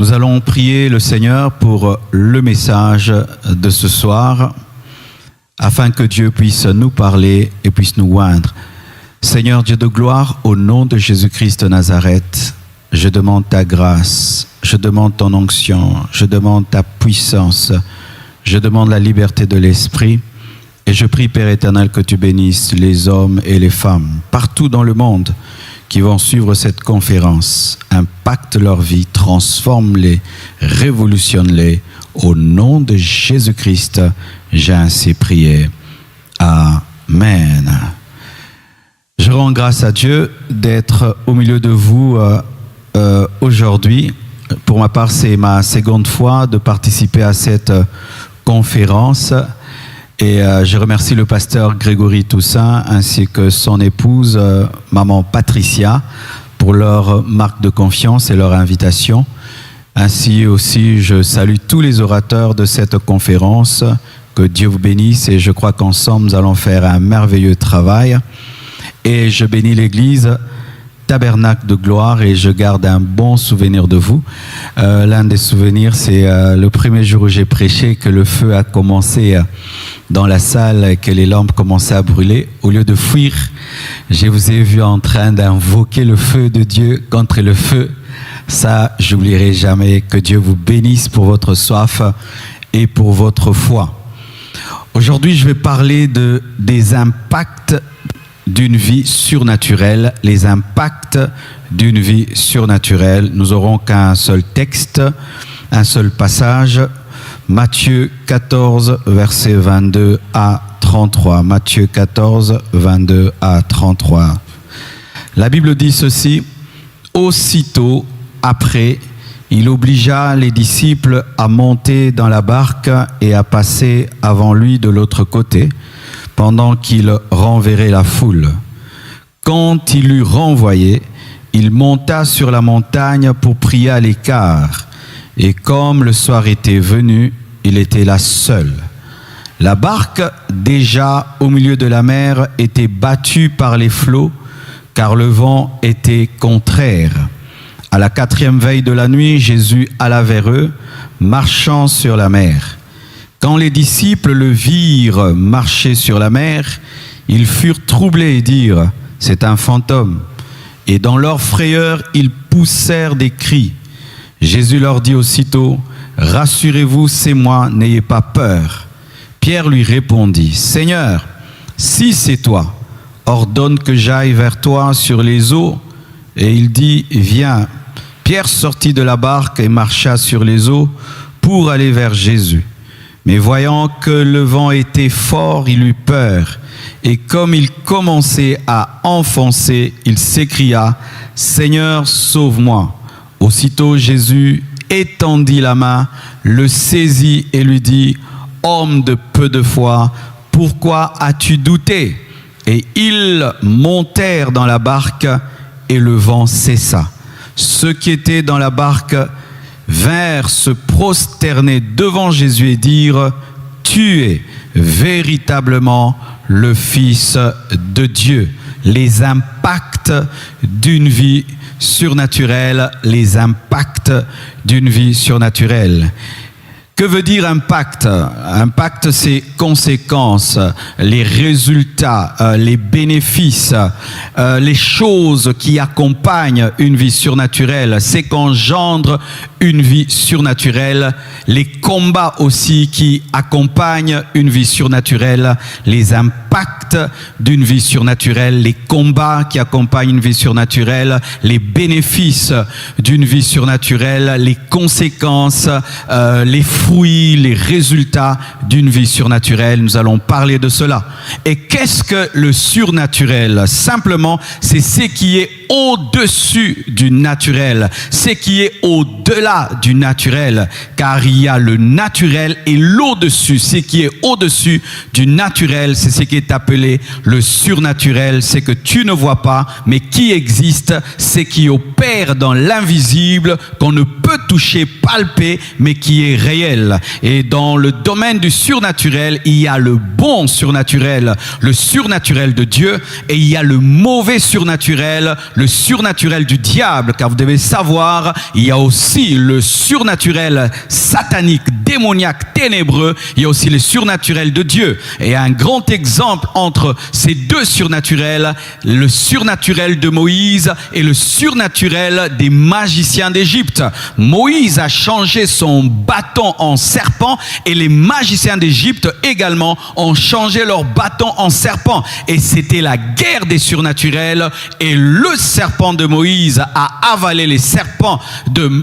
Nous allons prier le Seigneur pour le message de ce soir, afin que Dieu puisse nous parler et puisse nous oindre. Seigneur Dieu de gloire, au nom de Jésus-Christ de Nazareth, je demande ta grâce, je demande ton onction, je demande ta puissance, je demande la liberté de l'esprit. Et je prie, Père éternel, que tu bénisses les hommes et les femmes partout dans le monde qui vont suivre cette conférence. Impacte leur vie, transforme-les, révolutionne-les. Au nom de Jésus-Christ, j'ai ainsi prié. Amen. Je rends grâce à Dieu d'être au milieu de vous aujourd'hui. Pour ma part, c'est ma seconde fois de participer à cette conférence. Et je remercie le pasteur Grégory Toussaint ainsi que son épouse, maman Patricia, pour leur marque de confiance et leur invitation. Ainsi aussi, je salue tous les orateurs de cette conférence. Que Dieu vous bénisse et je crois qu'ensemble, nous allons faire un merveilleux travail. Et je bénis l'Église Tabernacle de gloire et je garde un bon souvenir de vous. L'un des souvenirs, c'est le premier jour où j'ai prêché, que le feu a commencé dans la salle, que les lampes commençaient à brûler. Au lieu de fuir, je vous ai vu en train d'invoquer le feu de Dieu contre le feu. Ça, j'oublierai jamais. Que Dieu vous bénisse pour votre soif et pour votre foi. Aujourd'hui, je vais parler des impacts d'une vie surnaturelle, les impacts d'une vie surnaturelle. Nous n'aurons qu'un seul texte, un seul passage, Matthieu 14, versets 22 à 33. Matthieu 14, 22 à 33. La Bible dit ceci: aussitôt après, il obligea les disciples à monter dans la barque et à passer avant lui de l'autre côté, pendant qu'il renverrait la foule. Quand il l'eut renvoyé, il monta sur la montagne pour prier à l'écart. Et comme le soir était venu, il était là seul. La barque, déjà au milieu de la mer, était battue par les flots, car le vent était contraire. À la 4e veille de la nuit, Jésus alla vers eux, marchant sur la mer. Quand les disciples le virent marcher sur la mer, ils furent troublés et dirent: c'est un fantôme. Et dans leur frayeur, ils poussèrent des cris. Jésus leur dit aussitôt: rassurez-vous, c'est moi, n'ayez pas peur. Pierre lui répondit: Seigneur, si c'est toi, ordonne que j'aille vers toi sur les eaux. Et il dit: viens. Pierre sortit de la barque et marcha sur les eaux pour aller vers Jésus. Mais voyant que le vent était fort, il eut peur. Et comme il commençait à enfoncer, il s'écria: Seigneur, sauve-moi. Aussitôt Jésus étendit la main, le saisit et lui dit: homme de peu de foi, pourquoi as-tu douté? Et ils montèrent dans la barque et le vent cessa. Ceux qui étaient dans la barque vinrent se prosterner devant Jésus et dire: tu es véritablement le Fils de Dieu. Les impacts d'une vie surnaturelle, les impacts d'une vie surnaturelle. Que veut dire impact? Impact, c'est conséquences, les résultats, les bénéfices, les choses qui accompagnent une vie surnaturelle. C'est qu'engendre une vie surnaturelle, les combats aussi qui accompagnent une vie surnaturelle, les impacts d'une vie surnaturelle, les combats qui accompagnent une vie surnaturelle, les bénéfices d'une vie surnaturelle, les conséquences, les fruits, les résultats d'une vie surnaturelle. Nous allons parler de cela. Et qu'est-ce que le surnaturel? Simplement, c'est ce qui est au-dessus du naturel, ce qui est au-delà du naturel, car il y a le naturel et l'au-dessus. Ce qui est au-dessus du naturel, c'est ce qui est appelé le surnaturel, c'est que tu ne vois pas, mais qui existe, c'est qui opère dans l'invisible, qu'on ne peut toucher, palper, mais qui est réel. surnaturel. Et dans le domaine du surnaturel, il y a le bon surnaturel, le surnaturel de Dieu, et il y a le mauvais surnaturel, le surnaturel du diable. Car vous devez savoir, il y a aussi le surnaturel satanique, démoniaque, ténébreux. Il y a aussi le surnaturel de Dieu. Et un grand exemple entre ces deux surnaturels, le surnaturel de Moïse et le surnaturel des magiciens d'Égypte. Moïse a changé son bâton en serpent et les magiciens d'Égypte également ont changé leur bâton en serpent. Et c'était la guerre des surnaturels et le serpent de Moïse a avalé les serpents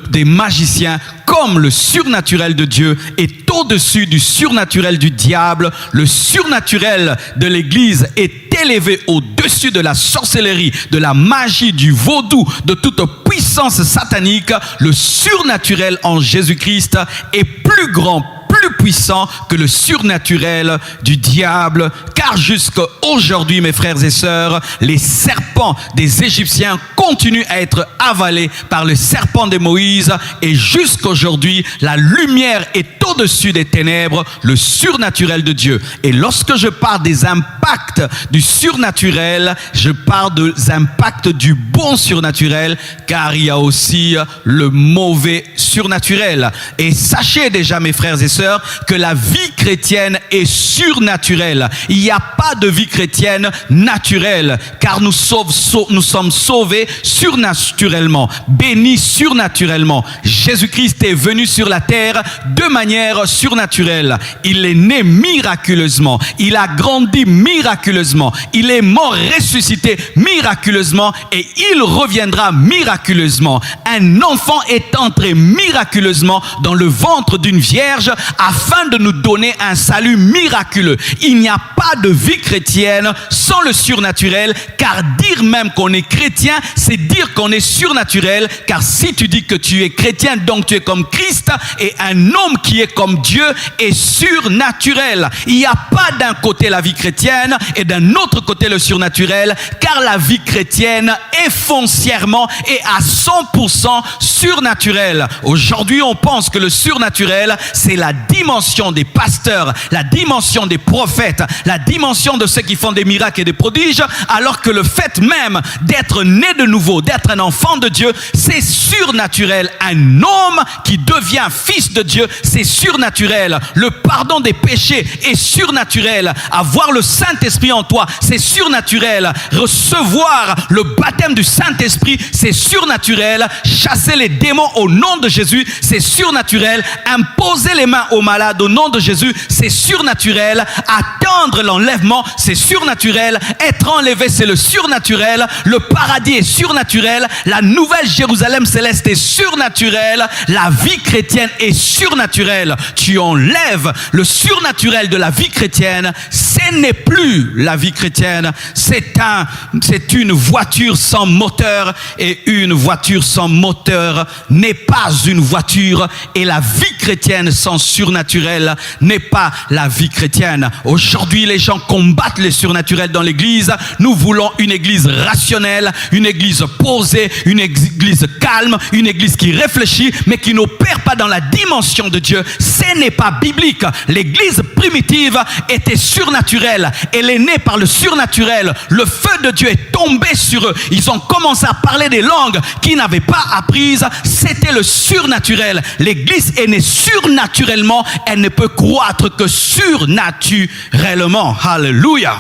des magiciens comme le surnaturel de Dieu est au-dessus du surnaturel du diable. Le surnaturel de l'Église est élevé au-dessus de la sorcellerie, de la magie, du vaudou, de toute puissance satanique. Le surnaturel en Jésus-Christ est plus grand, plus puissant que le surnaturel du diable, car jusqu'à aujourd'hui, mes frères et sœurs, les serpents des Égyptiens continuent à être avalés par le serpent de Moïse, et jusqu'aujourd'hui, la lumière est au-dessus des ténèbres, le surnaturel de Dieu. Et lorsque je parle des impacts du surnaturel, je parle des impacts du bon surnaturel, car il y a aussi le mauvais surnaturel. Et sachez déjà, mes frères et sœurs, que la vie chrétienne est surnaturelle. Il n'y a pas de vie chrétienne naturelle, car nous sommes sauvés surnaturellement, bénis surnaturellement. Jésus-Christ est venu sur la terre de manière surnaturelle. Il est né miraculeusement, il a grandi miraculeusement, il est mort ressuscité miraculeusement et il reviendra miraculeusement. Un enfant est entré miraculeusement dans le ventre d'une vierge afin de nous donner un salut miraculeux. Il n'y a pas de vie chrétienne sans le surnaturel, car dire même qu'on est chrétien, c'est dire qu'on est surnaturel, car si tu dis que tu es chrétien, donc tu es comme Christ, et un homme qui est comme Dieu est surnaturel. Il n'y a pas d'un côté la vie chrétienne et d'un autre côté le surnaturel, car la vie chrétienne est foncièrement et à 100% surnaturelle. Aujourd'hui, on pense que le surnaturel, c'est la dimension des pasteurs, la dimension des prophètes, la dimension de ceux qui font des miracles et des prodiges, alors que le fait même d'être né de nouveau, d'être un enfant de Dieu, c'est surnaturel. Un homme qui devient fils de Dieu, c'est surnaturel. Le pardon des péchés est surnaturel. Avoir le Saint-Esprit en toi, c'est surnaturel. Recevoir le baptême du Saint-Esprit, c'est surnaturel. Chasser les démons au nom de Jésus, c'est surnaturel. Imposer les mains aux malades au nom de Jésus, c'est surnaturel. Attendre l'enlèvement, c'est surnaturel. Être enlevé, c'est le surnaturel. Le paradis est surnaturel. La nouvelle Jérusalem céleste est surnaturelle. La vie chrétienne est surnaturelle. Tu enlèves le surnaturel de la vie chrétienne, ce n'est plus la vie chrétienne. C'est une voiture sans moteur, et une voiture sans moteur n'est pas une voiture, et la vie chrétienne sans surnaturel n'est pas la vie chrétienne. Aujourd'hui, les gens combattent les surnaturels dans l'église. Nous voulons une église rationnelle, une église posée, une église calme, une église qui réfléchit, mais qui n'opère pas dans la dimension de Dieu. Ce n'est pas biblique. L'église primitive était surnaturelle. Elle est née par le surnaturel. Le feu de Dieu est tombé sur eux. Ils ont commencé à parler des langues qu'ils n'avaient pas apprises. C'était le surnaturel. L'église est née surnaturellement. Elle ne peut croître que surnaturellement. Alléluia.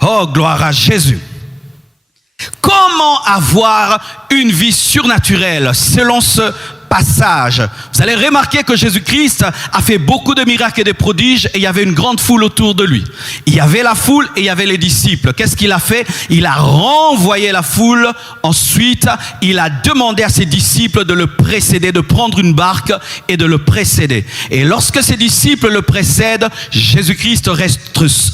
Oh, gloire à Jésus. Comment avoir une vie surnaturelle selon ce passage? Vous allez remarquer que Jésus-Christ a fait beaucoup de miracles et de prodiges, et il y avait une grande foule autour de lui. Il y avait la foule et il y avait les disciples. Qu'est-ce qu'il a fait? Il a renvoyé la foule. Ensuite, il a demandé à ses disciples de le précéder, de prendre une barque et de le précéder. Et lorsque ses disciples le précèdent, Jésus-Christ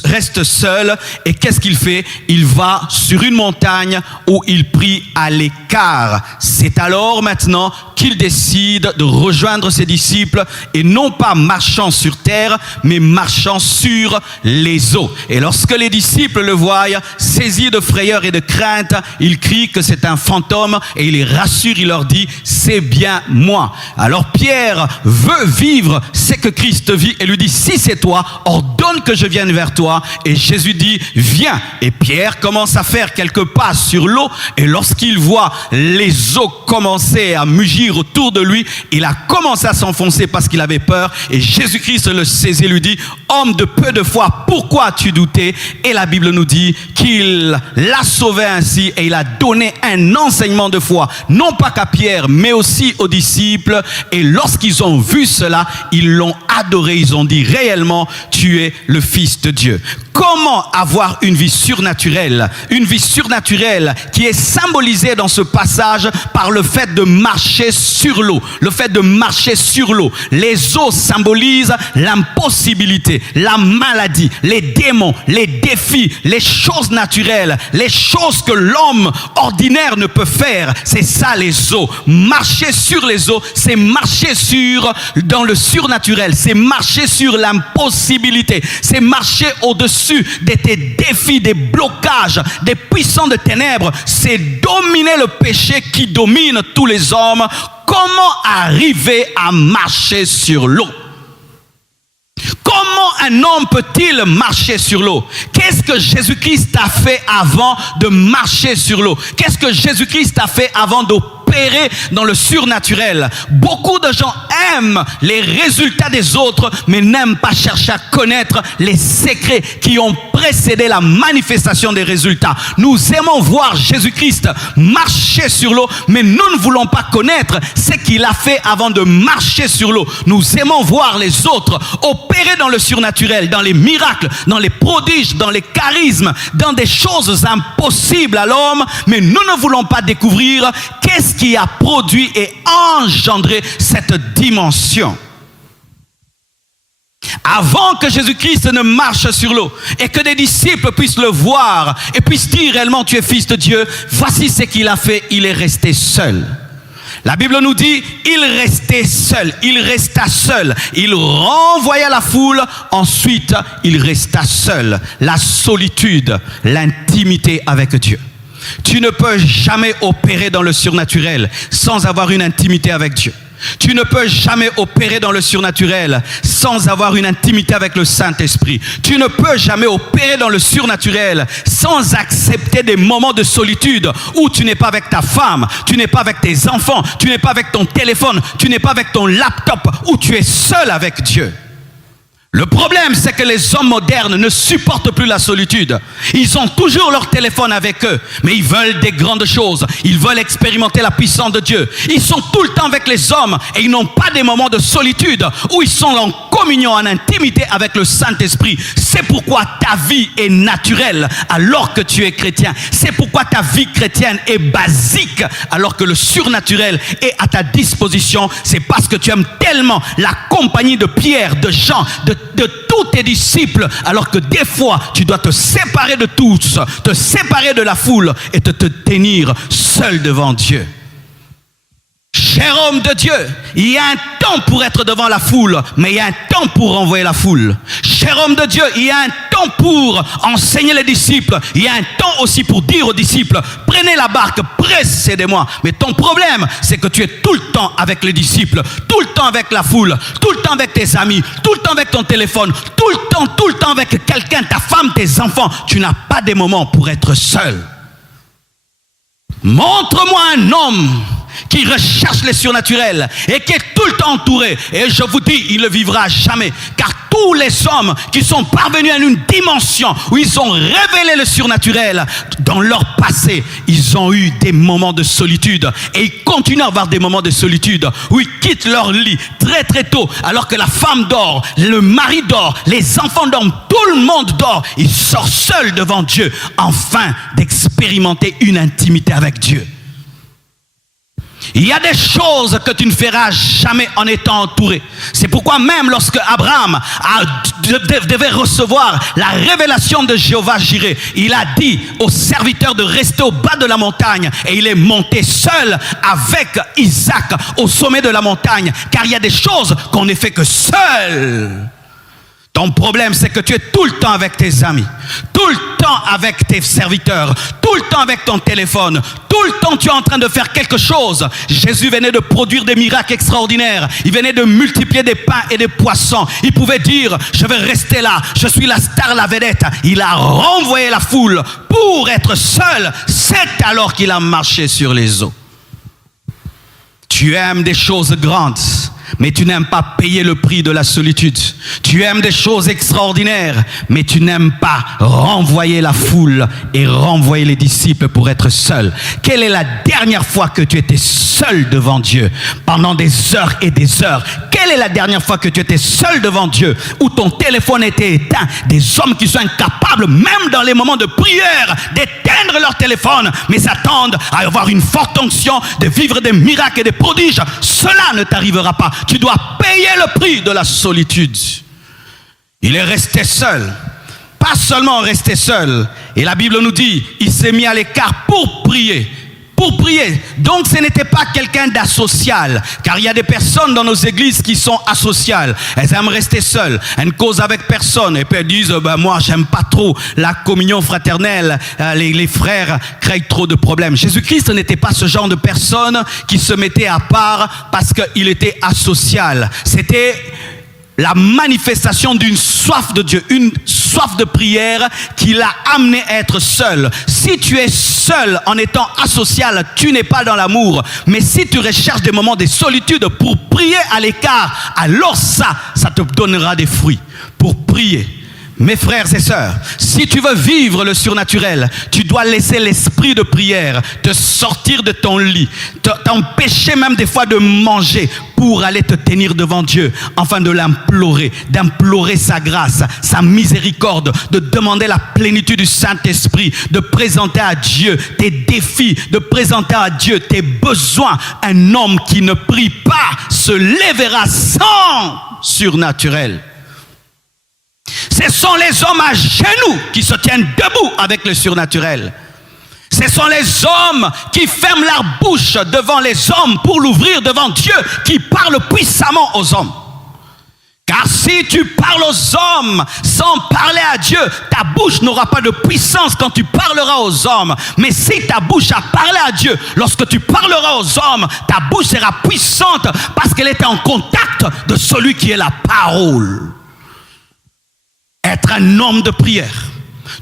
reste seul. Et qu'est-ce qu'il fait? Il va sur une montagne où il prie à l'écart. C'est alors maintenant qu'il qu'il décide de rejoindre ses disciples et non pas marchant sur terre, mais marchant sur les eaux. Et lorsque les disciples le voient, saisis de frayeur et de crainte, ils crient que c'est un fantôme et il les rassure, il leur dit, c'est bien moi. Alors Pierre veut vivre ce que Christ vit et lui dit, si c'est toi, ordonne que je vienne vers toi. Et Jésus dit, viens. Et Pierre commence à faire quelques pas sur l'eau et lorsqu'il voit les eaux commencer à mugir autour de lui, il a commencé à s'enfoncer parce qu'il avait peur et Jésus-Christ le saisit et lui dit, homme de peu de foi, pourquoi as-tu douté? Et la Bible nous dit qu'il l'a sauvé ainsi et il a donné un enseignement de foi, non pas qu'à Pierre, mais aussi aux disciples. Et lorsqu'ils ont vu cela, ils l'ont adoré, ils ont dit réellement, tu es le Fils de Dieu. Comment avoir une vie surnaturelle? Une vie surnaturelle qui est symbolisée dans ce passage par le fait de marcher sur l'eau. Le fait de marcher sur l'eau. Les eaux symbolisent l'impossibilité, la maladie, les démons, les défis, les choses naturelles, les choses que l'homme ordinaire ne peut faire. C'est ça les eaux. Marcher sur les eaux, c'est marcher dans le surnaturel. C'est marcher sur l'impossibilité. C'est marcher au-dessus de tes défis, des blocages, des puissants de ténèbres. C'est dominer le péché qui domine tous les hommes. Comment arriver à marcher sur l'eau? Comment un homme peut-il marcher sur l'eau? Qu'est-ce que Jésus-Christ a fait avant de marcher sur l'eau? Qu'est-ce que Jésus-Christ a fait avant d'opérer dans le surnaturel? Beaucoup de gens aiment les résultats des autres, mais n'aiment pas chercher à connaître les secrets qui ont précédé la manifestation des résultats. Nous aimons voir Jésus-Christ marcher sur l'eau, mais nous ne voulons pas connaître ce qu'il a fait avant de marcher sur l'eau. Nous aimons voir les autres opérer dans le surnaturel, dans les miracles, dans les prodiges, dans les charismes, dans des choses impossibles à l'homme, mais nous ne voulons pas découvrir qu'est-ce qui a produit et engendré cette dimension. Avant que Jésus-Christ ne marche sur l'eau et que des disciples puissent le voir et puissent dire réellement tu es Fils de Dieu, voici ce qu'il a fait, il est resté seul. La Bible nous dit, il restait seul, il resta seul, il renvoya la foule, ensuite il resta seul. La solitude, l'intimité avec Dieu. Tu ne peux jamais opérer dans le surnaturel sans avoir une intimité avec Dieu. Tu ne peux jamais opérer dans le surnaturel sans avoir une intimité avec le Saint-Esprit. Tu ne peux jamais opérer dans le surnaturel sans accepter des moments de solitude où tu n'es pas avec ta femme, tu n'es pas avec tes enfants, tu n'es pas avec ton téléphone, tu n'es pas avec ton laptop, où tu es seul avec Dieu. Le problème, c'est que les hommes modernes ne supportent plus la solitude. Ils ont toujours leur téléphone avec eux, mais ils veulent des grandes choses. Ils veulent expérimenter la puissance de Dieu. Ils sont tout le temps avec les hommes et ils n'ont pas des moments de solitude où ils sont en communion, en intimité avec le Saint-Esprit. C'est pourquoi ta vie est naturelle alors que tu es chrétien. C'est pourquoi ta vie chrétienne est basique alors que le surnaturel est à ta disposition. C'est parce que tu aimes tellement la compagnie de Pierre, de Jean, de tous tes disciples, alors que des fois tu dois te séparer de tous, te séparer de la foule et te tenir seul devant Dieu. Cher homme de Dieu, il y a un temps pour être devant la foule, mais il y a un temps pour renvoyer la foule. Cher homme de Dieu, il y a un temps pour enseigner les disciples. Il y a un temps aussi pour dire aux disciples, prenez la barque, précédez-moi. Mais ton problème, c'est que tu es tout le temps avec les disciples, tout le temps avec la foule, tout le temps avec tes amis, tout le temps avec ton téléphone, tout le temps avec quelqu'un, ta femme, tes enfants. Tu n'as pas des moments pour être seul. Montre-moi un homme qui recherche les surnaturels et qui est tout le temps entouré. Et je vous dis, il ne vivra jamais. Car tous les hommes qui sont parvenus à une dimension où ils ont révélé le surnaturel, dans leur passé, ils ont eu des moments de solitude. Et ils continuent à avoir des moments de solitude où ils quittent leur lit très très tôt, alors que la femme dort, le mari dort, les enfants dorment, tout le monde dort. Ils sortent seuls devant Dieu, afin d'expérimenter une intimité avec Dieu. Il y a des choses que tu ne feras jamais en étant entouré. C'est pourquoi même lorsque Abraham devait recevoir la révélation de Jéhovah Jireh, il a dit aux serviteurs de rester au bas de la montagne et il est monté seul avec Isaac au sommet de la montagne, car il y a des choses qu'on ne fait que seul. Ton problème, c'est que tu es tout le temps avec tes amis, tout le temps avec tes serviteurs, tout le temps avec ton téléphone, tout le temps tu es en train de faire quelque chose. Jésus venait de produire des miracles extraordinaires. Il venait de multiplier des pains et des poissons. Il pouvait dire, je vais rester là, je suis la star, la vedette. Il a renvoyé la foule pour être seul. C'est alors qu'il a marché sur les eaux. Tu aimes des choses grandes, mais tu n'aimes pas payer le prix de la solitude. Tu aimes des choses extraordinaires, mais tu n'aimes pas renvoyer la foule et renvoyer les disciples pour être seul. Quelle est la dernière fois que tu étais seul devant Dieu pendant des heures et des heures? Quelle est la dernière fois que tu étais seul devant Dieu, où ton téléphone était éteint? Des hommes qui sont incapables, même dans les moments de prière, d'éteindre leur téléphone, mais s'attendent à avoir une forte onction, de vivre des miracles et des prodiges. Cela ne t'arrivera pas. Tu dois payer le prix de la solitude. Il est resté seul. Pas seulement resté seul. Et la Bible nous dit, il s'est mis à l'écart pour prier. Pour prier. Donc ce n'était pas quelqu'un d'asocial. Car il y a des personnes dans nos églises qui sont asociales. Elles aiment rester seules. Elles ne causent avec personne. Et puis elles disent, moi j'aime pas trop la communion fraternelle. Les frères créent trop de problèmes. Jésus-Christ n'était pas ce genre de personne qui se mettait à part parce qu'il était asocial. C'était la manifestation d'une soif de Dieu, une soif de prière qui l'a amené à être seul. Si tu es seul en étant asocial, tu n'es pas dans l'amour. Mais si tu recherches des moments de solitude pour prier à l'écart, alors ça te donnera des fruits. Pour prier. Mes frères et sœurs, si tu veux vivre le surnaturel, tu dois laisser l'esprit de prière te sortir de ton lit, t'empêcher même des fois de manger pour aller te tenir devant Dieu, afin de l'implorer, d'implorer sa grâce, sa miséricorde, de demander la plénitude du Saint-Esprit, de présenter à Dieu tes défis, de présenter à Dieu tes besoins. Un homme qui ne prie pas se lèvera sans surnaturel. Ce sont les hommes à genoux qui se tiennent debout avec le surnaturel. Ce sont les hommes qui ferment leur bouche devant les hommes pour l'ouvrir devant Dieu, qui parlent puissamment aux hommes. Car si tu parles aux hommes sans parler à Dieu, ta bouche n'aura pas de puissance quand tu parleras aux hommes. Mais si ta bouche a parlé à Dieu, lorsque tu parleras aux hommes, ta bouche sera puissante parce qu'elle est en contact de celui qui est la parole. Être un homme de prière.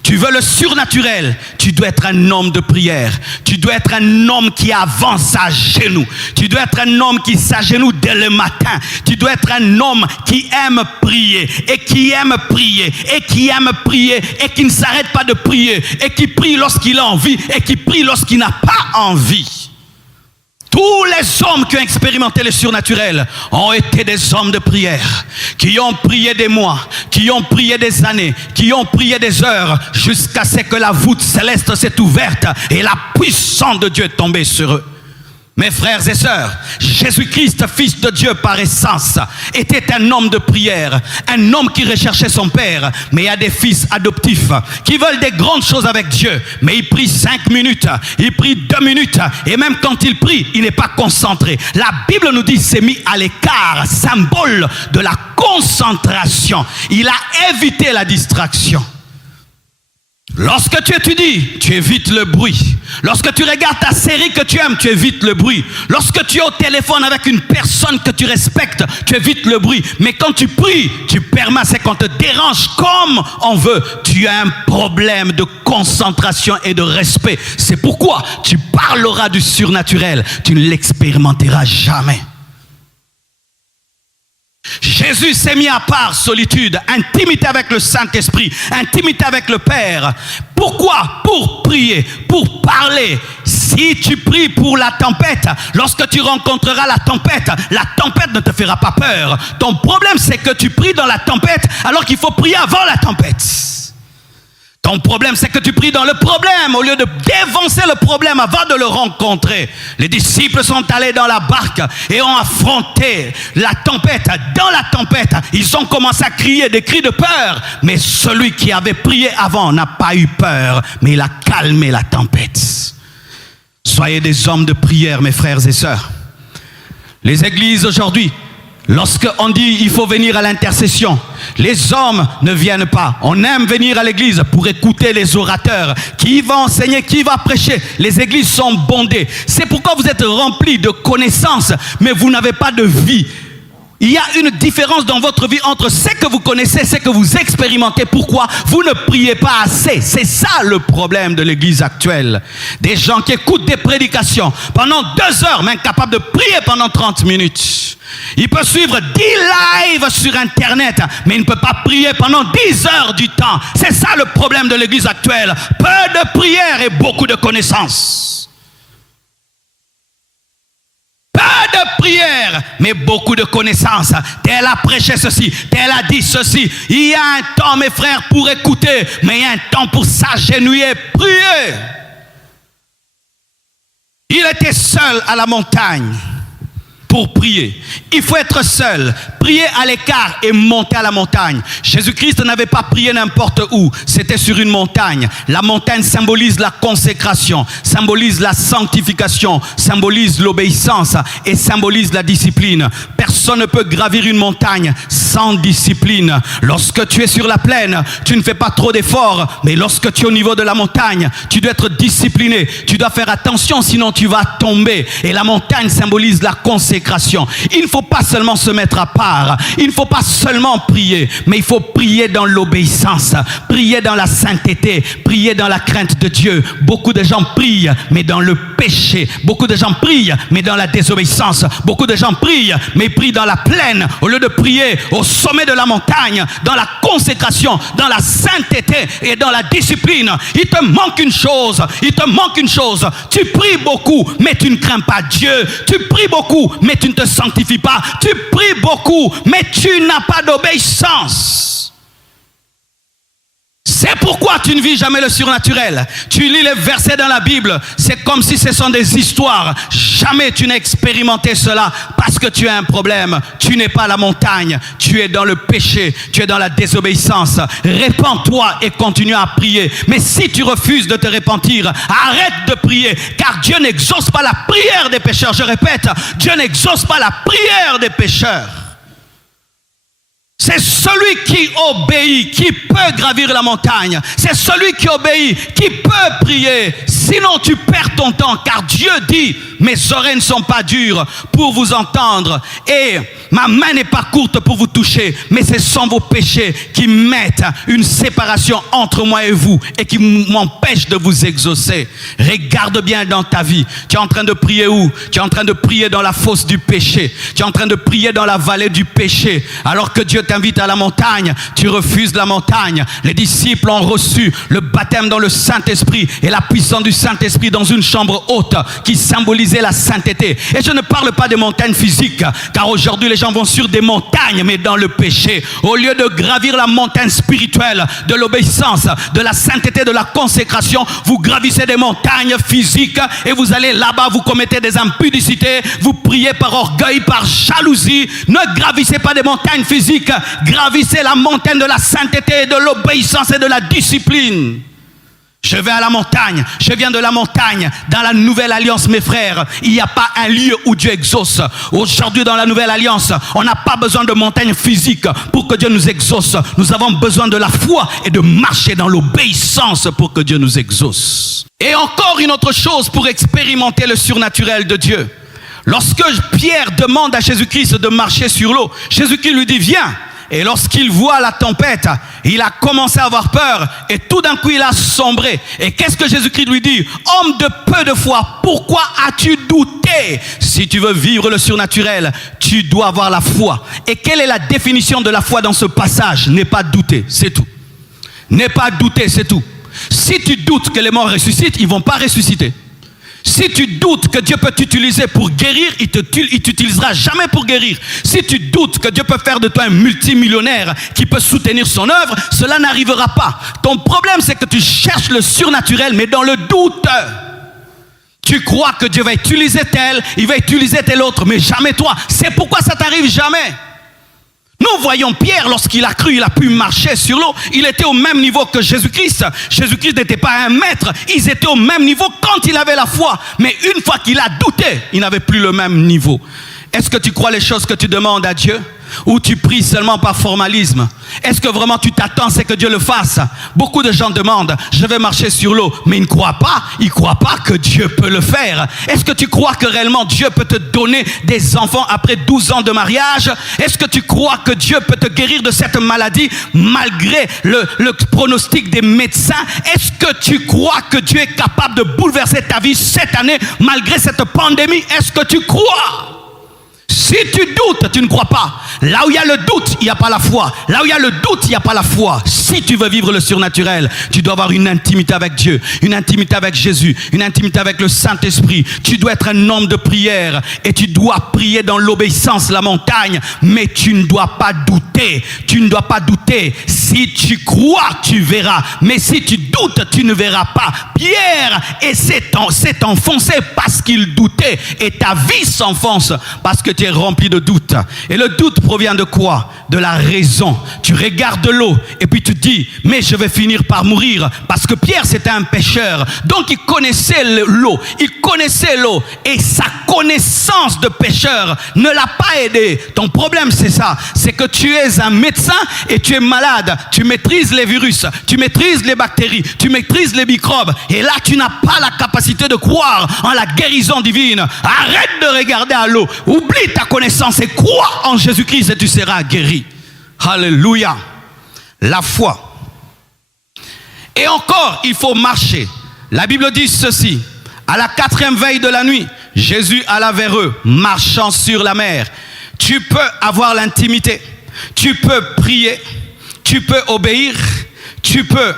Tu veux le surnaturel, tu dois être un homme de prière. Tu dois être un homme qui avance à genoux. Tu dois être un homme qui s'agenouille dès le matin. Tu dois être un homme qui aime prier et qui aime prier et qui aime prier et qui ne s'arrête pas de prier et qui prie lorsqu'il a envie et qui prie lorsqu'il n'a pas envie. Tous les hommes qui ont expérimenté le surnaturel ont été des hommes de prière, qui ont prié des mois, qui ont prié des années, qui ont prié des heures, jusqu'à ce que la voûte céleste s'est ouverte et la puissance de Dieu est tombée sur eux. Mes frères et sœurs, Jésus-Christ, fils de Dieu par essence, était un homme de prière, un homme qui recherchait son Père. Mais il y a des fils adoptifs qui veulent des grandes choses avec Dieu, mais il prie 5 minutes, il prie 2 minutes, et même quand il prie, il n'est pas concentré. La Bible nous dit qu'il s'est mis à l'écart, symbole de la concentration. Il a évité la distraction. Lorsque tu étudies, tu évites le bruit. Lorsque tu regardes ta série que tu aimes, tu évites le bruit. Lorsque tu es au téléphone avec une personne que tu respectes, tu évites le bruit. Mais quand tu pries, tu permets à ce qu'on te dérange comme on veut. Tu as un problème de concentration et de respect. C'est pourquoi tu parleras du surnaturel. Tu ne l'expérimenteras jamais. Jésus s'est mis à part, solitude, intimité avec le Saint-Esprit, intimité avec le Père. Pourquoi? Pour prier, pour parler. Si tu pries pour la tempête, lorsque tu rencontreras la tempête ne te fera pas peur. Ton problème, c'est que tu pries dans la tempête alors qu'il faut prier avant la tempête. Ton problème, c'est que tu pries dans le problème au lieu de dévancer le problème avant de le rencontrer. Les disciples sont allés dans la barque et ont affronté la tempête. Dans la tempête, ils ont commencé à crier des cris de peur. Mais celui qui avait prié avant n'a pas eu peur, mais il a calmé la tempête. Soyez des hommes de prière, mes frères et sœurs. Les églises aujourd'hui, lorsqu'on dit il faut venir à l'intercession, les hommes ne viennent pas. On aime venir à l'église pour écouter les orateurs. Qui va enseigner, qui va prêcher? Les églises sont bondées. C'est pourquoi vous êtes remplis de connaissances, mais vous n'avez pas de vie. Il y a une différence dans votre vie entre ce que vous connaissez, ce que vous expérimentez. Pourquoi? Vous ne priez pas assez. C'est ça le problème de l'église actuelle. Des gens qui écoutent des prédications pendant 2 heures, mais incapables de prier pendant 30 minutes. Il peut suivre 10 lives sur Internet, mais il ne peut pas prier pendant 10 heures du temps. C'est ça le problème de l'église actuelle. Peu de prières et beaucoup de connaissances. Peu de prières, mais beaucoup de connaissances. Tel a prêché ceci, tel a dit ceci. Il y a un temps, mes frères, pour écouter, mais il y a un temps pour s'agenouiller, prier. Il était seul à la montagne pour prier. Il faut être seul, prier à l'écart et monter à la montagne. Jésus-Christ n'avait pas prié n'importe où, c'était sur une montagne. La montagne symbolise la consécration, symbolise la sanctification, symbolise l'obéissance et symbolise la discipline. Personne ne peut gravir une montagne sans discipline. Lorsque tu es sur la plaine, tu ne fais pas trop d'efforts, mais lorsque tu es au niveau de la montagne, tu dois être discipliné, tu dois faire attention, sinon tu vas tomber. Et la montagne symbolise la consécration. Il ne faut pas seulement se mettre à part, il ne faut pas seulement prier, mais il faut prier dans l'obéissance, prier dans la sainteté, prier dans la crainte de Dieu. Beaucoup de gens prient, mais dans le péché. Beaucoup de gens prient, mais dans la désobéissance. Beaucoup de gens prient, mais prient dans la plaine, au lieu de prier au sommet de la montagne, dans la consécration, dans la sainteté et dans la discipline. Il te manque une chose, il te manque une chose. Tu pries beaucoup, mais tu ne crains pas Dieu. Tu pries beaucoup, mais tu ne te sanctifies pas. Tu pries beaucoup, mais tu n'as pas d'obéissance. C'est pourquoi tu ne vis jamais le surnaturel. Tu lis les versets dans la Bible, c'est comme si ce sont des histoires. Jamais tu n'as expérimenté cela parce que tu as un problème. Tu n'es pas à la montagne, tu es dans le péché, tu es dans la désobéissance. Répands-toi et continue à prier. Mais si tu refuses de te repentir, arrête de prier, car Dieu n'exauce pas la prière des pécheurs. Je répète, Dieu n'exauce pas la prière des pécheurs. C'est celui qui obéit, qui peut gravir la montagne. C'est celui qui obéit, qui peut prier. Sinon, tu perds ton temps, car Dieu dit, mes oreilles ne sont pas dures pour vous entendre et ma main n'est pas courte pour vous toucher, mais ce sont vos péchés qui mettent une séparation entre moi et vous et qui m'empêchent de vous exaucer. Regarde bien dans ta vie. Tu es en train de prier où? Tu es en train de prier dans la fosse du péché. Tu es en train de prier dans la vallée du péché. Alors que Dieu t'invite à la montagne, tu refuses la montagne. Les disciples ont reçu le baptême dans le Saint-Esprit et la puissance du Saint-Esprit dans une chambre haute qui symbolisait la sainteté. Et je ne parle pas des montagnes physiques, car aujourd'hui les gens vont sur des montagnes, mais dans le péché. Au lieu de gravir la montagne spirituelle de l'obéissance, de la sainteté, de la consécration, vous gravissez des montagnes physiques et vous allez là-bas, vous commettez des impudicités, vous priez par orgueil, par jalousie. Ne gravissez pas des montagnes physiques, gravissez la montagne de la sainteté, de l'obéissance et de la discipline. Je vais à la montagne, je viens de la montagne. Dans la nouvelle alliance, mes frères, il n'y a pas un lieu où Dieu exauce. Aujourd'hui, dans la nouvelle alliance, on n'a pas besoin de montagnes physiques pour que Dieu nous exauce. Nous avons besoin de la foi et de marcher dans l'obéissance pour que Dieu nous exauce. Et encore une autre chose pour expérimenter le surnaturel de Dieu. Lorsque Pierre demande à Jésus-Christ de marcher sur l'eau, Jésus-Christ lui dit, viens. Et lorsqu'il voit la tempête, il a commencé à avoir peur et tout d'un coup il a sombré. Et qu'est-ce que Jésus-Christ lui dit? Homme de peu de foi, pourquoi as-tu douté? Si tu veux vivre le surnaturel, tu dois avoir la foi. Et quelle est la définition de la foi dans ce passage? N'est pas douter, c'est tout. N'est pas douter, c'est tout. Si tu doutes que les morts ressuscitent, ils ne vont pas ressusciter. Si tu doutes que Dieu peut t'utiliser pour guérir, il t'utilisera jamais pour guérir. Si tu doutes que Dieu peut faire de toi un multimillionnaire qui peut soutenir son œuvre, cela n'arrivera pas. Ton problème, c'est que tu cherches le surnaturel, mais dans le doute. Tu crois que Dieu va utiliser tel, il va utiliser tel autre, mais jamais toi. C'est pourquoi ça t'arrive jamais. Nous voyons Pierre, lorsqu'il a cru, il a pu marcher sur l'eau. Il était au même niveau que Jésus-Christ. Jésus-Christ n'était pas un maître. Ils étaient au même niveau quand il avait la foi. Mais une fois qu'il a douté, il n'avait plus le même niveau. Est-ce que tu crois les choses que tu demandes à Dieu? Ou tu pries seulement par formalisme? Est-ce que vraiment tu t'attends c'est que Dieu le fasse? Beaucoup de gens demandent, je vais marcher sur l'eau, mais ils ne croient pas. Ils ne croient pas que Dieu peut le faire. Est-ce que tu crois que réellement Dieu peut te donner des enfants après 12 ans de mariage? Est-ce que tu crois que Dieu peut te guérir de cette maladie malgré le pronostic des médecins? Est-ce que tu crois que Dieu est capable de bouleverser ta vie cette année malgré cette pandémie? Est-ce que tu crois? Si tu doutes, tu ne crois pas. Là où il y a le doute, il n'y a pas la foi. Là où il y a le doute, il n'y a pas la foi. Si tu veux vivre le surnaturel, tu dois avoir une intimité avec Dieu, une intimité avec Jésus, une intimité avec le Saint-Esprit. Tu dois être un homme de prière et tu dois prier dans l'obéissance, la montagne. Mais tu ne dois pas douter. Tu ne dois pas douter. Si tu crois, tu verras. Mais si tu doutes, tu ne verras pas. Pierre s'est enfoncé parce qu'il doutait. Et ta vie s'enfonce parce que tu es rempli de doutes. Et le doute provient de quoi? De la raison. Tu regardes l'eau et puis tu dis, mais je vais finir par mourir. Parce que Pierre, c'était un pécheur. Donc il connaissait l'eau. Il connaissait l'eau. Et sa connaissance de pécheur ne l'a pas aidé. Ton problème, c'est ça. C'est que tu es un médecin et tu es malade. Tu maîtrises les virus. Tu maîtrises les bactéries. Tu maîtrises les microbes. Et là, tu n'as pas la capacité de croire en la guérison divine. Arrête de regarder à l'eau. Oublie ta connaissance et crois en Jésus-Christ et tu seras guéri. Alléluia. La foi. Et encore, il faut marcher. La Bible dit ceci. À la 4e veille de la nuit, Jésus alla vers eux, marchant sur la mer. Tu peux avoir l'intimité. Tu peux prier. Tu peux obéir. Tu peux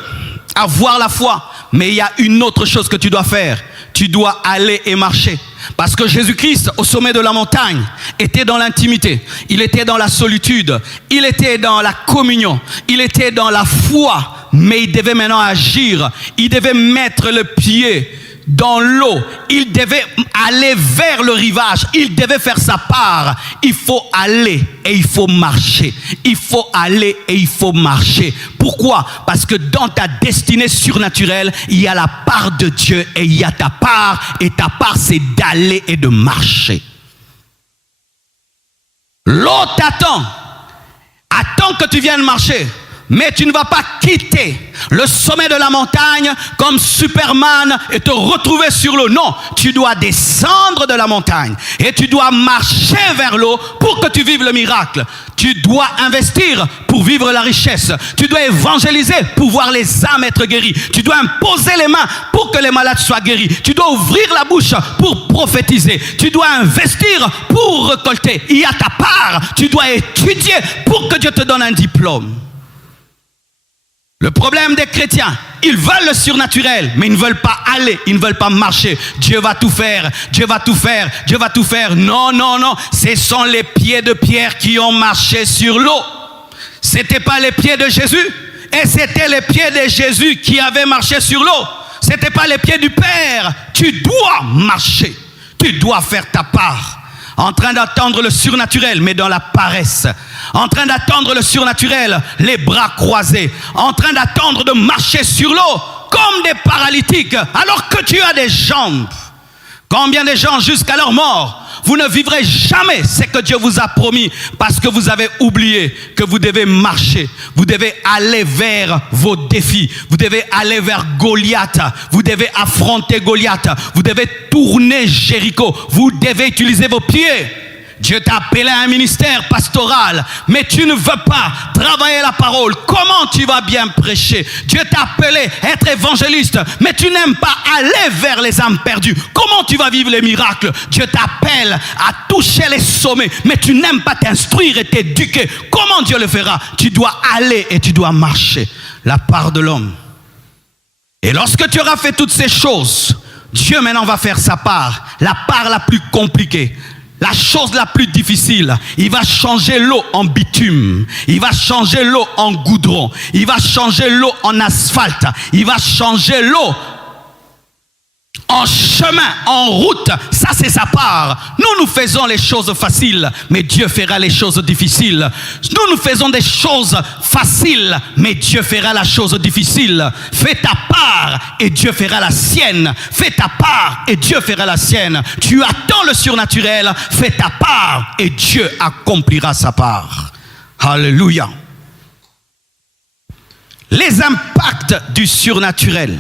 avoir la foi. Mais il y a une autre chose que tu dois faire. Tu dois aller et marcher. Parce que Jésus-Christ, au sommet de la montagne, était dans l'intimité. Il était dans la solitude. Il était dans la communion. Il était dans la foi. Mais il devait maintenant agir. Il devait mettre le pied dans l'eau. Il devait aller vers le rivage. Il devait faire sa part. Il faut aller et il faut marcher. Il faut aller et il faut marcher. Pourquoi? Parce que dans ta destinée surnaturelle, il y a la part de Dieu et il y a ta part. Et ta part, c'est d'aller et de marcher. L'eau t'attend. Attends que tu viennes marcher. Mais tu ne vas pas quitter le sommet de la montagne comme Superman et te retrouver sur l'eau. Non, tu dois descendre de la montagne et tu dois marcher vers l'eau pour que tu vives le miracle. Tu dois investir pour vivre la richesse. Tu dois évangéliser pour voir les âmes être guéries. Tu dois imposer les mains pour que les malades soient guéris. Tu dois ouvrir la bouche pour prophétiser. Tu dois investir pour récolter. Il y a ta part. Tu dois étudier pour que Dieu te donne un diplôme. Le problème des chrétiens, ils veulent le surnaturel, mais ils ne veulent pas aller, ils ne veulent pas marcher. Dieu va tout faire, Dieu va tout faire, Dieu va tout faire. Non, non, non, ce sont les pieds de Pierre qui ont marché sur l'eau. Ce n'était pas les pieds de Jésus, et c'était les pieds de Jésus qui avaient marché sur l'eau. Ce n'était pas les pieds du Père. Tu dois marcher, tu dois faire ta part. En train d'attendre le surnaturel, mais dans la paresse. En train d'attendre le surnaturel, les bras croisés. En train d'attendre de marcher sur l'eau, comme des paralytiques, alors que tu as des jambes. Combien de gens jusqu'à leur mort, vous ne vivrez jamais ce que Dieu vous a promis parce que vous avez oublié que vous devez marcher. Vous devez aller vers vos défis. Vous devez aller vers Goliath. Vous devez affronter Goliath. Vous devez tourner Jéricho. Vous devez utiliser vos pieds. Dieu t'a appelé à un ministère pastoral, mais tu ne veux pas travailler la parole. Comment tu vas bien prêcher? Dieu t'a appelé à être évangéliste, mais tu n'aimes pas aller vers les âmes perdues. Comment tu vas vivre les miracles? Dieu t'appelle à toucher les sommets, mais tu n'aimes pas t'instruire et t'éduquer. Comment Dieu le fera? Tu dois aller et tu dois marcher. La part de l'homme. Et lorsque tu auras fait toutes ces choses, Dieu maintenant va faire sa part, la part la plus compliquée. La chose la plus difficile, il va changer l'eau en bitume, il va changer l'eau en goudron, il va changer l'eau en asphalte, il va changer l'eau en chemin, en route. Ça c'est sa part. Nous faisons les choses faciles, mais Dieu fera les choses difficiles. Nous faisons des choses faciles, mais Dieu fera la chose difficile. Fais ta part et Dieu fera la sienne. Fais ta part et Dieu fera la sienne. Tu attends le surnaturel, fais ta part et Dieu accomplira sa part. Alléluia. Les impacts du surnaturel.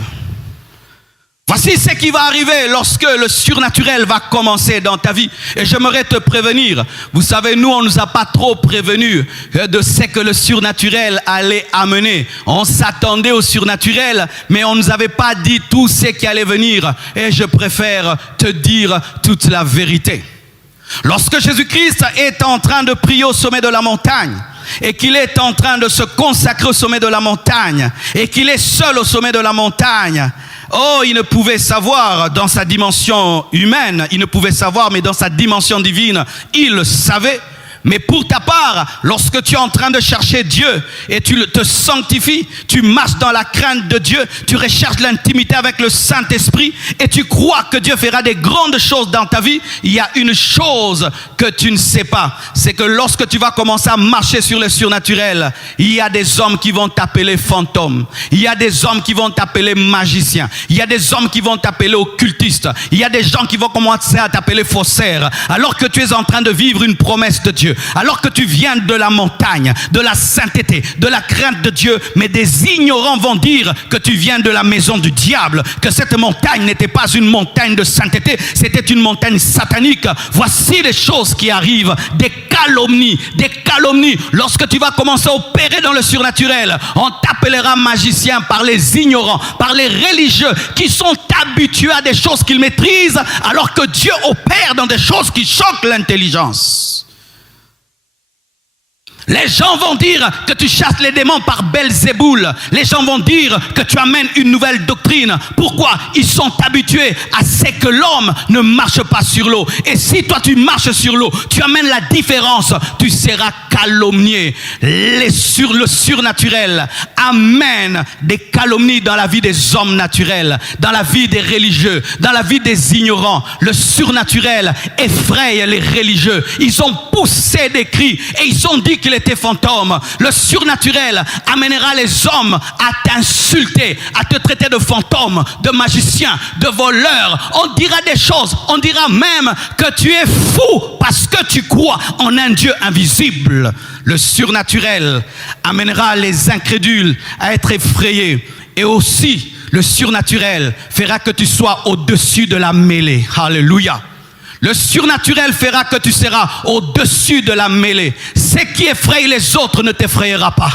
Voici ce qui va arriver lorsque le surnaturel va commencer dans ta vie. Et j'aimerais te prévenir. Vous savez, nous, on ne nous a pas trop prévenus de ce que le surnaturel allait amener. On s'attendait au surnaturel, mais on ne nous avait pas dit tout ce qui allait venir. Et je préfère te dire toute la vérité. Lorsque Jésus-Christ est en train de prier au sommet de la montagne, et qu'il est en train de se consacrer au sommet de la montagne, et qu'il est seul au sommet de la montagne, oh, il ne pouvait savoir dans sa dimension humaine, il ne pouvait savoir, mais dans sa dimension divine, il le savait. Mais pour ta part, lorsque tu es en train de chercher Dieu et tu te sanctifies, tu marches dans la crainte de Dieu, tu recherches l'intimité avec le Saint-Esprit et tu crois que Dieu fera des grandes choses dans ta vie, il y a une chose que tu ne sais pas, c'est que lorsque tu vas commencer à marcher sur le surnaturel, il y a des hommes qui vont t'appeler fantôme, il y a des hommes qui vont t'appeler magicien, il y a des hommes qui vont t'appeler occultiste, il y a des gens qui vont commencer à t'appeler faussaire, alors que tu es en train de vivre une promesse de Dieu. Alors que tu viens de la montagne, de la sainteté, de la crainte de Dieu, mais des ignorants vont dire que tu viens de la maison du diable, que cette montagne n'était pas une montagne de sainteté, c'était une montagne satanique. Voici les choses qui arrivent, des calomnies, des calomnies. Lorsque tu vas commencer à opérer dans le surnaturel, on t'appellera magicien par les ignorants, par les religieux qui sont habitués à des choses qu'ils maîtrisent, alors que Dieu opère dans des choses qui choquent l'intelligence. Les gens vont dire que tu chasses les démons par Belzéboul. Les gens vont dire que tu amènes une nouvelle doctrine. Pourquoi? Ils sont habitués à ce que l'homme ne marche pas sur l'eau. Et si toi tu marches sur l'eau, tu amènes la différence, tu seras calomnié. Le surnaturel amène des calomnies dans la vie des hommes naturels, dans la vie des religieux, dans la vie des ignorants. Le surnaturel effraie les religieux. Ils ont poussé des cris et ils ont dit qu'il était fantôme. Le surnaturel amènera les hommes à t'insulter, à te traiter de fantôme, de magicien, de voleur. On dira des choses, on dira même que tu es fou parce que tu crois en un Dieu invisible. Le surnaturel amènera les incrédules à être effrayés. Et aussi, le surnaturel fera que tu sois au-dessus de la mêlée. Alléluia. Le surnaturel fera que tu seras au-dessus de la mêlée. Ce qui effraie les autres ne t'effrayera pas.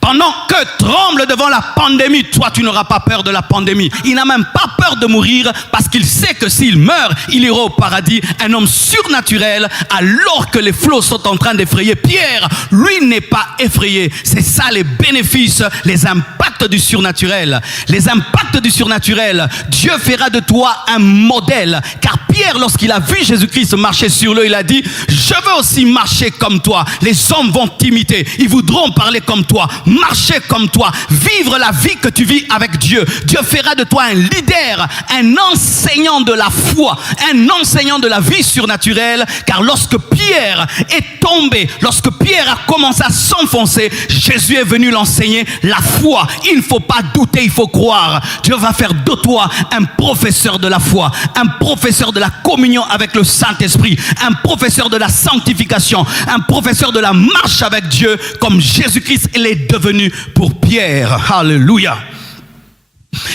Pendant que tremble devant la pandémie, toi tu n'auras pas peur de la pandémie. Il n'a même pas peur de mourir parce qu'il sait que s'il meurt, il ira au paradis. Un homme surnaturel, alors que les flots sont en train d'effrayer Pierre, lui n'est pas effrayé. C'est ça les bénéfices, les impacts du surnaturel. Les impacts du surnaturel, Dieu fera de toi un modèle. Car Pierre, lorsqu'il a vu Jésus-Christ marcher sur l'eau, il a dit, je veux aussi marcher comme toi. Les hommes vont t'imiter, ils voudront parler comme toi, marcher comme toi, vivre la vie que tu vis avec Dieu. Dieu fera de toi un leader, un enseignant de la foi, un enseignant de la vie surnaturelle. Car lorsque Pierre est tombé, lorsque Pierre a commencé à s'enfoncer, Jésus est venu l'enseigner la foi. Il ne faut pas douter, il faut croire. Dieu va faire de toi un professeur de la foi, un professeur de la communion avec le Saint-Esprit, un professeur de la sanctification, un professeur de la marche avec Dieu, comme Jésus-Christ l'est devenu pour Pierre. Alléluia.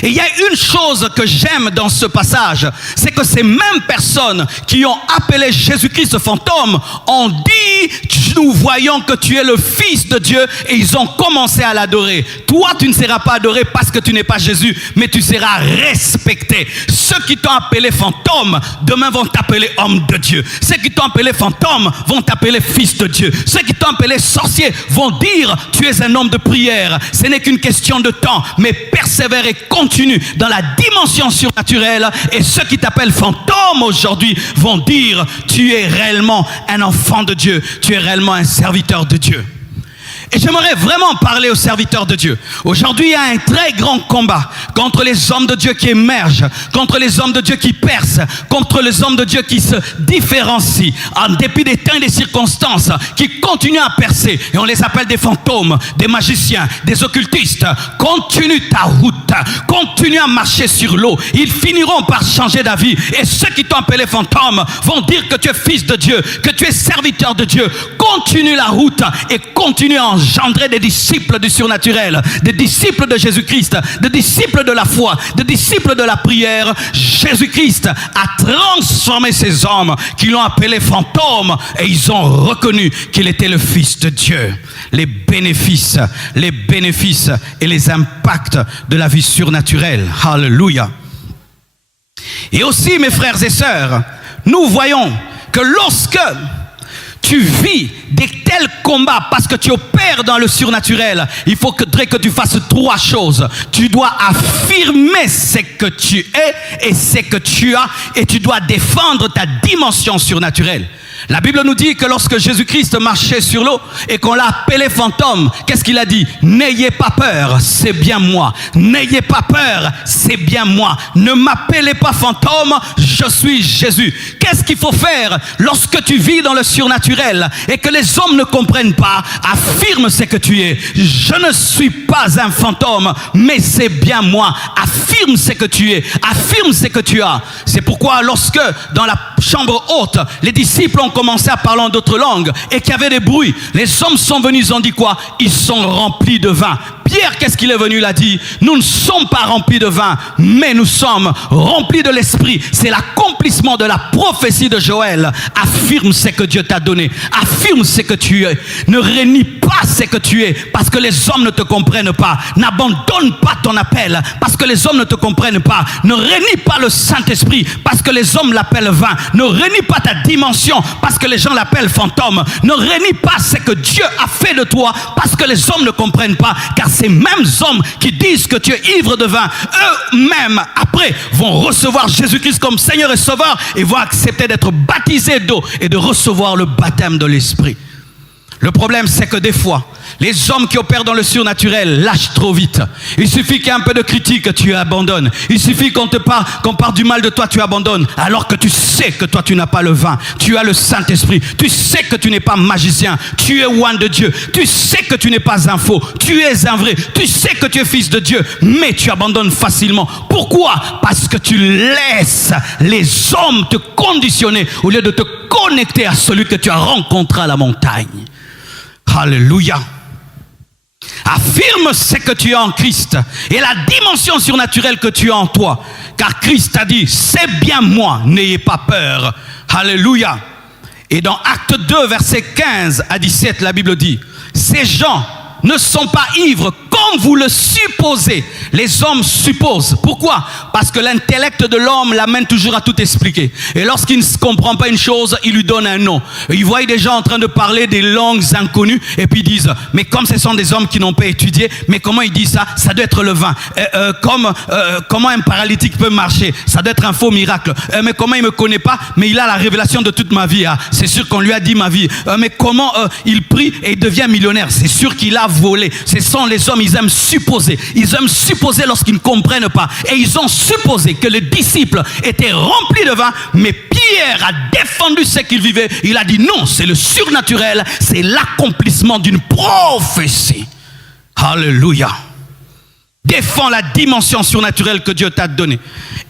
Et il y a une chose que j'aime dans ce passage, c'est que ces mêmes personnes qui ont appelé Jésus-Christ fantôme ont dit, nous voyons que tu es le Fils de Dieu, et ils ont commencé à l'adorer. Toi, tu ne seras pas adoré parce que tu n'es pas Jésus, mais tu seras respecté. Ceux qui t'ont appelé fantôme, demain vont t'appeler homme de Dieu. Ceux qui t'ont appelé fantôme vont t'appeler fils de Dieu. Ceux qui t'ont appelé sorcier vont dire, tu es un homme de prière. Ce n'est qu'une question de temps, mais persévère et continue dans la dimension surnaturelle. Et ceux qui t'appellent fantôme aujourd'hui vont dire, tu es réellement un enfant de Dieu, tu es réellement un serviteur de Dieu. Et j'aimerais vraiment parler aux serviteurs de Dieu. Aujourd'hui, il y a un très grand combat contre les hommes de Dieu qui émergent, contre les hommes de Dieu qui percent, contre les hommes de Dieu qui se différencient, en dépit des temps et des circonstances, qui continuent à percer. Et on les appelle des fantômes, des magiciens, des occultistes. Continue ta route, continue à marcher sur l'eau. Ils finiront par changer d'avis. Et ceux qui t'ont appelé fantôme vont dire que tu es fils de Dieu, que tu es serviteur de Dieu. Continue la route et continue à engendrer des disciples du surnaturel, des disciples de Jésus-Christ, des disciples de la foi, des disciples de la prière. Jésus-Christ a transformé ces hommes qui l'ont appelé fantôme et ils ont reconnu qu'il était le Fils de Dieu. Les bénéfices et les impacts de la vie surnaturelle. Alléluia. Et aussi, mes frères et sœurs, nous voyons que lorsque tu vis des tels combats parce que tu opères dans le surnaturel, il faudrait que tu fasses trois choses. Tu dois affirmer ce que tu es et ce que tu as, et tu dois défendre ta dimension surnaturelle. La Bible nous dit que lorsque Jésus-Christ marchait sur l'eau et qu'on l'a appelé fantôme, qu'est-ce qu'il a dit? N'ayez pas peur, c'est bien moi. N'ayez pas peur, c'est bien moi. Ne m'appelez pas fantôme, je suis Jésus. Qu'est-ce qu'il faut faire lorsque tu vis dans le surnaturel et que les hommes ne comprennent pas? Affirme ce que tu es. Je ne suis pas un fantôme, mais c'est bien moi. Affirme ce que tu es. Affirme ce que tu as. C'est pourquoi lorsque dans la chambre haute, les disciples ont commencé à parler en d'autres langues et qu'il y avait des bruits, les hommes sont venus, ils ont dit quoi? Ils sont remplis de vin. Pierre, qu'est-ce qu'il est venu? Il a dit, nous ne sommes pas remplis de vin, mais nous sommes remplis de l'esprit. C'est l'accomplissement de la prophétie de Joël. Affirme ce que Dieu t'a donné. Affirme ce que tu es. Ne renie pas ce que tu es parce que les hommes ne te comprennent pas. N'abandonne pas ton appel parce que les hommes ne te comprennent pas. Ne renie pas le Saint-Esprit parce que les hommes l'appellent vain. Ne renie pas ta dimension parce que les gens l'appellent fantôme. Ne renie pas ce que Dieu a fait de toi parce que les hommes ne comprennent pas. Car ces mêmes hommes qui disent que tu es ivre de vin, eux-mêmes, après, vont recevoir Jésus-Christ comme Seigneur et Sauveur et vont accepter d'être baptisés d'eau et de recevoir le baptême de l'Esprit. Le problème, c'est que des fois, les hommes qui opèrent dans le surnaturel lâchent trop vite. Il suffit qu'il y ait un peu de critique, tu abandonnes. Il suffit qu'on parle du mal de toi, tu abandonnes. Alors que tu sais que toi, tu n'as pas le vin. Tu as le Saint-Esprit. Tu sais que tu n'es pas magicien. Tu es oint de Dieu. Tu sais que tu n'es pas un faux. Tu es un vrai. Tu sais que tu es fils de Dieu. Mais tu abandonnes facilement. Pourquoi? Parce que tu laisses les hommes te conditionner au lieu de te connecter à celui que tu as rencontré à la montagne. Alléluia. Affirme ce que tu as en Christ et la dimension surnaturelle que tu as en toi. Car Christ a dit, c'est bien moi, n'ayez pas peur. Alléluia. Et dans Acte 2, versets 15 à 17, la Bible dit, ces gens ne sont pas ivres comme vous le supposez. Les hommes supposent. Pourquoi? Parce que l'intellect de l'homme l'amène toujours à tout expliquer. Et lorsqu'il ne comprend pas une chose, il lui donne un nom. Et il voit des gens en train de parler des langues inconnues et puis ils disent, mais comme ce sont des hommes qui n'ont pas étudié, mais comment il dit ça? Ça doit être le vin. Comment un paralytique peut marcher? Ça doit être un faux miracle. Mais comment il ne me connaît pas? Mais il a la révélation de toute ma vie. C'est sûr qu'on lui a dit ma vie. Mais comment il prie et il devient millionnaire? C'est sûr qu'il a volé. Ce sont les hommes, ils aiment supposer. Ils aiment supposer lorsqu'ils ne comprennent pas. Et ils ont supposé que les disciples étaient remplis de vin, mais Pierre a défendu ce qu'il vivait. Il a dit non, c'est le surnaturel, c'est l'accomplissement d'une prophétie. Alléluia. Défends la dimension surnaturelle que Dieu t'a donnée.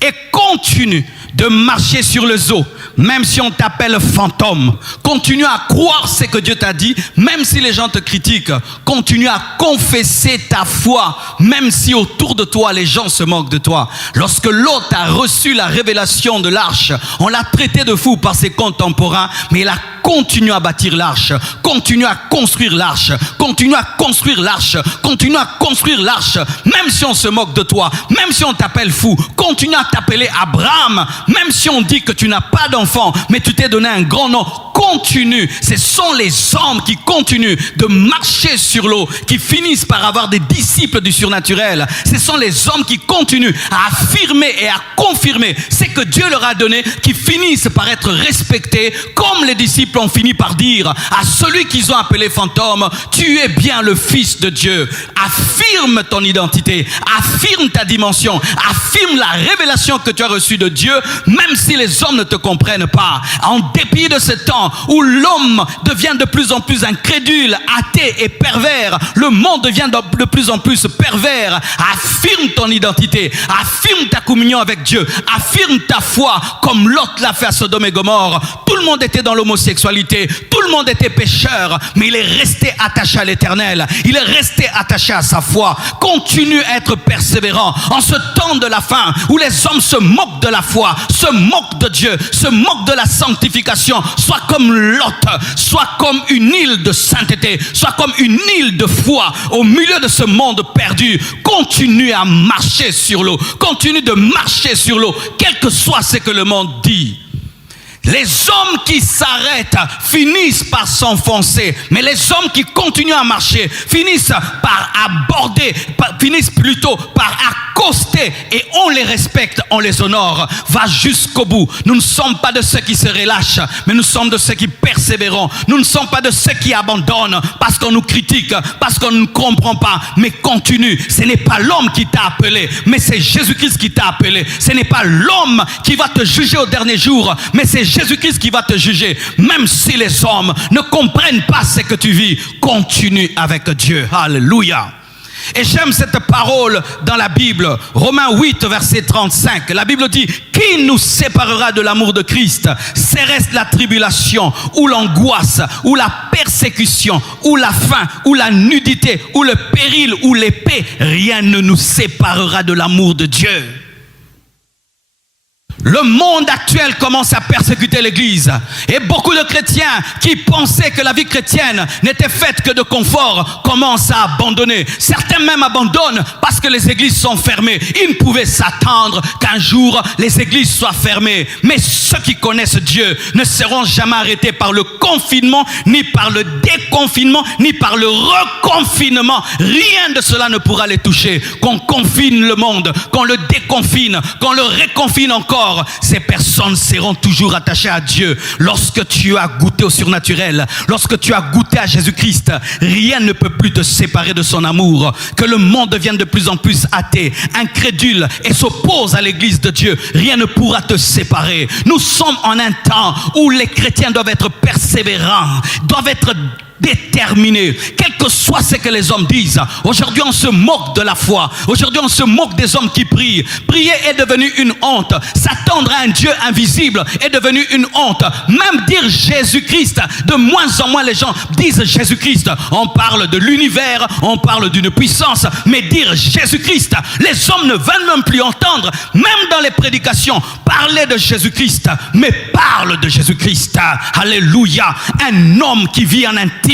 Et continue de marcher sur les eaux, même si on t'appelle fantôme. Continue à croire ce que Dieu t'a dit, même si les gens te critiquent. Continue à confesser ta foi, même si autour de toi, les gens se moquent de toi. Lorsque Lot a reçu la révélation de l'arche, on l'a traité de fou par ses contemporains, mais il a continue à bâtir l'arche, continue à construire l'arche, continue à construire l'arche, continue à construire l'arche, même si on se moque de toi, même si on t'appelle fou, continue à t'appeler Abraham, même si on dit que tu n'as pas d'enfant, mais tu t'es donné un grand nom, continue. Ce sont les hommes qui continuent de marcher sur l'eau, qui finissent par avoir des disciples du surnaturel. Ce sont les hommes qui continuent à affirmer et à confirmer ce que Dieu leur a donné, qui finissent par être respectés, comme les disciples ont fini par dire à celui qu'ils ont appelé fantôme, tu es bien le Fils de Dieu. Affirme ton identité, affirme ta dimension, affirme la révélation que tu as reçue de Dieu, même si les hommes ne te comprennent pas. En dépit de ce temps où l'homme devient de plus en plus incrédule, athée et pervers, le monde devient de plus en plus pervers. Affirme ton identité, affirme ta communion avec Dieu, affirme ta foi comme Lot l'a fait à Sodome et Gomorrhe. Tout le monde était dans l'homosexualité, tout le monde était pécheur, mais il est resté attaché à l'Éternel, il est resté attaché à sa foi. Continue à être persévérant en ce temps de la fin où les hommes se moquent de la foi, se moquent de Dieu, se moquent de la sanctification. Sois comme Lot, sois comme une île de sainteté, sois comme une île de foi au milieu de ce monde perdu. Continue à marcher sur l'eau, continue de marcher sur l'eau, quel que soit ce que le monde dit. Les hommes qui s'arrêtent finissent par s'enfoncer, mais les hommes qui continuent à marcher finissent par aborder, finissent plutôt par accoster, et on les respecte, on les honore. Va jusqu'au bout. Nous ne sommes pas de ceux qui se relâchent, mais nous sommes de ceux qui persévérons. Nous ne sommes pas de ceux qui abandonnent parce qu'on nous critique, parce qu'on ne comprend pas, mais continue. Ce n'est pas l'homme qui t'a appelé, mais c'est Jésus-Christ qui t'a appelé. Ce n'est pas l'homme qui va te juger au dernier jour, mais c'est Jésus-Christ qui va te juger. Même si les hommes ne comprennent pas ce que tu vis, continue avec Dieu. Alléluia. Et j'aime cette parole dans la Bible, Romains 8, verset 35. La Bible dit, qui nous séparera de l'amour de Christ? Serait-ce la tribulation, ou l'angoisse, ou la persécution, ou la faim, ou la nudité, ou le péril, ou l'épée? Rien ne nous séparera de l'amour de Dieu. Le monde actuel commence à persécuter l'Église. Et beaucoup de chrétiens qui pensaient que la vie chrétienne n'était faite que de confort commencent à abandonner. Certains même abandonnent parce que les églises sont fermées. Ils ne pouvaient s'attendre qu'un jour les églises soient fermées. Mais ceux qui connaissent Dieu ne seront jamais arrêtés par le confinement, ni par le déconfinement, ni par le reconfinement. Rien de cela ne pourra les toucher. Qu'on confine le monde, qu'on le déconfine, qu'on le reconfine encore, ces personnes seront toujours attachées à Dieu. Lorsque tu as goûté au surnaturel, lorsque tu as goûté à Jésus-Christ, rien ne peut plus te séparer de son amour. Que le monde devienne de plus en plus athée, incrédule et s'oppose à l'église de Dieu, rien ne pourra te séparer. Nous sommes en un temps où les chrétiens doivent être persévérants, doivent être déterminé, quel que soit ce que les hommes disent. Aujourd'hui on se moque de la foi, aujourd'hui on se moque des hommes qui prient. Prier est devenu une honte, s'attendre à un Dieu invisible est devenu une honte. Même dire Jésus-Christ, de moins en moins les gens disent Jésus-Christ. On parle de l'univers, on parle d'une puissance, mais dire Jésus-Christ, les hommes ne veulent même plus entendre, même dans les prédications, parler de Jésus-Christ, mais parle de Jésus-Christ. Alléluia. Un homme qui vit en intimité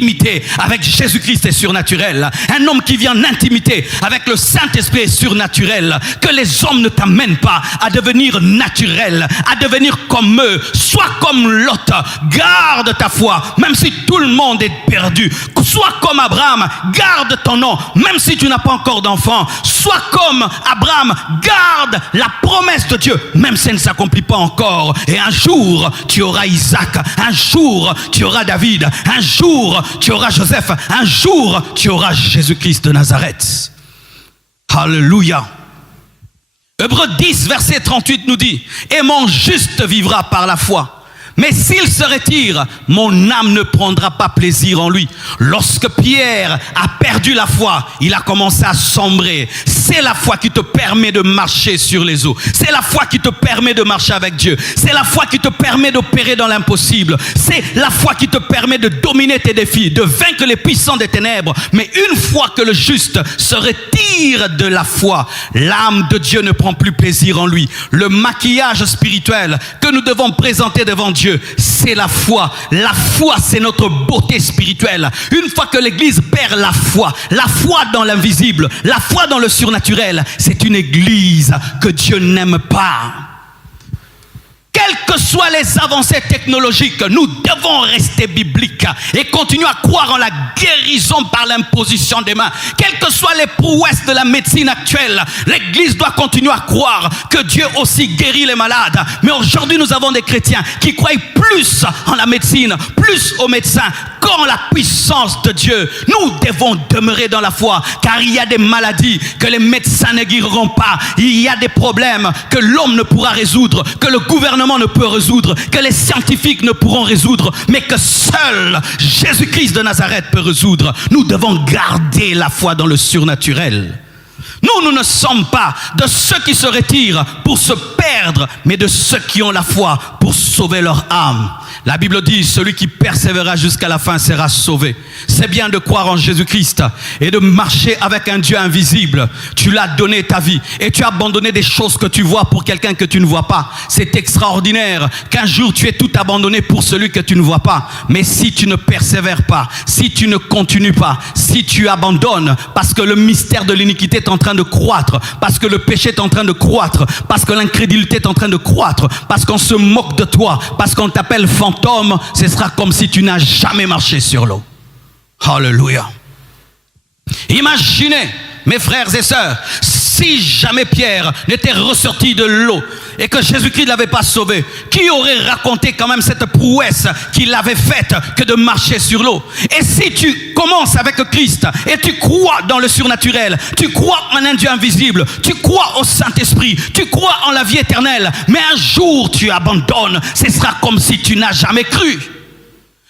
avec Jésus-Christ est surnaturel. Un homme qui vit en intimité avec le Saint-Esprit est surnaturel. Que les hommes ne t'amènent pas à devenir naturel, à devenir comme eux. Sois comme Lot. Garde ta foi, même si tout le monde est perdu. Sois comme Abraham. Garde ton nom, même si tu n'as pas encore d'enfant. Sois comme Abraham. Garde la promesse de Dieu, même si elle ne s'accomplit pas encore. Et un jour, tu auras Isaac. Un jour, tu auras David. Un jour, tu auras Joseph. Un jour, tu auras Jésus-Christ de Nazareth. Alléluia. Hébreux 10, verset 38 nous dit, et mon juste vivra par la foi. Mais s'il se retire, mon âme ne prendra pas plaisir en lui. Lorsque Pierre a perdu la foi, il a commencé à sombrer. C'est la foi qui te permet de marcher sur les eaux. C'est la foi qui te permet de marcher avec Dieu. C'est la foi qui te permet d'opérer dans l'impossible. C'est la foi qui te permet de dominer tes défis, de vaincre les puissants des ténèbres. Mais une fois que le juste se retire de la foi, l'âme de Dieu ne prend plus plaisir en lui. Le maquillage spirituel que nous devons présenter devant Dieu Dieu, c'est la foi. La foi, c'est notre beauté spirituelle. Une fois que l'Église perd la foi dans l'invisible, la foi dans le surnaturel, c'est une Église que Dieu n'aime pas. Quelles que soient les avancées technologiques, nous devons rester bibliques et continuer à croire en la guérison par l'imposition des mains. Quelles que soient les prouesses de la médecine actuelle, l'Église doit continuer à croire que Dieu aussi guérit les malades. Mais aujourd'hui, nous avons des chrétiens qui croient plus en la médecine, plus aux médecins qu'en la puissance de Dieu. Nous devons demeurer dans la foi, car il y a des maladies que les médecins ne guériront pas. Il y a des problèmes que l'homme ne pourra résoudre, que le gouvernement ne peut résoudre, que les scientifiques ne pourront résoudre, mais que seul Jésus-Christ de Nazareth peut résoudre. Nous devons garder la foi dans le surnaturel. Nous ne sommes pas de ceux qui se retirent pour se perdre, mais de ceux qui ont la foi pour sauver leur âme. La Bible dit, celui qui persévérera jusqu'à la fin sera sauvé. C'est bien de croire en Jésus-Christ et de marcher avec un Dieu invisible. Tu l'as donné ta vie et tu as abandonné des choses que tu vois pour quelqu'un que tu ne vois pas. C'est extraordinaire qu'un jour tu aies tout abandonné pour celui que tu ne vois pas. Mais si tu ne persévères pas, si tu ne continues pas, si tu abandonnes, parce que le mystère de l'iniquité est en train de croître, parce que le péché est en train de croître, parce que l'incrédulité est en train de croître, parce qu'on se moque de toi, parce qu'on t'appelle fantôme, ce sera comme si tu n'as jamais marché sur l'eau. Alléluia. Imaginez, mes frères et sœurs, si jamais Pierre n'était ressorti de l'eau et que Jésus-Christ ne l'avait pas sauvé, qui aurait raconté quand même cette prouesse qu'il avait faite que de marcher sur l'eau? Et si tu commences avec Christ et tu crois dans le surnaturel, tu crois en un Dieu invisible, tu crois au Saint-Esprit, tu crois en la vie éternelle, mais un jour tu abandonnes, ce sera comme si tu n'as jamais cru.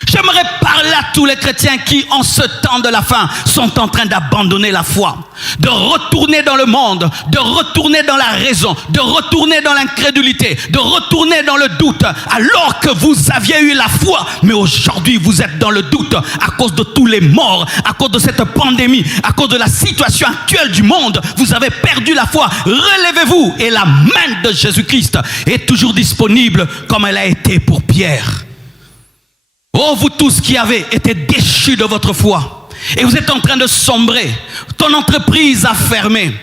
J'aimerais parler à tous les chrétiens qui, en ce temps de la fin, sont en train d'abandonner la foi, de retourner dans le monde, de retourner dans la raison, de retourner dans l'incrédulité, de retourner dans le doute, alors que vous aviez eu la foi, mais aujourd'hui vous êtes dans le doute à cause de tous les morts, à cause de cette pandémie, à cause de la situation actuelle du monde. Vous avez perdu la foi. Relevez-vous et la main de Jésus-Christ est toujours disponible comme elle a été pour Pierre. Oh, vous tous qui avez été déchus de votre foi et vous êtes en train de sombrer, ton entreprise a fermé.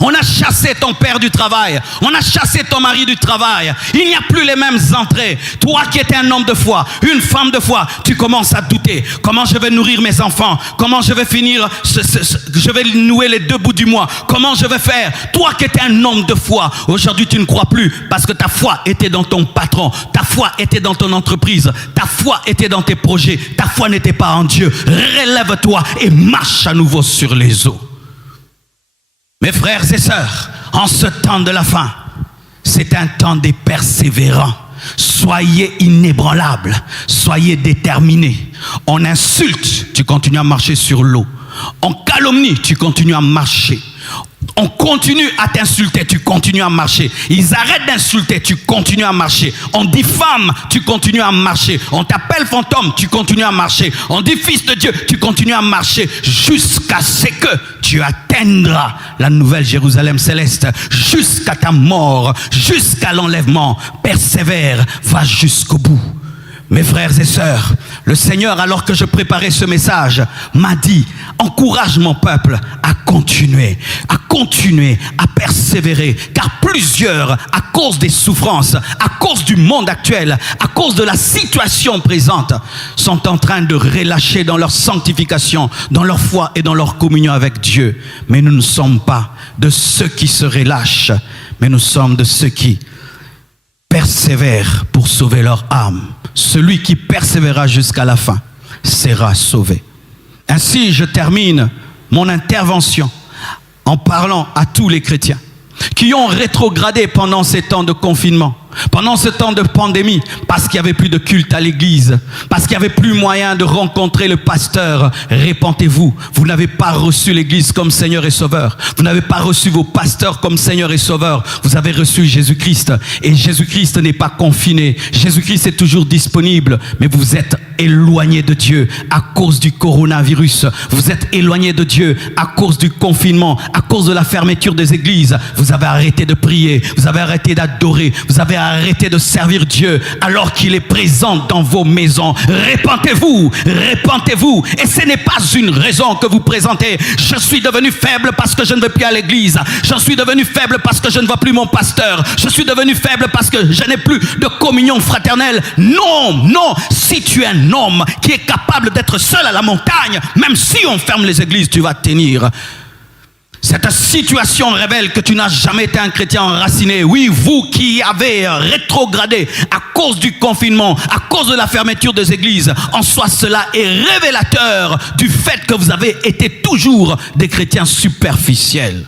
On a chassé ton père du travail, on a chassé ton mari du travail, il n'y a plus les mêmes entrées. Toi qui étais un homme de foi, une femme de foi, tu commences à douter. Comment je vais nourrir mes enfants? Comment je vais finir, je vais nouer les 2 bouts du mois? Comment je vais faire? Toi qui étais un homme de foi, aujourd'hui tu ne crois plus parce que ta foi était dans ton patron, ta foi était dans ton entreprise, ta foi était dans tes projets, ta foi n'était pas en Dieu. Relève-toi et marche à nouveau sur les eaux. Mes frères et sœurs, en ce temps de la fin, c'est un temps des persévérants. Soyez inébranlables, soyez déterminés. On insulte, tu continues à marcher sur l'eau. On calomnie, tu continues à marcher. On continue à t'insulter, tu continues à marcher. Ils arrêtent d'insulter, tu continues à marcher. On diffame, tu continues à marcher. On t'appelle fantôme, tu continues à marcher. On dit fils de Dieu, tu continues à marcher jusqu'à ce que tu atteindras la nouvelle Jérusalem céleste, jusqu'à ta mort, jusqu'à l'enlèvement. Persévère, va jusqu'au bout. Mes frères et sœurs, le Seigneur, alors que je préparais ce message, m'a dit, encourage mon peuple à continuer, à persévérer, car plusieurs, à cause des souffrances, à cause du monde actuel, à cause de la situation présente, sont en train de relâcher dans leur sanctification, dans leur foi et dans leur communion avec Dieu. Mais nous ne sommes pas de ceux qui se relâchent, mais nous sommes de ceux qui persévèrent pour sauver leur âme. Celui qui persévérera jusqu'à la fin sera sauvé. Ainsi, je termine mon intervention en parlant à tous les chrétiens qui ont rétrogradé pendant ces temps de confinement, pendant ce temps de pandémie, parce qu'il n'y avait plus de culte à l'église, parce qu'il n'y avait plus moyen de rencontrer le pasteur. Répentez-vous, vous n'avez pas reçu l'église comme Seigneur et Sauveur, vous n'avez pas reçu vos pasteurs comme Seigneur et Sauveur, vous avez reçu Jésus-Christ, et Jésus-Christ n'est pas confiné, Jésus-Christ est toujours disponible, mais vous êtes éloigné de Dieu à cause du coronavirus. Vous êtes éloigné de Dieu à cause du confinement, à cause de la fermeture des églises. Vous avez arrêté de prier, vous avez arrêté d'adorer, vous avez arrêté de servir Dieu alors qu'il est présent dans vos maisons. Repentez-vous, repentez-vous. Et ce n'est pas une raison que vous présentez. Je suis devenu faible parce que je ne vais plus à l'église. Je suis devenu faible parce que je ne vois plus mon pasteur. Je suis devenu faible parce que je n'ai plus de communion fraternelle. Non, non. Si tu es un homme qui est capable d'être seul à la montagne, même si on ferme les églises, tu vas tenir. Cette situation révèle que tu n'as jamais été un chrétien enraciné. Oui, vous qui avez rétrogradé à cause du confinement, à cause de la fermeture des églises, en soi cela est révélateur du fait que vous avez été toujours des chrétiens superficiels.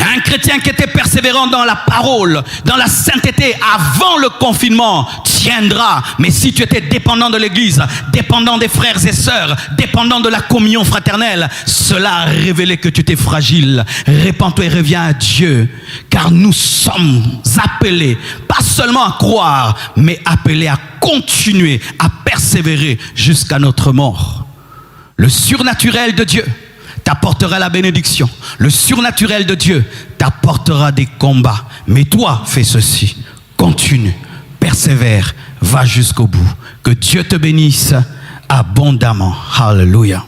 Un chrétien qui était persévérant dans la parole, dans la sainteté avant le confinement, tiendra. Mais si tu étais dépendant de l'église, dépendant des frères et sœurs, dépendant de la communion fraternelle, cela a révélé que tu étais fragile. Répands-toi et reviens à Dieu, car nous sommes appelés, pas seulement à croire, mais appelés à continuer, à persévérer jusqu'à notre mort. Le surnaturel de Dieu t'apportera la bénédiction. Le surnaturel de Dieu t'apportera des combats. Mais toi, fais ceci. Continue, persévère, va jusqu'au bout. Que Dieu te bénisse abondamment. Alléluia.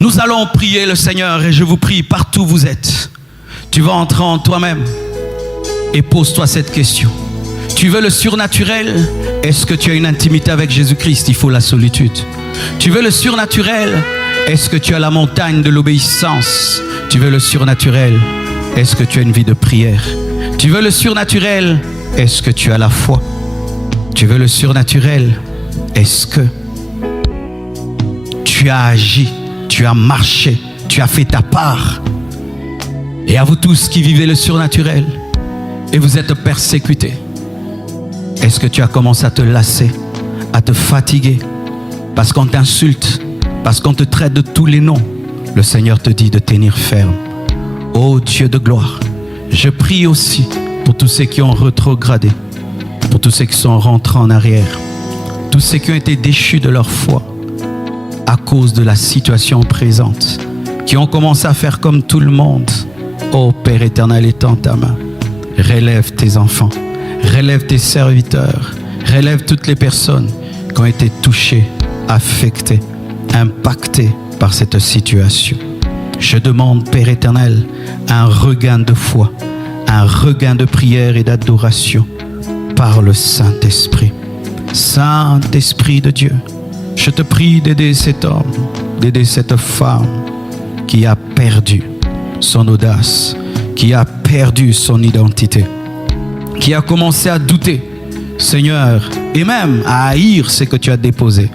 Nous allons prier le Seigneur et je vous prie partout où vous êtes. Tu vas entrer en toi-même et pose-toi cette question. Tu veux le surnaturel? Est-ce que tu as une intimité avec Jésus-Christ? Il faut la solitude. Tu veux le surnaturel? Est-ce que tu as la montagne de l'obéissance? Tu veux le surnaturel? Est-ce que tu as une vie de prière? Tu veux le surnaturel? Est-ce que tu as la foi? Tu veux le surnaturel? Est-ce que tu as agi, tu as marché, tu as fait ta part? Et à vous tous qui vivez le surnaturel et vous êtes persécutés, est-ce que tu as commencé à te lasser, à te fatiguer parce qu'on t'insulte, parce qu'on te traite de tous les noms? Le Seigneur te dit de tenir ferme. Ô Dieu de gloire, je prie aussi pour tous ceux qui ont rétrogradé, pour tous ceux qui sont rentrés en arrière, tous ceux qui ont été déchus de leur foi à cause de la situation présente, qui ont commencé à faire comme tout le monde. Ô Père éternel, étends ta main. Relève tes enfants, relève tes serviteurs, relève toutes les personnes qui ont été touchées, affectées, impacté par cette situation. Je demande, Père éternel, un regain de foi, un regain de prière et d'adoration par le Saint-Esprit. Saint-Esprit de Dieu, je te prie d'aider cet homme, d'aider cette femme qui a perdu son audace, qui a perdu son identité, qui a commencé à douter, Seigneur, et même à haïr ce que tu as déposé.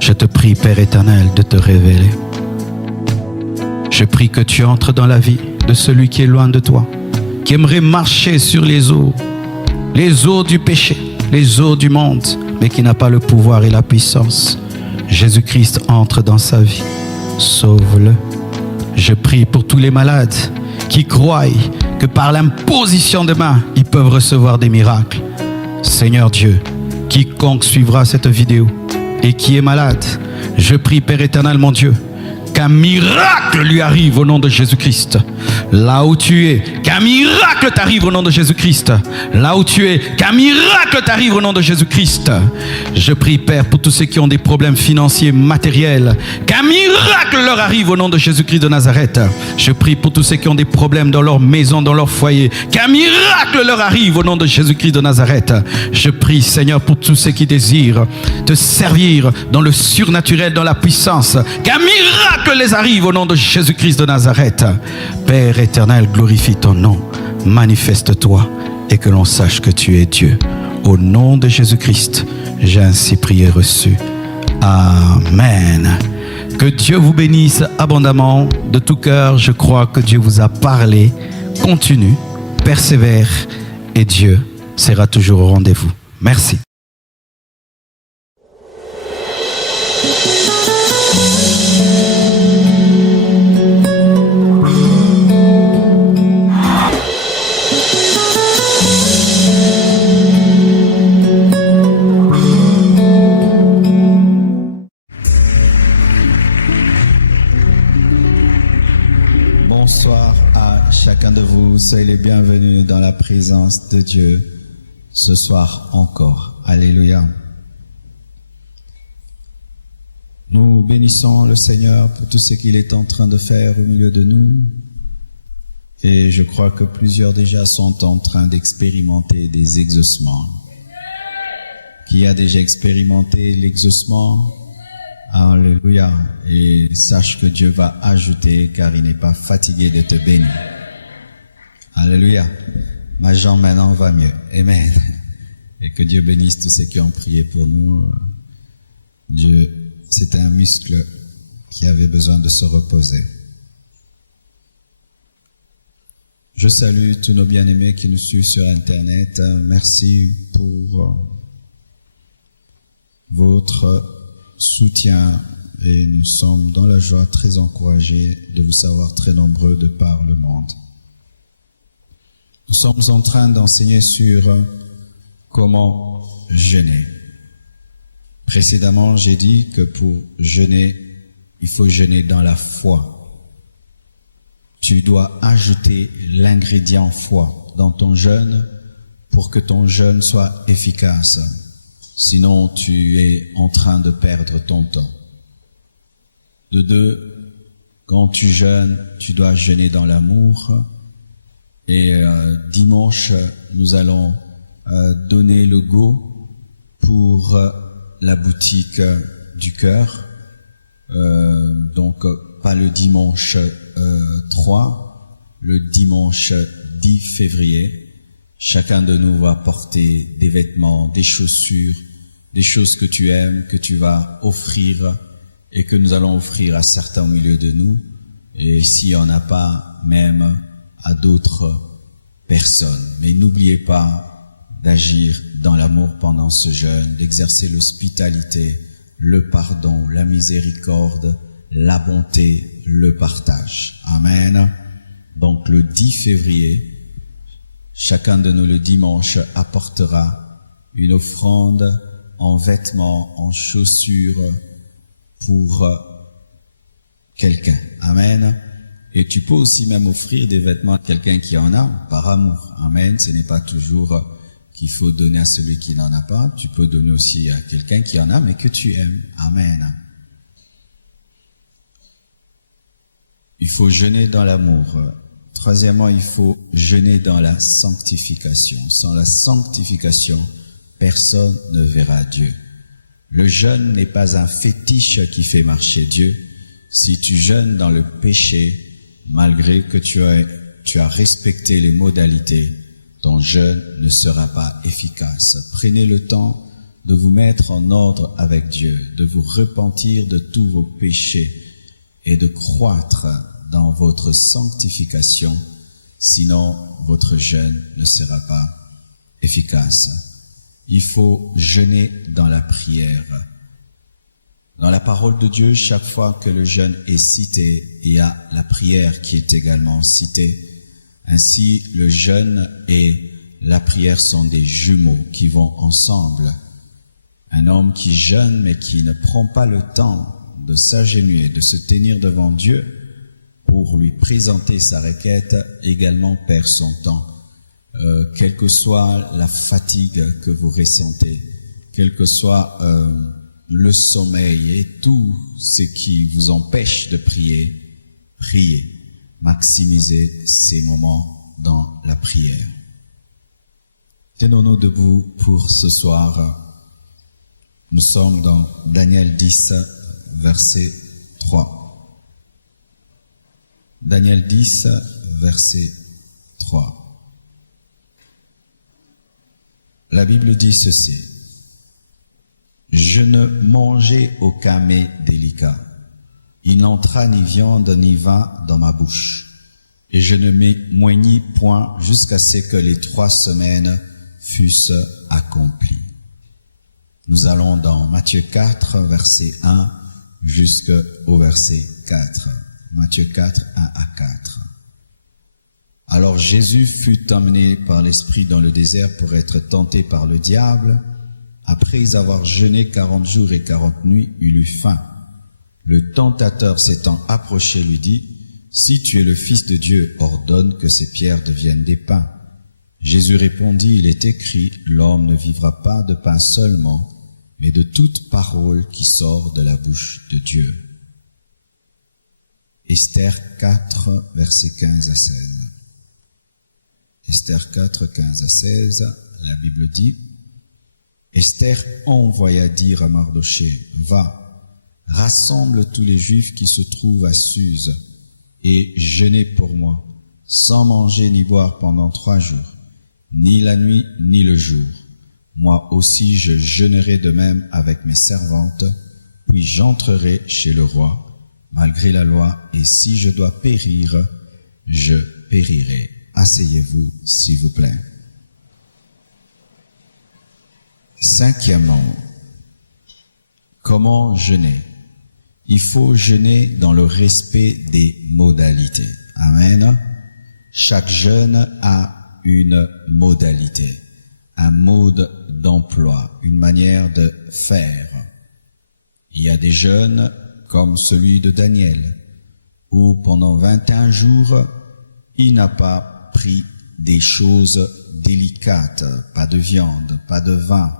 Je te prie, Père éternel, de te révéler. Je prie que tu entres dans la vie de celui qui est loin de toi, qui aimerait marcher sur les eaux du péché, les eaux du monde, mais qui n'a pas le pouvoir et la puissance. Jésus-Christ entre dans sa vie. Sauve-le. Je prie pour tous les malades qui croient que par l'imposition de mains, ils peuvent recevoir des miracles. Seigneur Dieu, quiconque suivra cette vidéo et qui est malade, je prie, Père éternel, mon Dieu, qu'un miracle lui arrive au nom de Jésus-Christ. Là où tu es, qu'un miracle t'arrive au nom de Jésus-Christ. Là où tu es, qu'un miracle t'arrive au nom de Jésus-Christ. Je prie, Père, pour tous ceux qui ont des problèmes financiers, matériels, qu'un miracle leur arrive au nom de Jésus-Christ de Nazareth. Je prie pour tous ceux qui ont des problèmes dans leur maison, dans leur foyer, qu'un miracle leur arrive au nom de Jésus-Christ de Nazareth. Je prie, Seigneur, pour tous ceux qui désirent te servir dans le surnaturel, dans la puissance, qu'un miracle les arrive au nom de Jésus-Christ de Nazareth. Père éternel, glorifie ton nom, manifeste-toi et que l'on sache que tu es Dieu. Au nom de Jésus-Christ, j'ai ainsi prié et reçu. Amen. Que Dieu vous bénisse abondamment. De tout cœur, je crois que Dieu vous a parlé. Continue, persévère et Dieu sera toujours au rendez-vous. Merci. Bonsoir à chacun de vous. Soyez les bienvenus dans la présence de Dieu ce soir encore. Alléluia. Nous bénissons le Seigneur pour tout ce qu'il est en train de faire au milieu de nous. Et je crois que plusieurs déjà sont en train d'expérimenter des exaucements. Qui a déjà expérimenté l'exaucement? Alléluia. Et sache que Dieu va ajouter, car il n'est pas fatigué de te bénir. Alléluia. Ma jambe maintenant va mieux. Amen. Et que Dieu bénisse tous ceux qui ont prié pour nous. Dieu, c'est un muscle qui avait besoin de se reposer. Je salue tous nos bien-aimés qui nous suivent sur Internet. Merci pour votre soutien et nous sommes dans la joie très encouragés de vous savoir très nombreux de par le monde. Nous sommes en train d'enseigner sur comment jeûner. Précédemment, j'ai dit que pour jeûner, il faut jeûner dans la foi. Tu dois ajouter l'ingrédient foi dans ton jeûne pour que ton jeûne soit efficace. Sinon, tu es en train de perdre ton temps. De deux, quand tu jeûnes, tu dois jeûner dans l'amour. Et dimanche, nous allons donner le go pour la boutique du cœur. Donc, pas le dimanche 3, le dimanche 10 février. Chacun de nous va porter des vêtements, des chaussures, des choses que tu aimes, que tu vas offrir et que nous allons offrir à certains au milieu de nous. Et s'il n'y en a pas, même à d'autres personnes. Mais n'oubliez pas d'agir dans l'amour pendant ce jeûne, d'exercer l'hospitalité, le pardon, la miséricorde, la bonté, le partage. Amen. Donc le 10 février, chacun de nous le dimanche apportera une offrande en vêtements, en chaussures pour quelqu'un. Amen. Et tu peux aussi même offrir des vêtements à quelqu'un qui en a par amour. Amen. Ce n'est pas toujours qu'il faut donner à celui qui n'en a pas. Tu peux donner aussi à quelqu'un qui en a mais que tu aimes. Amen. Il faut jeûner dans l'amour. Troisièmement, il faut jeûner dans la sanctification. Sans la sanctification, personne ne verra Dieu. Le jeûne n'est pas un fétiche qui fait marcher Dieu. Si tu jeûnes dans le péché, malgré que tu as respecté les modalités, ton jeûne ne sera pas efficace. Prenez le temps de vous mettre en ordre avec Dieu, de vous repentir de tous vos péchés et de croître dans votre sanctification, sinon votre jeûne ne sera pas efficace. Il faut jeûner dans la prière. Dans la parole de Dieu, chaque fois que le jeûne est cité, il y a la prière qui est également citée. Ainsi, le jeûne et la prière sont des jumeaux qui vont ensemble. Un homme qui jeûne mais qui ne prend pas le temps de s'agenouiller, de se tenir devant Dieu pour lui présenter sa requête, également perd son temps. Quelle que soit la fatigue que vous ressentez, quel que soit le sommeil et tout ce qui vous empêche de prier, priez. Maximisez ces moments dans la prière. Tenons-nous debout pour ce soir. Nous sommes dans Daniel 10, verset 3. Daniel 10, verset 3. La Bible dit ceci. Je ne mangeai aucun mets délicat. Il n'entra ni viande ni vin dans ma bouche. Et je ne m'éloignis point jusqu'à ce que les 3 semaines fussent accomplies. Nous allons dans Matthieu 4, verset 1 jusqu'au verset 4. Matthieu 4, 1 à 4. Alors Jésus fut emmené par l'Esprit dans le désert pour être tenté par le diable. Après avoir jeûné 40 jours et 40 nuits, il eut faim. Le tentateur s'étant approché lui dit, « Si tu es le Fils de Dieu, ordonne que ces pierres deviennent des pains. » Jésus répondit, « Il est écrit, l'homme ne vivra pas de pain seulement, mais de toute parole qui sort de la bouche de Dieu. » Esther 4, versets 15 à 16. Esther 4, 15 à 16, la Bible dit, « Esther envoya dire à Mardochée, « Va, rassemble tous les Juifs qui se trouvent à Suse, et jeûnez pour moi, sans manger ni boire pendant 3 jours, ni la nuit ni le jour. Moi aussi je jeûnerai de même avec mes servantes, puis j'entrerai chez le roi, malgré la loi, et si je dois périr, je périrai. » Asseyez-vous, s'il vous plaît. Cinquièmement, comment jeûner? Il faut jeûner dans le respect des modalités. Amen. Chaque jeûne a une modalité, un mode d'emploi, une manière de faire. Il y a des jeûnes comme celui de Daniel, où pendant 21 jours, il n'a pas pris des choses délicates, pas de viande, pas de vin,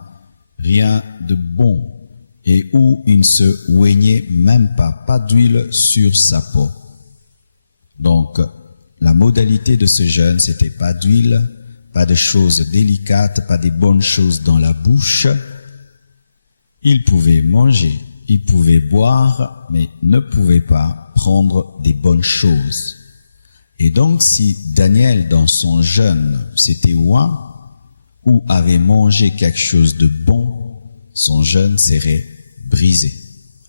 rien de bon, et où il ne se oignait même pas d'huile sur sa peau. Donc, la modalité de ce jeûne, c'était pas d'huile, pas de choses délicates, pas des bonnes choses dans la bouche. Il pouvait manger, il pouvait boire, mais ne pouvait pas prendre des bonnes choses. Et donc, si Daniel, dans son jeûne, s'était oint ou avait mangé quelque chose de bon, son jeûne serait brisé.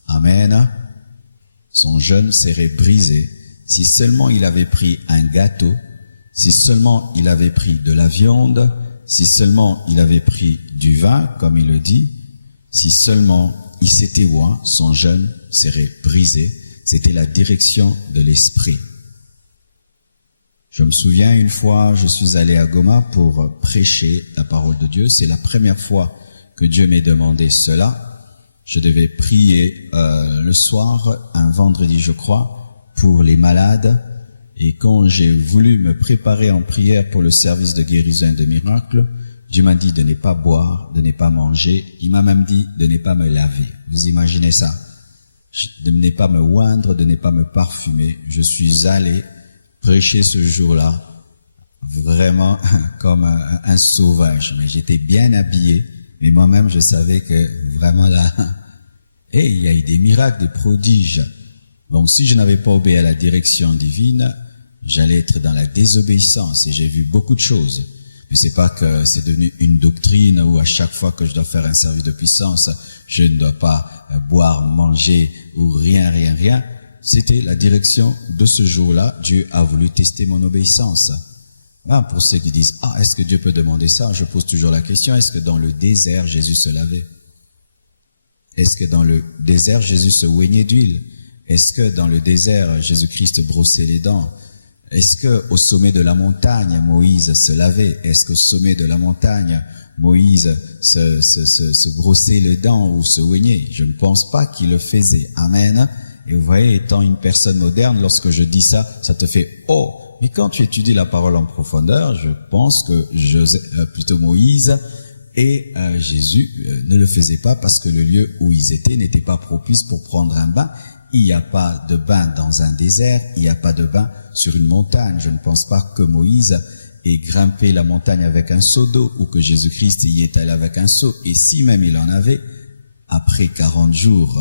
Amen. Son jeûne serait brisé si seulement il avait pris un gâteau, si seulement il avait pris de la viande, si seulement il avait pris du vin, comme il le dit, si seulement il s'était oint, son jeûne serait brisé. C'était la direction de l'esprit. Je me souviens une fois, je suis allé à Goma pour prêcher la parole de Dieu. C'est la première fois que Dieu m'ait demandé cela. Je devais prier le soir, un vendredi je crois, pour les malades. Et quand j'ai voulu me préparer en prière pour le service de guérison et de miracle, Dieu m'a dit de ne pas boire, de ne pas manger. Il m'a même dit de ne pas me laver. Vous imaginez ça? De ne pas me oindre, de ne pas me parfumer. Je suis allé prêcher ce jour-là, vraiment comme un sauvage. Mais j'étais bien habillé, mais moi-même je savais que vraiment là, il y a eu des miracles, des prodiges. Donc si je n'avais pas obéi à la direction divine, j'allais être dans la désobéissance et j'ai vu beaucoup de choses. Mais c'est pas que c'est devenu une doctrine où à chaque fois que je dois faire un service de puissance, je ne dois pas boire, manger ou rien. C'était la direction de ce jour-là. Dieu a voulu tester mon obéissance. Pour ceux qui disent, est-ce que Dieu peut demander ça? Je pose toujours la question, est-ce que dans le désert, Jésus se lavait? Est-ce que dans le désert, Jésus se oignait d'huile? Est-ce que dans le désert, Jésus-Christ brossait les dents? Est-ce que au sommet de la montagne, Moïse se lavait? Est-ce qu'au sommet de la montagne, Moïse se brossait les dents ou se oignait? Je ne pense pas qu'il le faisait. Amen. Et vous voyez, étant une personne moderne, lorsque je dis ça, ça te fait « Oh !» Mais quand tu étudies la parole en profondeur, je pense que Moïse et Jésus ne le faisaient pas parce que le lieu où ils étaient n'était pas propice pour prendre un bain. Il n'y a pas de bain dans un désert, il n'y a pas de bain sur une montagne. Je ne pense pas que Moïse ait grimpé la montagne avec un seau d'eau ou que Jésus-Christ y est allé avec un seau. Et si même il en avait, après 40 jours...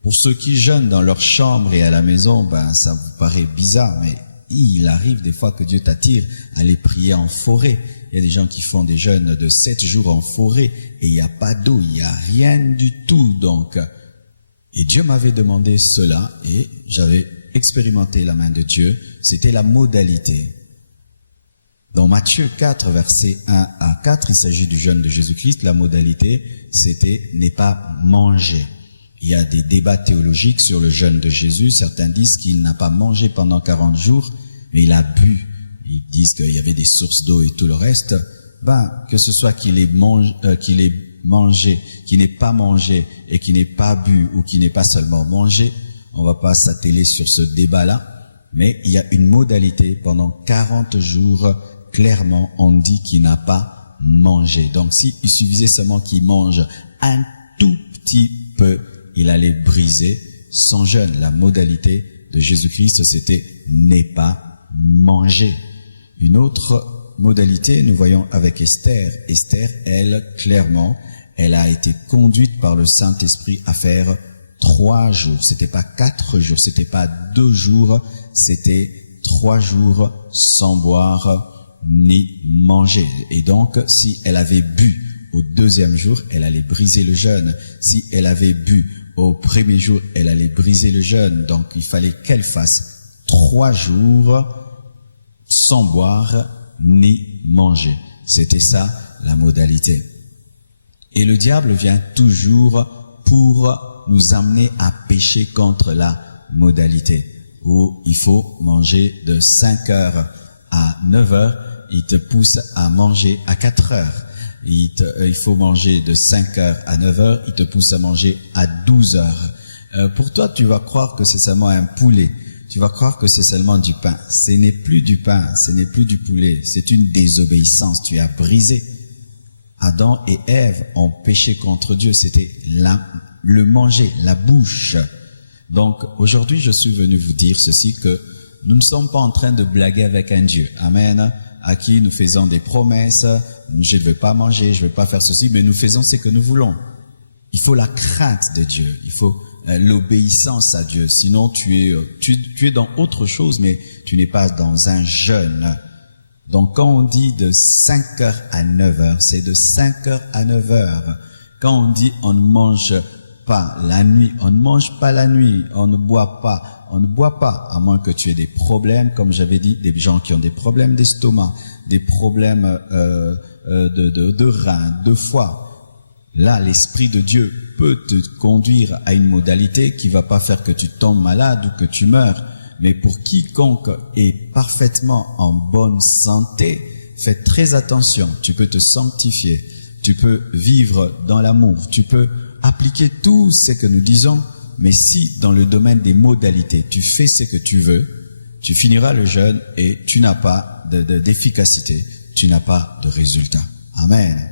Pour ceux qui jeûnent dans leur chambre et à la maison, ça vous paraît bizarre, mais il arrive des fois que Dieu t'attire à aller prier en forêt. Il y a des gens qui font des jeûnes de 7 jours en forêt et il n'y a pas d'eau, il n'y a rien du tout. Donc, et Dieu m'avait demandé cela et j'avais expérimenté la main de Dieu. C'était la modalité. Dans Matthieu 4, versets 1 à 4, il s'agit du jeûne de Jésus-Christ. La modalité, c'était ne pas manger. Il y a des débats théologiques sur le jeûne de Jésus. Certains disent qu'il n'a pas mangé pendant 40 jours, mais il a bu. Ils disent qu'il y avait des sources d'eau et tout le reste. Que ce soit qu'il ait mangé, qu'il n'ait pas mangé et qu'il n'ait pas bu ou qu'il n'ait pas seulement mangé, on va pas s'atteler sur ce débat-là, mais il y a une modalité pendant 40 jours, clairement, on dit qu'il n'a pas mangé. Donc, s'il suffisait seulement qu'il mange un tout petit peu, il allait briser son jeûne. La modalité de Jésus-Christ, c'était n'est pas manger. Une autre modalité, nous voyons avec Esther. Esther, elle, clairement, elle a été conduite par le Saint-Esprit à faire 3 jours. C'était pas 4 jours, c'était pas 2 jours, c'était 3 jours sans boire ni manger. Et donc, si elle avait bu au 2e jour, elle allait briser le jeûne. Si elle avait bu au 1er jour, elle allait briser le jeûne. Donc, il fallait qu'elle fasse 3 jours sans boire ni manger. C'était ça, la modalité. Et le diable vient toujours pour nous amener à pécher contre la modalité, où il faut manger de 5h à 9h, il te pousse à manger à 4h. Il faut manger de 5h à 9h, il te pousse à manger à 12h. Pour toi, tu vas croire que c'est seulement un poulet. Tu vas croire que c'est seulement du pain. Ce n'est plus du pain, ce n'est plus du poulet. C'est une désobéissance. Tu as brisé. Adam et Ève ont péché contre Dieu. C'était le manger, la bouche. Donc, aujourd'hui, je suis venu vous dire ceci, que nous ne sommes pas en train de blaguer avec un Dieu. Amen. À qui nous faisons des promesses. Je ne vais pas manger, je ne vais pas faire ceci, mais nous faisons ce que nous voulons. Il faut la crainte de Dieu. Il faut l'obéissance à Dieu. Sinon, tu es dans autre chose, mais tu n'es pas dans un jeûne. Donc, quand on dit de 5h à 9h, c'est de 5h à 9h. Quand on dit on ne mange pas la nuit, on ne mange pas la nuit, on ne boit pas, à moins que tu aies des problèmes, comme j'avais dit, des gens qui ont des problèmes d'estomac, des problèmes de reins, de foie. Là, l'Esprit de Dieu peut te conduire à une modalité qui va pas faire que tu tombes malade ou que tu meurs. Mais pour quiconque est parfaitement en bonne santé, fais très attention. Tu peux te sanctifier, tu peux vivre dans l'amour, tu peux appliquer tout ce que nous disons, mais si dans le domaine des modalités, tu fais ce que tu veux, tu finiras le jeûne et tu n'as pas d'efficacité, tu n'as pas de résultat. Amen.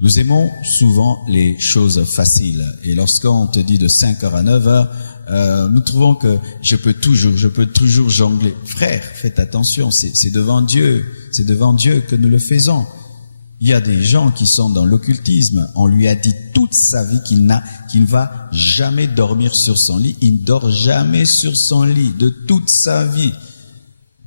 Nous aimons souvent les choses faciles. Et lorsqu'on te dit de 5h à 9h, nous trouvons que je peux toujours jongler. Frère, faites attention, c'est devant Dieu. C'est devant Dieu que nous le faisons. Il y a des gens qui sont dans l'occultisme. On lui a dit toute sa vie qu'il ne va jamais dormir sur son lit. Il ne dort jamais sur son lit de toute sa vie.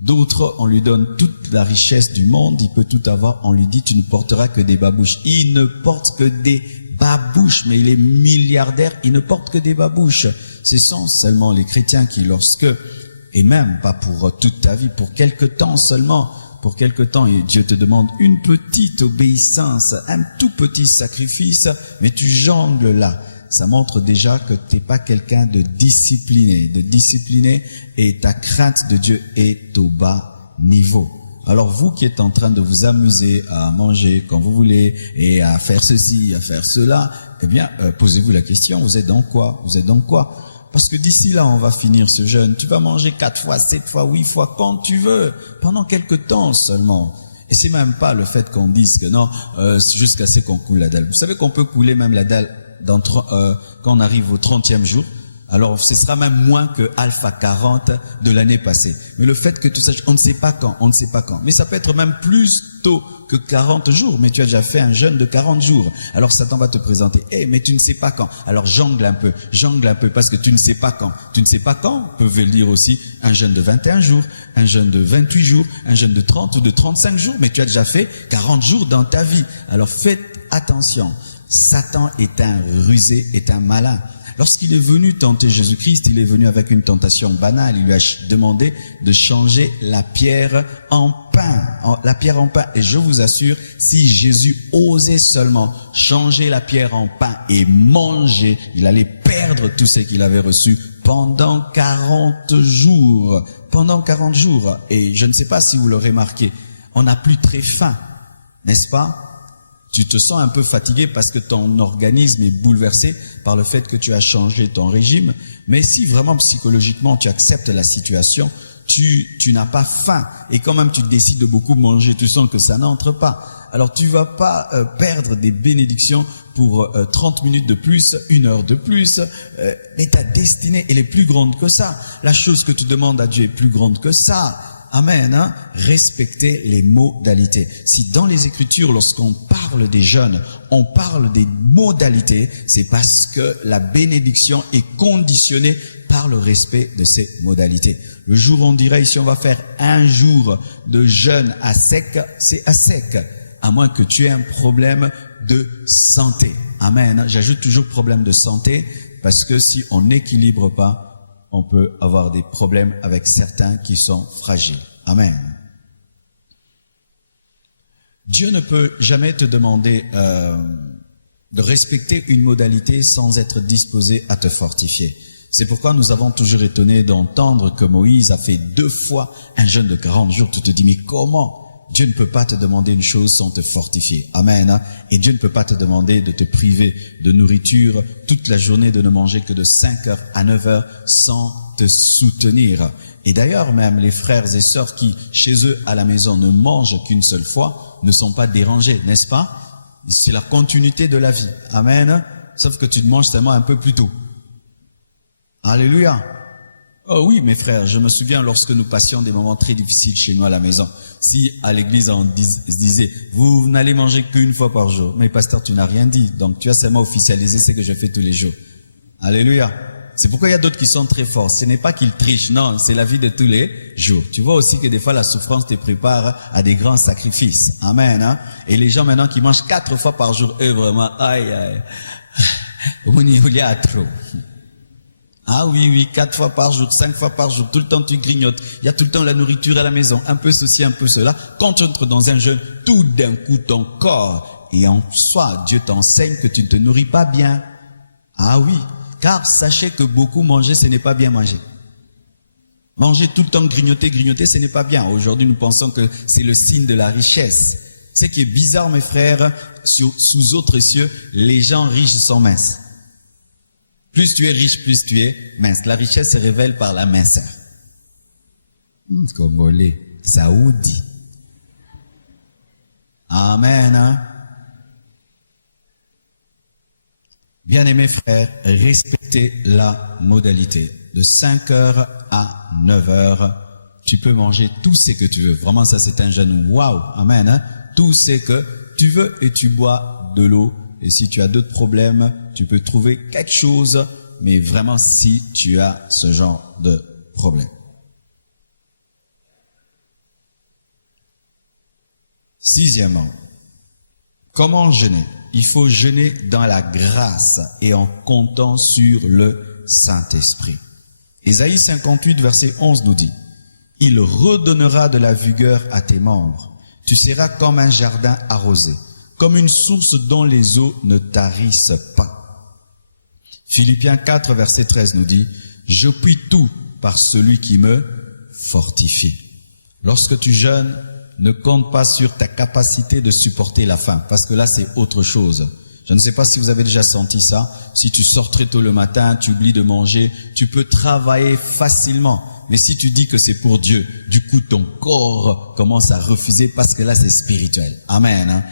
D'autres, on lui donne toute la richesse du monde, il peut tout avoir, on lui dit tu ne porteras que des babouches. Il ne porte que des babouches, mais il est milliardaire, il ne porte que des babouches. Ce sont seulement les chrétiens qui, et même pas pour toute ta vie, pour quelque temps seulement, et Dieu te demande une petite obéissance, un tout petit sacrifice, mais tu jongles là. Ça montre déjà que tu n'es pas quelqu'un de discipliné et ta crainte de Dieu est au bas niveau. Alors vous qui êtes en train de vous amuser à manger quand vous voulez et à faire ceci, à faire cela, eh bien, posez-vous la question, vous êtes dans quoi? Parce que d'ici là, on va finir ce jeûne. Tu vas manger 4 fois, 7 fois, 8 fois, quand tu veux, pendant quelque temps seulement. Et c'est même pas le fait qu'on dise que non, jusqu'à ce qu'on coule la dalle. Vous savez qu'on peut couler même la dalle quand on arrive au 30e jour. Alors ce sera même moins que Alpha 40 de l'année passée. Mais le fait que tout ça, on ne sait pas quand. Mais ça peut être même plus tôt que 40 jours. Mais tu as déjà fait un jeûne de 40 jours. Alors Satan va te présenter. Mais tu ne sais pas quand. Alors jongle un peu parce que tu ne sais pas quand. Tu ne sais pas quand peut veut dire aussi un jeûne de 21 jours, un jeûne de 28 jours, un jeûne de 30 ou de 35 jours. Mais tu as déjà fait 40 jours dans ta vie. Alors faites attention. Satan est un rusé, est un malin. Lorsqu'il est venu tenter Jésus-Christ, il est venu avec une tentation banale. Il lui a demandé de changer la pierre en pain. Et je vous assure, si Jésus osait seulement changer la pierre en pain et manger, il allait perdre tout ce qu'il avait reçu pendant 40 jours. Et je ne sais pas si vous l'aurez remarqué, on n'a plus très faim, n'est-ce pas? Tu te sens un peu fatigué parce que ton organisme est bouleversé par le fait que tu as changé ton régime. Mais si vraiment psychologiquement tu acceptes la situation, tu n'as pas faim et quand même tu décides de beaucoup manger, tu sens que ça n'entre pas. Alors tu vas pas perdre des bénédictions pour 30 minutes de plus, 1 heure de plus, mais ta destinée elle est plus grande que ça. La chose que tu demandes à Dieu est plus grande que ça. Amen. Hein? Respectez les modalités. Si dans les Écritures, lorsqu'on parle des jeûnes, on parle des modalités, c'est parce que la bénédiction est conditionnée par le respect de ces modalités. Le jour où on dirait ici on va faire 1 jour de jeûne à sec, c'est à sec. À moins que tu aies un problème de santé. Amen. J'ajoute toujours problème de santé parce que si on n'équilibre pas, on peut avoir des problèmes avec certains qui sont fragiles. Amen. Dieu ne peut jamais te demander de respecter une modalité sans être disposé à te fortifier. C'est pourquoi nous avons toujours étonné d'entendre que Moïse a fait 2 fois un jeûne de 40 jours. Tu te dis, mais comment ? Dieu ne peut pas te demander une chose sans te fortifier. Amen. Et Dieu ne peut pas te demander de te priver de nourriture toute la journée, de ne manger que de 5h à 9h sans te soutenir. Et d'ailleurs, même les frères et sœurs qui, chez eux, à la maison, ne mangent qu'une seule fois, ne sont pas dérangés, n'est-ce pas? C'est la continuité de la vie. Amen. Sauf que tu te manges seulement un peu plus tôt. Alléluia. Oh oui, mes frères, je me souviens lorsque nous passions des moments très difficiles chez nous à la maison. Si à l'église on disait, vous n'allez manger qu'une fois par jour. Mais pasteur, tu n'as rien dit. Donc tu as seulement officialisé ce que je fais tous les jours. Alléluia. C'est pourquoi il y a d'autres qui sont très forts. Ce n'est pas qu'ils trichent, non, c'est la vie de tous les jours. Tu vois aussi que des fois la souffrance te prépare à des grands sacrifices. Amen. Hein? Et les gens maintenant qui mangent 4 fois par jour, eux vraiment, aïe, aïe. Il y a trop. Ah oui, 4 fois par jour, 5 fois par jour, tout le temps tu grignotes. Il y a tout le temps la nourriture à la maison, un peu ceci, un peu cela. Quand tu entres dans un jeûne, tout d'un coup ton corps, et en soi, Dieu t'enseigne que tu ne te nourris pas bien. Ah oui, car sachez que beaucoup manger, ce n'est pas bien manger. Manger tout le temps, grignoter, ce n'est pas bien. Aujourd'hui, nous pensons que c'est le signe de la richesse. Ce qui est bizarre, mes frères, sous autres cieux, les gens riches sont minces. Plus tu es riche, plus tu es mince. La richesse se révèle par la minceur. Congolais, Saoudi. Amen. Hein? Bien-aimés frères, respectez la modalité. De 5h à 9h, tu peux manger tout ce que tu veux. Vraiment, ça c'est un jeûne. Waouh, amen. Hein? Tout ce que tu veux et tu bois de l'eau. Et si tu as d'autres problèmes, tu peux trouver quelque chose, mais vraiment si tu as ce genre de problème. Sixièmement, comment jeûner? Il faut jeûner dans la grâce et en comptant sur le Saint-Esprit. Ésaïe 58, verset 11 nous dit, « Il redonnera de la vigueur à tes membres. Tu seras comme un jardin arrosé, comme une source dont les eaux ne tarissent pas. » Philippiens 4, verset 13 nous dit, « Je puis tout par celui qui me fortifie. » Lorsque tu jeûnes, ne compte pas sur ta capacité de supporter la faim, parce que là c'est autre chose. Je ne sais pas si vous avez déjà senti ça. Si tu sors très tôt le matin, tu oublies de manger, tu peux travailler facilement. Mais si tu dis que c'est pour Dieu, du coup ton corps commence à refuser parce que là c'est spirituel. Amen. Hein?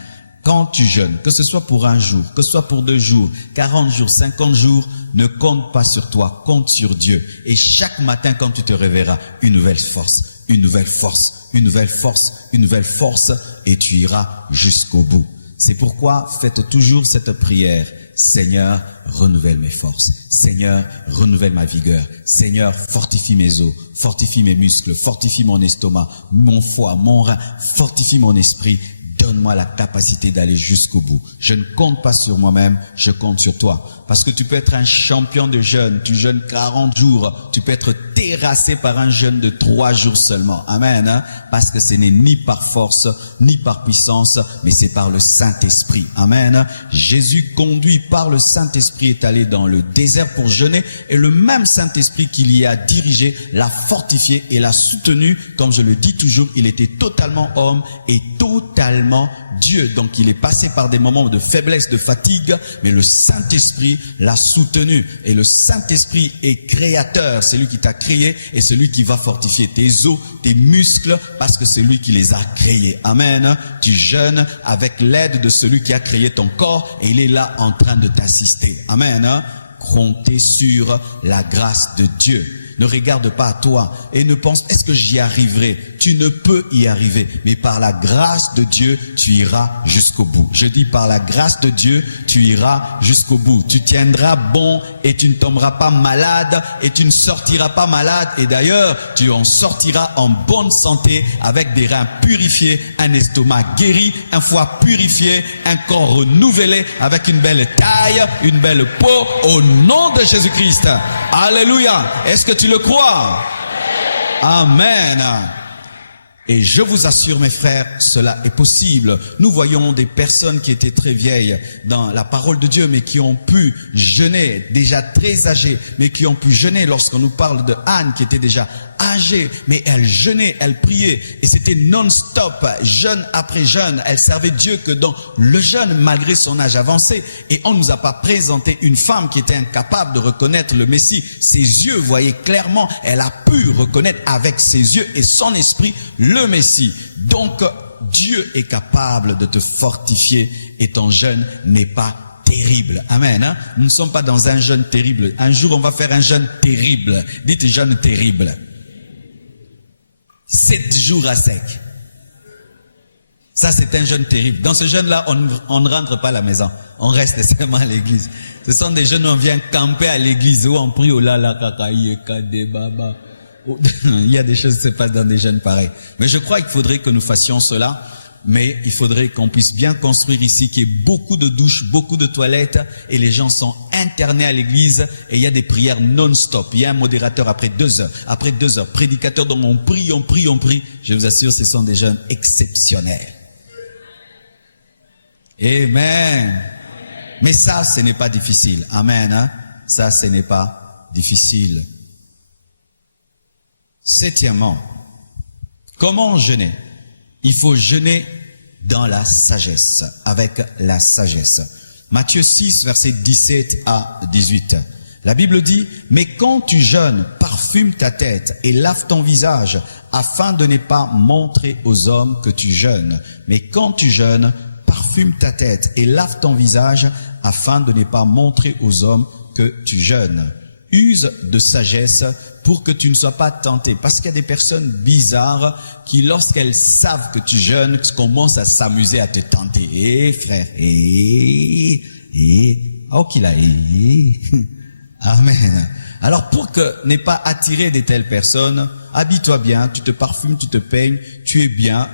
Quand tu jeûnes, que ce soit pour 1 jour, que ce soit pour 2 jours, 40 jours, 50 jours, ne compte pas sur toi, compte sur Dieu. Et chaque matin quand tu te réveilleras, une nouvelle force, une nouvelle force, une nouvelle force, une nouvelle force, et tu iras jusqu'au bout. C'est pourquoi faites toujours cette prière. Seigneur, renouvelle mes forces. Seigneur, renouvelle ma vigueur. Seigneur, fortifie mes os, fortifie mes muscles, fortifie mon estomac, mon foie, mon rein, fortifie mon esprit. Donne-moi la capacité d'aller jusqu'au bout. Je ne compte pas sur moi-même, je compte sur toi. Parce que tu peux être un champion de jeûne, tu jeûnes 40 jours, tu peux être terrassé par un jeûne de 3 jours seulement. Amen. Hein? Parce que ce n'est ni par force, ni par puissance, mais c'est par le Saint-Esprit. Amen. Jésus, conduit par le Saint-Esprit, est allé dans le désert pour jeûner, et le même Saint-Esprit qui l'y a dirigé, l'a fortifié et l'a soutenu. Comme je le dis toujours, il était totalement homme et totalement pleinement Dieu. Donc il est passé par des moments de faiblesse, de fatigue, mais le Saint-Esprit l'a soutenu. Et le Saint-Esprit est créateur, c'est lui qui t'a créé et c'est lui qui va fortifier tes os, tes muscles, parce que c'est lui qui les a créés. Amen. Tu jeûnes avec l'aide de celui qui a créé ton corps et il est là en train de t'assister. Amen. Comptez sur la grâce de Dieu. Ne regarde pas à toi et ne pense, est-ce que j'y arriverai? Tu ne peux y arriver, mais par la grâce de Dieu, tu iras jusqu'au bout. Je dis par la grâce de Dieu, tu iras jusqu'au bout. Tu tiendras bon et tu ne tomberas pas malade et tu ne sortiras pas malade. Et d'ailleurs, tu en sortiras en bonne santé avec des reins purifiés, un estomac guéri, un foie purifié, un corps renouvelé avec une belle taille, une belle peau au nom de Jésus-Christ. Alléluia. Est-ce que tu le crois? Amen. Et je vous assure, mes frères, cela est possible. Nous voyons des personnes qui étaient très vieilles dans la parole de Dieu, mais qui ont pu jeûner, déjà très âgées, mais qui ont pu jeûner. Lorsqu'on nous parle de Anne, qui était déjà âgée, mais elle jeûnait, elle priait, et c'était non-stop, jeûne après jeûne. Elle servait Dieu que dans le jeûne, malgré son âge avancé. Et on ne nous a pas présenté une femme qui était incapable de reconnaître le Messie. Ses yeux voyaient clairement, elle a pu reconnaître avec ses yeux et son esprit le Messie. Donc, Dieu est capable de te fortifier et ton jeûne n'est pas terrible. Amen. Hein? Nous ne sommes pas dans un jeûne terrible. Un jour, on va faire un jeûne terrible. Dites jeûne terrible. 7 jours à sec. Ça, c'est un jeûne terrible. Dans ce jeûne-là, on ne rentre pas à la maison. On reste seulement à l'église. Ce sont des jeûnes où on vient camper à l'église, où on prie au la kakaïe, kade, baba. Il y a des choses qui se passent dans des jeûnes pareils. Mais je crois qu'il faudrait que nous fassions cela. Mais il faudrait qu'on puisse bien construire ici, qu'il y ait beaucoup de douches, beaucoup de toilettes, et les gens sont internés à l'église, et il y a des prières non-stop. Il y a un modérateur après 2 heures, prédicateur, donc on prie. Je vous assure, ce sont des jeûnes exceptionnels. Amen. Mais ça, ce n'est pas difficile. Amen. Hein? Ça, ce n'est pas difficile. 7e, comment jeûner? Il faut jeûner dans la sagesse, avec la sagesse. Matthieu 6, versets 17 à 18. La Bible dit, « Mais quand tu jeûnes, parfume ta tête et lave ton visage, afin de ne pas montrer aux hommes que tu jeûnes. Mais quand tu jeûnes, parfume ta tête et lave ton visage, afin de ne pas montrer aux hommes que tu jeûnes. Use de sagesse pour que tu ne sois pas tenté. » Parce qu'il y a des personnes bizarres qui, lorsqu'elles savent que tu jeûnes, commencent à s'amuser à te tenter. Eh frère, oh qu'il a, Amen. Alors pour que n'ait pas attiré de telles personnes, habille-toi bien, tu te parfumes, tu te peignes, tu es bien,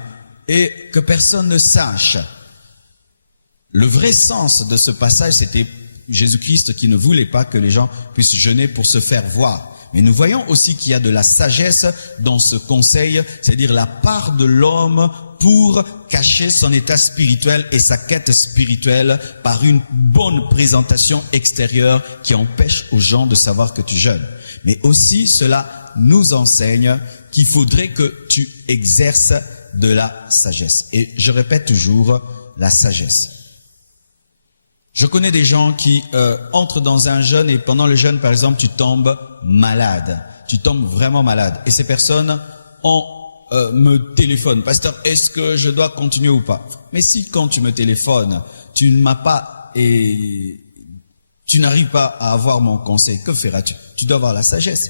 et que personne ne sache. Le vrai sens de ce passage, c'était Jésus-Christ qui ne voulait pas que les gens puissent jeûner pour se faire voir. Mais nous voyons aussi qu'il y a de la sagesse dans ce conseil, c'est-à-dire la part de l'homme pour cacher son état spirituel et sa quête spirituelle par une bonne présentation extérieure qui empêche aux gens de savoir que tu jeûnes. Mais aussi, cela nous enseigne qu'il faudrait que tu exerces de la sagesse. Et je répète toujours, la sagesse. Je connais des gens qui entrent dans un jeûne et pendant le jeûne, par exemple, tu tombes malade. Tu tombes vraiment malade. Et ces personnes me téléphonent. « Pasteur, est-ce que je dois continuer ou pas ?» Mais si quand tu me téléphones, tu ne m'as pas et tu n'arrives pas à avoir mon conseil, que feras-tu? Tu dois avoir la sagesse.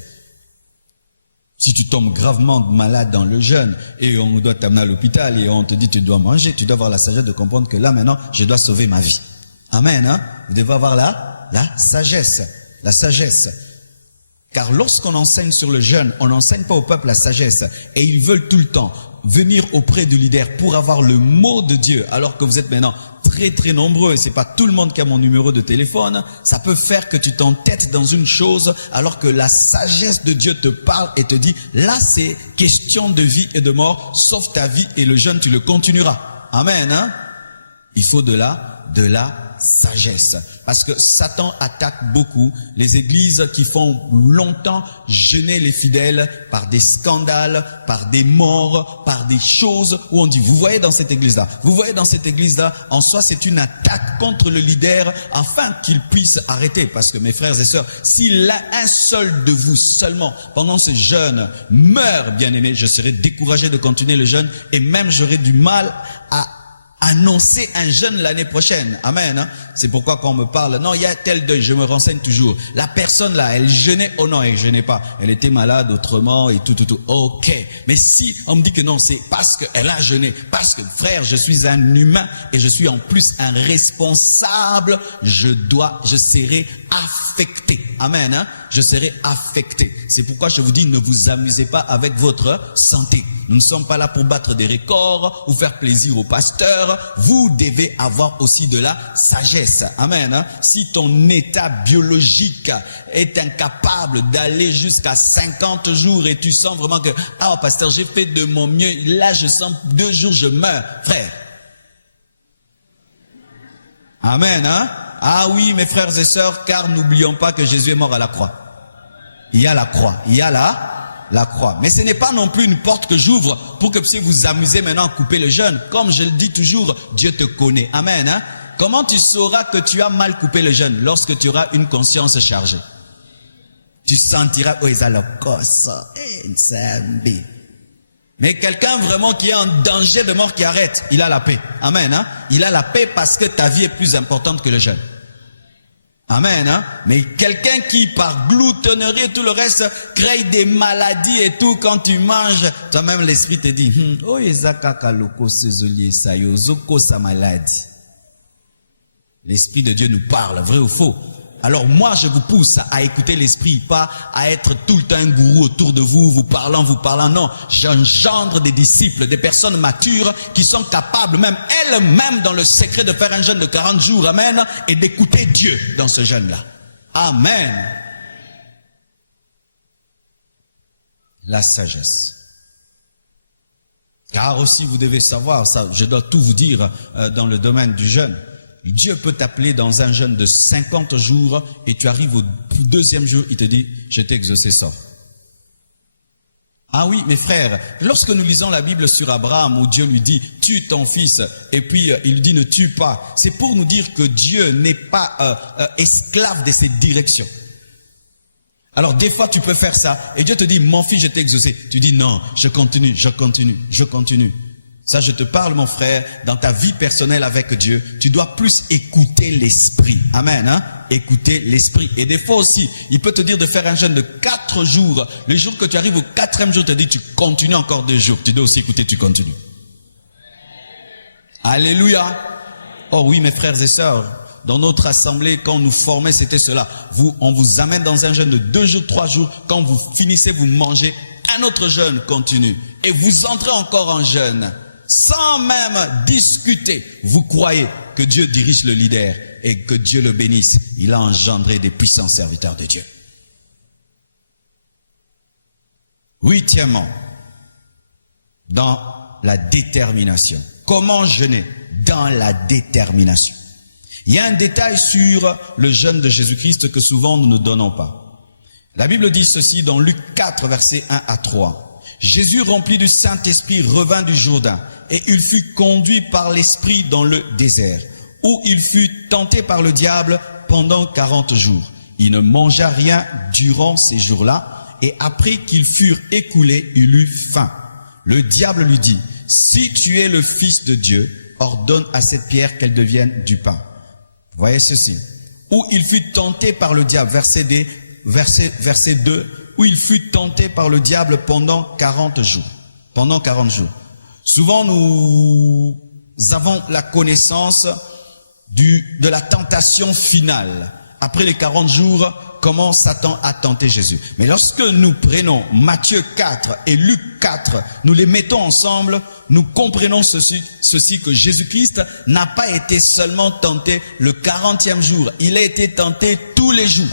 Si tu tombes gravement malade dans le jeûne et on doit t'amener à l'hôpital et on te dit tu dois manger, tu dois avoir la sagesse de comprendre que là maintenant, je dois sauver ma vie. Amen, hein? Vous devez avoir la sagesse. La sagesse. Car lorsqu'on enseigne sur le jeûne, on n'enseigne pas au peuple la sagesse. Et ils veulent tout le temps venir auprès du leader pour avoir le mot de Dieu. Alors que vous êtes maintenant très très nombreux et c'est pas tout le monde qui a mon numéro de téléphone. Ça peut faire que tu t'entêtes dans une chose alors que la sagesse de Dieu te parle et te dit, là c'est question de vie et de mort, sauve ta vie et le jeûne tu le continueras. Amen, hein? Il faut de la sagesse. Parce que Satan attaque beaucoup les églises qui font longtemps jeûner les fidèles par des scandales, par des morts, par des choses où on dit, vous voyez dans cette église-là, vous voyez dans cette église-là, en soi c'est une attaque contre le leader afin qu'il puisse arrêter. Parce que mes frères et sœurs, si un seul de vous seulement pendant ce jeûne meurt, bien aimé, je serai découragé de continuer le jeûne et même j'aurai du mal à annoncer un jeûne l'année prochaine. Amen. C'est pourquoi quand on me parle, non, il y a tel deuil, je me renseigne toujours. La personne là, elle jeûnait, oh non, elle jeûnait pas. Elle était malade autrement et tout. Ok. Mais si on me dit que non, c'est parce qu'elle a jeûné, parce que frère, je suis un humain et je suis en plus un responsable, je serai affecté. Amen. Je serai affecté. C'est pourquoi je vous dis, ne vous amusez pas avec votre santé. Nous ne sommes pas là pour battre des records ou faire plaisir au pasteur. Vous devez avoir aussi de la sagesse. Amen. Si ton état biologique est incapable d'aller jusqu'à 50 jours et tu sens vraiment que, ah pasteur, j'ai fait de mon mieux, là je sens 2 jours, je meurs, frère. Amen. Ah oui, mes frères et sœurs, car n'oublions pas que Jésus est mort à la croix. Il y a la croix, il y a la croix. Mais ce n'est pas non plus une porte que j'ouvre pour que vous puissiez vous amuser maintenant à couper le jeûne. Comme je le dis toujours, Dieu te connaît. Amen. Comment tu sauras que tu as mal coupé le jeûne? Lorsque tu auras une conscience chargée. Tu sentiras, oh, ils ont le mais quelqu'un vraiment qui est en danger de mort qui arrête, il a la paix. Amen. Il a la paix parce que ta vie est plus importante que le jeûne. Amen. Mais quelqu'un qui par gloutonnerie et tout le reste crée des maladies et tout, quand tu manges, toi-même l'esprit te dit, oh sa maladie. L'esprit de Dieu nous parle, vrai ou faux? Alors moi je vous pousse à écouter l'esprit, pas à être tout le temps un gourou autour de vous, vous parlant. Non, j'engendre des disciples, des personnes matures qui sont capables même elles-mêmes dans le secret de faire un jeûne de 40 jours, amen, et d'écouter Dieu dans ce jeûne-là. Amen. La sagesse. Car aussi vous devez savoir, ça je dois tout vous dire dans le domaine du jeûne. Dieu peut t'appeler dans un jeûne de 50 jours et tu arrives au 2e jour, il te dit, je t'ai exaucé ça. Ah oui, mes frères, lorsque nous lisons la Bible sur Abraham où Dieu lui dit, tue ton fils, et puis il lui dit, ne tue pas, c'est pour nous dire que Dieu n'est pas esclave de ses directions. Alors des fois tu peux faire ça et Dieu te dit, mon fils, je t'ai exaucé. Tu dis, non, je continue. Ça, je te parle, mon frère, dans ta vie personnelle avec Dieu, tu dois plus écouter l'esprit. Amen. Écouter l'esprit. Et des fois aussi, il peut te dire de faire un jeûne de 4 jours. Le jour que tu arrives au 4e jour, il te dit, tu continues encore 2 jours. Tu dois aussi écouter, tu continues. Alléluia. Oh oui, mes frères et sœurs, dans notre assemblée, quand on nous formait, c'était cela. On vous amène dans un jeûne de 2 jours, 3 jours. Quand vous finissez, vous mangez. Un autre jeûne continue. Et vous entrez encore en jeûne. Sans même discuter, vous croyez que Dieu dirige le leader et que Dieu le bénisse. Il a engendré des puissants serviteurs de Dieu. 8e, dans la détermination. Comment jeûner? Dans la détermination. Il y a un détail sur le jeûne de Jésus-Christ que souvent nous ne donnons pas. La Bible dit ceci dans Luc 4, versets 1 à 3. Jésus, rempli du Saint-Esprit, revint du Jourdain, et il fut conduit par l'Esprit dans le désert, où il fut tenté par le diable pendant 40 jours. Il ne mangea rien durant ces jours-là, et après qu'ils furent écoulés, il eut faim. Le diable lui dit, « Si tu es le Fils de Dieu, ordonne à cette pierre qu'elle devienne du pain. » Voyez ceci. Où il fut tenté par le diable, verset 2, où il fut tenté par le diable pendant 40 jours. Pendant 40 jours. Souvent, nous avons la connaissance de la tentation finale. Après les 40 jours, comment Satan a tenté Jésus. Mais lorsque nous prenons Matthieu 4 et Luc 4, nous les mettons ensemble, nous comprenons ceci que Jésus-Christ n'a pas été seulement tenté le 40e jour. Il a été tenté tous les jours.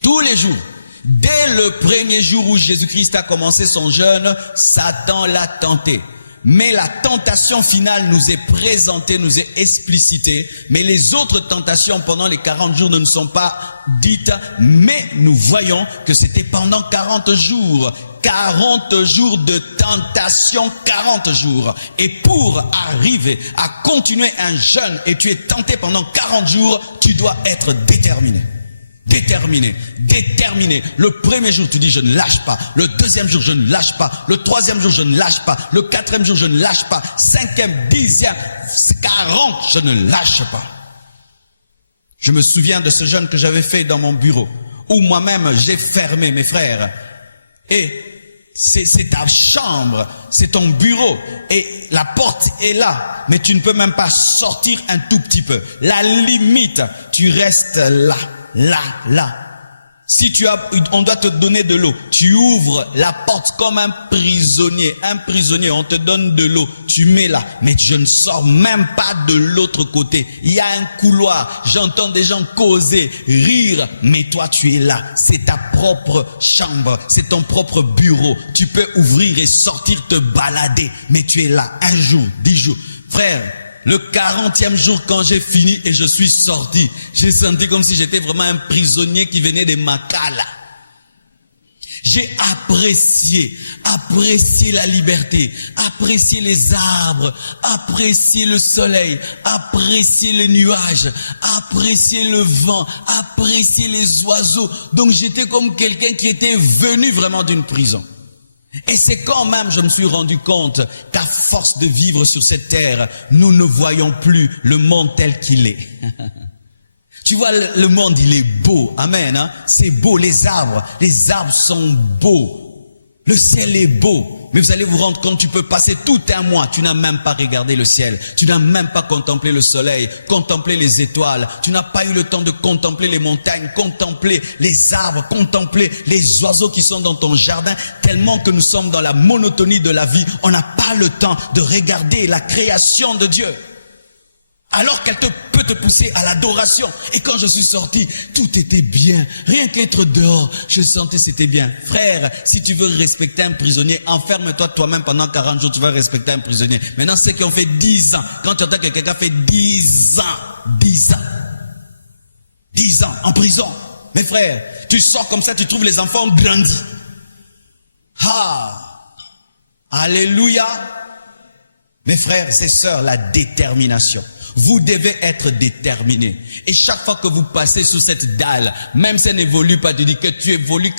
Tous les jours. Dès le premier jour où Jésus-Christ a commencé son jeûne, Satan l'a tenté. Mais la tentation finale nous est présentée, nous est explicitée. Mais les autres tentations pendant les 40 jours ne nous sont pas dites. Mais nous voyons que c'était pendant 40 jours. 40 jours de tentation, 40 jours. Et pour arriver à continuer un jeûne et tu es tenté pendant 40 jours, tu dois être déterminé. Déterminé, déterminé. Le premier jour, tu dis, je ne lâche pas. Le deuxième jour, je ne lâche pas. Le troisième jour, je ne lâche pas. Le quatrième jour, je ne lâche pas. Cinquième, 10e, 40, je ne lâche pas. Je me souviens de ce jeûne que j'avais fait dans mon bureau, où moi-même, j'ai fermé mes frères. Et c'est ta chambre, c'est ton bureau. Et la porte est là. Mais tu ne peux même pas sortir un tout petit peu. La limite, tu restes là. Là. Si on doit te donner de l'eau, tu ouvres la porte comme un prisonnier. Un prisonnier, on te donne de l'eau, tu mets là. Mais je ne sors même pas de l'autre côté. Il y a un couloir, j'entends des gens causer, rire. Mais toi, tu es là. C'est ta propre chambre, c'est ton propre bureau. Tu peux ouvrir et sortir, te balader. Mais tu es là, 1 jour, 10 jours. Frère, le 40e jour, quand j'ai fini et je suis sorti, j'ai senti comme si j'étais vraiment un prisonnier qui venait de Makala. J'ai apprécié la liberté, apprécié les arbres, apprécié le soleil, apprécié les nuages, apprécié le vent, apprécié les oiseaux. Donc j'étais comme quelqu'un qui était venu vraiment d'une prison. Et c'est quand même, je me suis rendu compte qu'à force de vivre sur cette terre, nous ne voyons plus le monde tel qu'il est. Tu vois, le monde, il est beau. Amen. Hein? C'est beau, les arbres sont beaux. Le ciel est beau. Mais vous allez vous rendre compte, tu peux passer tout un mois, tu n'as même pas regardé le ciel. Tu n'as même pas contemplé le soleil, contemplé les étoiles. Tu n'as pas eu le temps de contempler les montagnes, contempler les arbres, contempler les oiseaux qui sont dans ton jardin. Tellement que nous sommes dans la monotonie de la vie, on n'a pas le temps de regarder la création de Dieu. Alors qu'elle peut te pousser à l'adoration. Et quand je suis sorti, tout était bien. Rien qu'être dehors, je sentais c'était bien. Frère, si tu veux respecter un prisonnier, enferme-toi toi-même pendant 40 jours, tu vas respecter un prisonnier. Maintenant, ceux qui ont fait 10 ans, quand tu entends que quelqu'un fait 10 ans en prison. Mes frères, tu sors comme ça, tu trouves les enfants grandis. Alléluia. Mes frères et sœurs, la détermination. Vous devez être déterminé. Et chaque fois que vous passez sous cette dalle, même si elle n'évolue pas, tu dis que tu évolues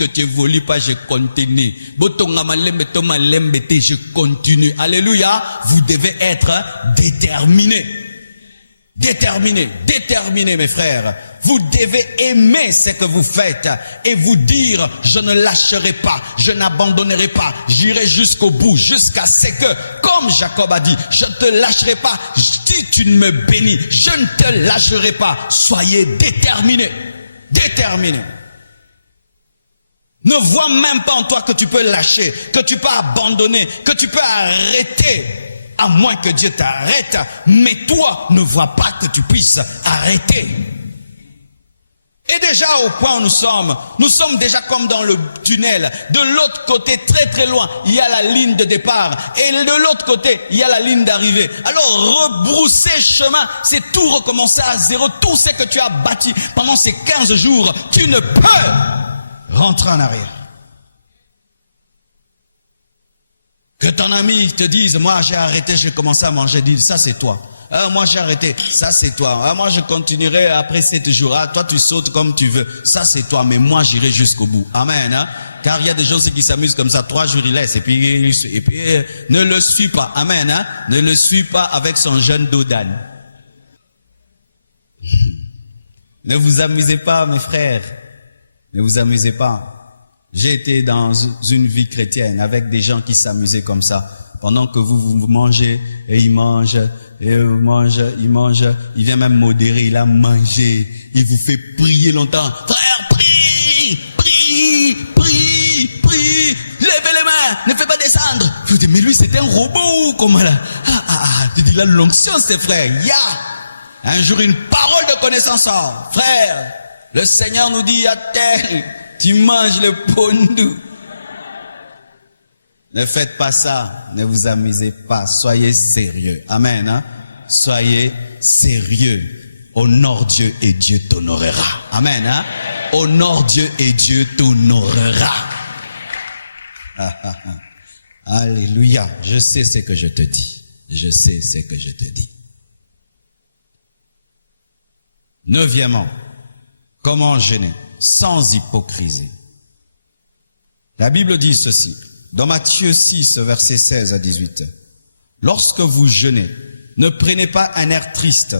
pas, je continue. Je continue. Alléluia. Vous devez être déterminé. Déterminé, mes frères. Vous devez aimer ce que vous faites et vous dire, je ne lâcherai pas, je n'abandonnerai pas, j'irai jusqu'au bout, jusqu'à ce que, comme Jacob a dit, je ne te lâcherai pas, si tu ne me bénis, je ne te lâcherai pas. Soyez déterminés. Ne vois même pas en toi que tu peux lâcher, que tu peux abandonner, que tu peux arrêter. À moins que Dieu t'arrête, mais toi ne vois pas que tu puisses arrêter. Et déjà au point où nous sommes déjà comme dans le tunnel. De l'autre côté, très très loin, il y a la ligne de départ. Et de l'autre côté, il y a la ligne d'arrivée. Alors rebrousser chemin, c'est tout recommencer à zéro. Tout ce que tu as bâti pendant ces 15 jours, tu ne peux rentrer en arrière. Que ton ami te dise, moi j'ai arrêté, j'ai commencé à manger, dis, ça c'est toi. Moi j'ai arrêté, ça c'est toi. Moi je continuerai après 7 jours. Toi tu sautes comme tu veux, ça c'est toi, mais moi j'irai jusqu'au bout. Amen. Hein? Car il y a des gens qui s'amusent comme ça, 3 jours ils laissent et puis ne le suis pas. Amen. Hein? Ne le suis pas avec son jeune dos d'âne. Ne vous amusez pas mes frères, ne vous amusez pas. J'ai été dans une vie chrétienne avec des gens qui s'amusaient comme ça. Pendant que vous mangez, et il mange, il vient même modérer, il a mangé, il vous fait prier longtemps. Frère, prie, levez les mains, ne fais pas descendre. Je dis, mais lui c'était un robot ou comment là? Tu dis là l'onction c'est frère, un jour une parole de connaissance sort. Frère, le Seigneur nous dit, à tel, tu manges le pondou. Ne faites pas ça. Ne vous amusez pas. Soyez sérieux. Amen. Hein? Soyez sérieux. Honore Dieu et Dieu t'honorera. Amen. Hein? Honore Dieu et Dieu t'honorera. Alléluia. Je sais ce que je te dis. Je sais ce que je te dis. Neuvièmement, comment jeûner sans hypocrisie? La Bible dit ceci, dans Matthieu 6, versets 16 à 18. Lorsque vous jeûnez, ne prenez pas un air triste,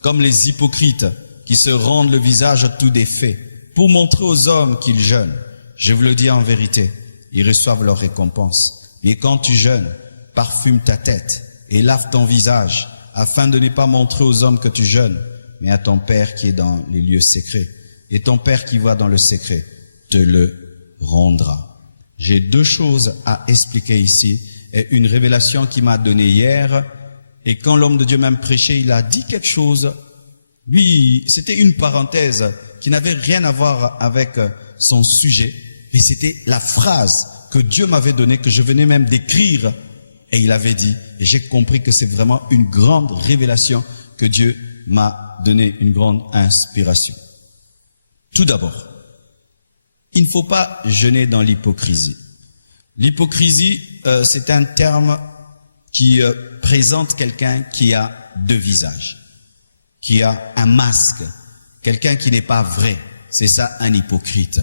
comme les hypocrites qui se rendent le visage tout défait, pour montrer aux hommes qu'ils jeûnent. Je vous le dis en vérité, ils reçoivent leur récompense. Et quand tu jeûnes, parfume ta tête et lave ton visage, afin de ne pas montrer aux hommes que tu jeûnes, mais à ton Père qui est dans les lieux secrets. Et ton Père qui voit dans le secret te le rendra. J'ai deux choses à expliquer ici, et une révélation qui m'a donnée hier, et quand l'homme de Dieu même prêchait, il a dit quelque chose. Lui, c'était une parenthèse qui n'avait rien à voir avec son sujet, et c'était la phrase que Dieu m'avait donnée, que je venais même d'écrire, et il avait dit, et j'ai compris que c'est vraiment une grande révélation que Dieu m'a donné, une grande inspiration. Tout d'abord, il ne faut pas jeûner dans l'hypocrisie. L'hypocrisie, c'est un terme qui présente quelqu'un qui a deux visages, qui a un masque, quelqu'un qui n'est pas vrai. C'est ça un hypocrite.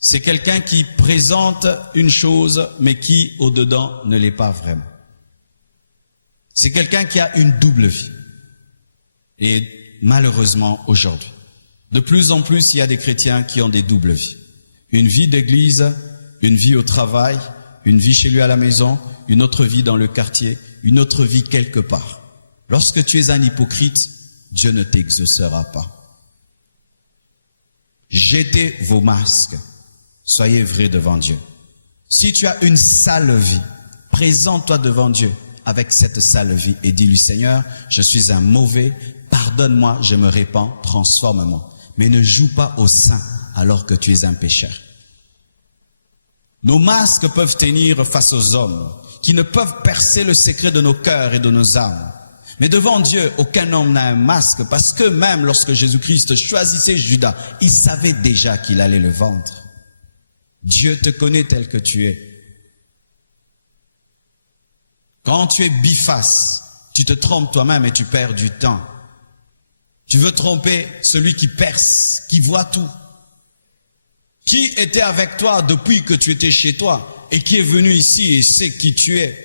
C'est quelqu'un qui présente une chose, mais qui au-dedans ne l'est pas vraiment. C'est quelqu'un qui a une double vie. Et malheureusement aujourd'hui, de plus en plus, il y a des chrétiens qui ont des doubles vies. Une vie d'église, une vie au travail, une vie chez lui à la maison, une autre vie dans le quartier, une autre vie quelque part. Lorsque tu es un hypocrite, Dieu ne t'exaucera pas. Jetez vos masques. Soyez vrais devant Dieu. Si tu as une sale vie, présente-toi devant Dieu avec cette sale vie et dis-lui, Seigneur, je suis un mauvais, pardonne-moi, je me répands, transforme-moi. Mais ne joue pas au saint alors que tu es un pécheur. Nos masques peuvent tenir face aux hommes qui ne peuvent percer le secret de nos cœurs et de nos âmes. Mais devant Dieu, aucun homme n'a un masque parce que même lorsque Jésus-Christ choisissait Judas, il savait déjà qu'il allait le vendre. Dieu te connaît tel que tu es. Quand tu es biface, tu te trompes toi-même et tu perds du temps. Tu veux tromper celui qui perce, qui voit tout. Qui était avec toi depuis que tu étais chez toi et qui est venu ici et sait qui tu es.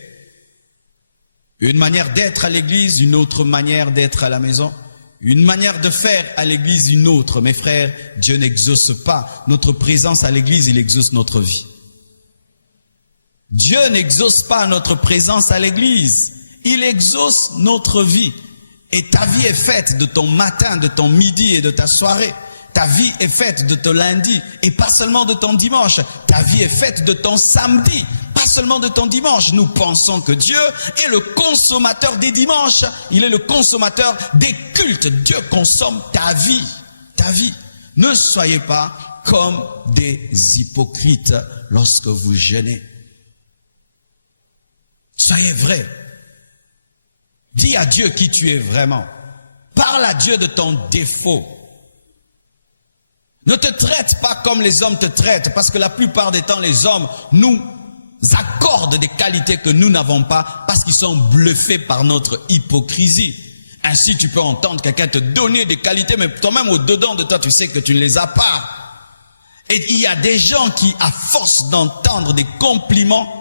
Une manière d'être à l'église, une autre manière d'être à la maison. Une manière de faire à l'église, une autre. Mes frères, Dieu n'exauce pas notre présence à l'église, il exauce notre vie. Dieu n'exauce pas notre présence à l'église, il exauce notre vie. Et ta vie est faite de ton matin, de ton midi et de ta soirée. Ta vie est faite de ton lundi et pas seulement de ton dimanche. Ta vie est faite de ton samedi, pas seulement de ton dimanche. Nous pensons que Dieu est le consommateur des dimanches. Il est le consommateur des cultes. Dieu consomme ta vie. Ta vie. Ne soyez pas comme des hypocrites lorsque vous jeûnez. Soyez vrais. Dis à Dieu qui tu es vraiment. Parle à Dieu de ton défaut. Ne te traite pas comme les hommes te traitent, parce que la plupart des temps, les hommes nous accordent des qualités que nous n'avons pas, parce qu'ils sont bluffés par notre hypocrisie. Ainsi, tu peux entendre quelqu'un te donner des qualités, mais toi-même, au-dedans de toi, tu sais que tu ne les as pas. Et il y a des gens qui, à force d'entendre des compliments,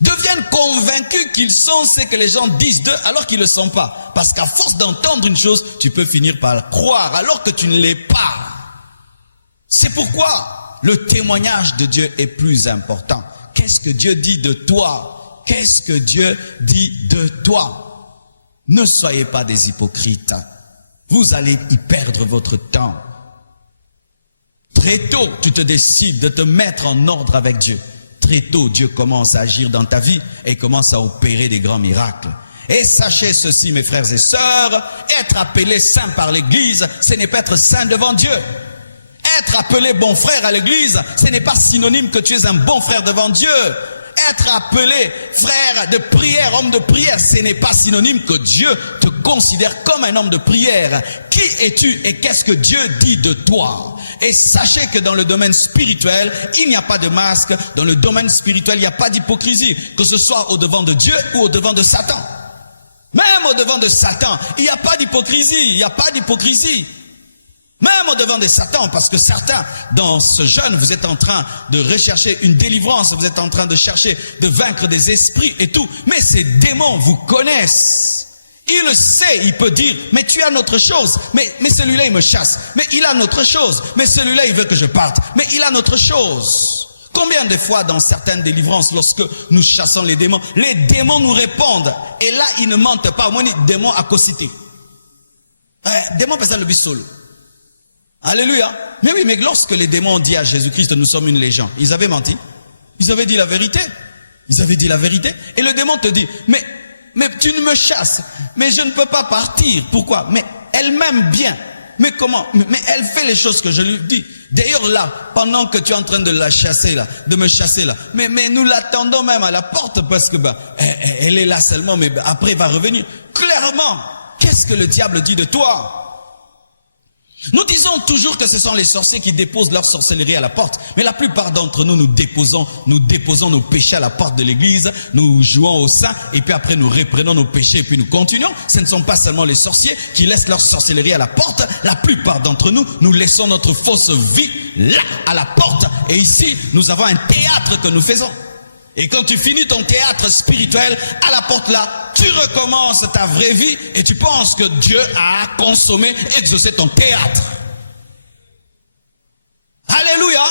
deviennent convaincus qu'ils sont ce que les gens disent d'eux alors qu'ils ne le sont pas. Parce qu'à force d'entendre une chose, tu peux finir par croire alors que tu ne l'es pas. C'est pourquoi le témoignage de Dieu est plus important. Qu'est-ce que Dieu dit de toi? Qu'est-ce que Dieu dit de toi? Ne soyez pas des hypocrites. Vous allez y perdre votre temps. Très tôt, tu te décides de te mettre en ordre avec Dieu. Très tôt, Dieu commence à agir dans ta vie et commence à opérer des grands miracles. Et sachez ceci, mes frères et sœurs, être appelé saint par l'Église, ce n'est pas être saint devant Dieu. Être appelé bon frère à l'église, ce n'est pas synonyme que tu es un bon frère devant Dieu. être appelé frère de prière, homme de prière, ce n'est pas synonyme que Dieu te considère comme un homme de prière. Qui es-tu et qu'est-ce que Dieu dit de toi? Et sachez que dans le domaine spirituel, il n'y a pas de masque. Dans le domaine spirituel, il n'y a pas d'hypocrisie, que ce soit au devant de Dieu ou au devant de Satan. Même au devant de Satan, il n'y a pas d'hypocrisie, il n'y a pas d'hypocrisie. Même au devant de Satan, parce que certains, dans ce jeûne, vous êtes en train de rechercher une délivrance, vous êtes en train de chercher de vaincre des esprits et tout. Mais ces démons vous connaissent. Il le sait, il peut dire, mais tu as notre chose, mais celui-là il me chasse, mais il a notre chose, mais celui-là il veut que je parte, mais il a notre chose. Combien de fois dans certaines délivrances, lorsque nous chassons les démons nous répondent, et là ils ne mentent pas, au moins les démons à cociter. Démons pensent le but solo. Alléluia. Mais oui, mais lorsque les démons ont dit à Jésus-Christ, nous sommes une légion, ils avaient menti. Ils avaient dit la vérité. Ils avaient dit la vérité. Et le démon te dit, mais tu ne me chasses, mais je ne peux pas partir. Pourquoi? Mais elle m'aime bien. Mais comment? Mais elle fait les choses que je lui dis. D'ailleurs là, pendant que tu es en train de la chasser là, de me chasser là, mais nous l'attendons même à la porte parce que elle est là seulement, mais après elle va revenir. Clairement, qu'est-ce que le diable dit de toi? Nous disons toujours que ce sont les sorciers qui déposent leur sorcellerie à la porte. Mais la plupart d'entre nous, nous déposons nos péchés à la porte de l'église, nous jouons au saint, et puis après nous reprenons nos péchés, et puis nous continuons. Ce ne sont pas seulement les sorciers qui laissent leur sorcellerie à la porte. La plupart d'entre nous, nous laissons notre fausse vie là, à la porte. Et ici, nous avons un théâtre que nous faisons. Et quand tu finis ton théâtre spirituel, à la porte là, tu recommences ta vraie vie et tu penses que Dieu a consommé, exaucé ton théâtre. Alléluia.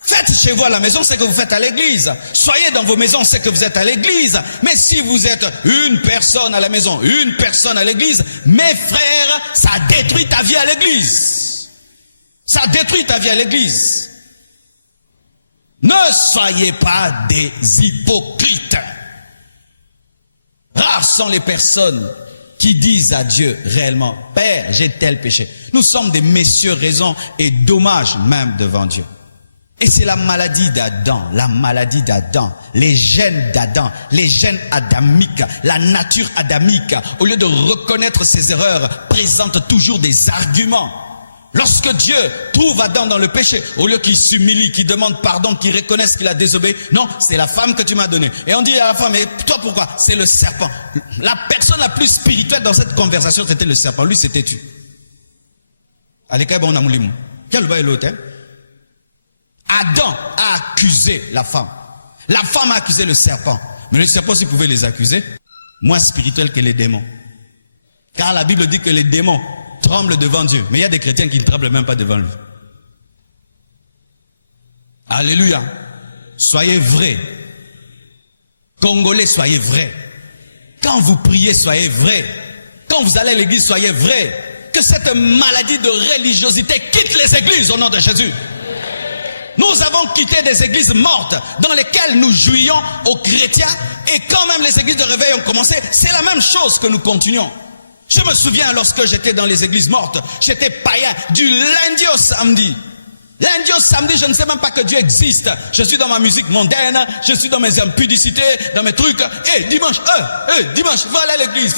Faites chez vous à la maison ce que vous faites à l'église. Soyez dans vos maisons ce que vous êtes à l'église. Mais si vous êtes une personne à la maison, une personne à l'église, mes frères, ça détruit ta vie à l'église. Ça détruit ta vie à l'église. Ne soyez pas des hypocrites. Rares sont les personnes qui disent à Dieu réellement, Père, j'ai tel péché. Nous sommes des messieurs raisons et dommages même devant Dieu. Et c'est la maladie d'Adam, les gènes d'Adam, les gènes adamiques, la nature adamique. Au lieu de reconnaître ses erreurs, présente toujours des arguments. Lorsque Dieu trouve Adam dans le péché, au lieu qu'il s'humilie, qu'il demande pardon, qu'il reconnaisse qu'il a désobéi, non, c'est la femme que tu m'as donnée. Et on dit à la femme, mais toi pourquoi? C'est le serpent. La personne la plus spirituelle dans cette conversation, c'était le serpent. Lui, c'était tu. Adam a accusé la femme. La femme a accusé le serpent. Mais le serpent, s'il pouvait les accuser, moins spirituel que les démons. Car la Bible dit que les démons tremble devant Dieu. Mais il y a des chrétiens qui ne tremblent même pas devant lui. Alléluia. Soyez vrais. Congolais, soyez vrais. Quand vous priez, soyez vrais. Quand vous allez à l'église, soyez vrais. Que cette maladie de religiosité quitte les églises au nom de Jésus. Nous avons quitté des églises mortes dans lesquelles nous jouions aux chrétiens. Et quand même les églises de réveil ont commencé, c'est la même chose que nous continuons. Je me souviens lorsque j'étais dans les églises mortes, j'étais païen du lundi au samedi. Lundi au samedi, je ne sais même pas que Dieu existe. Je suis dans ma musique mondaine, je suis dans mes impudicités, dans mes trucs. Et dimanche, va aller à l'église,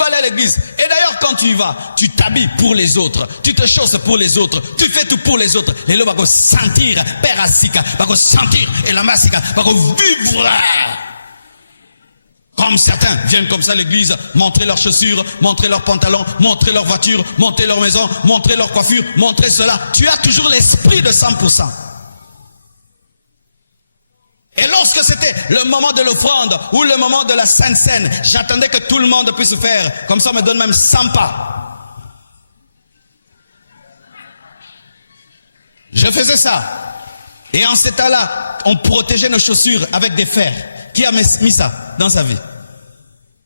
Et d'ailleurs, quand tu y vas, tu t'habilles pour les autres, tu te chausses pour les autres, tu fais tout pour les autres. Les lots vont sentir, père asika, vont sentir, et la massika, vont vivre. Comme certains viennent comme ça à l'église, montrer leurs chaussures, montrer leurs pantalons, montrer leur voiture, montrer leur maison, montrer leur coiffure, montrer cela. Tu as toujours l'esprit de 100%. Et lorsque c'était le moment de l'offrande ou le moment de la Sainte Seine, j'attendais que tout le monde puisse faire. Comme ça, on me donne même 100 pas. Je faisais ça. Et en ce temps-là, on protégeait nos chaussures avec des fers. Qui a mis ça dans sa vie?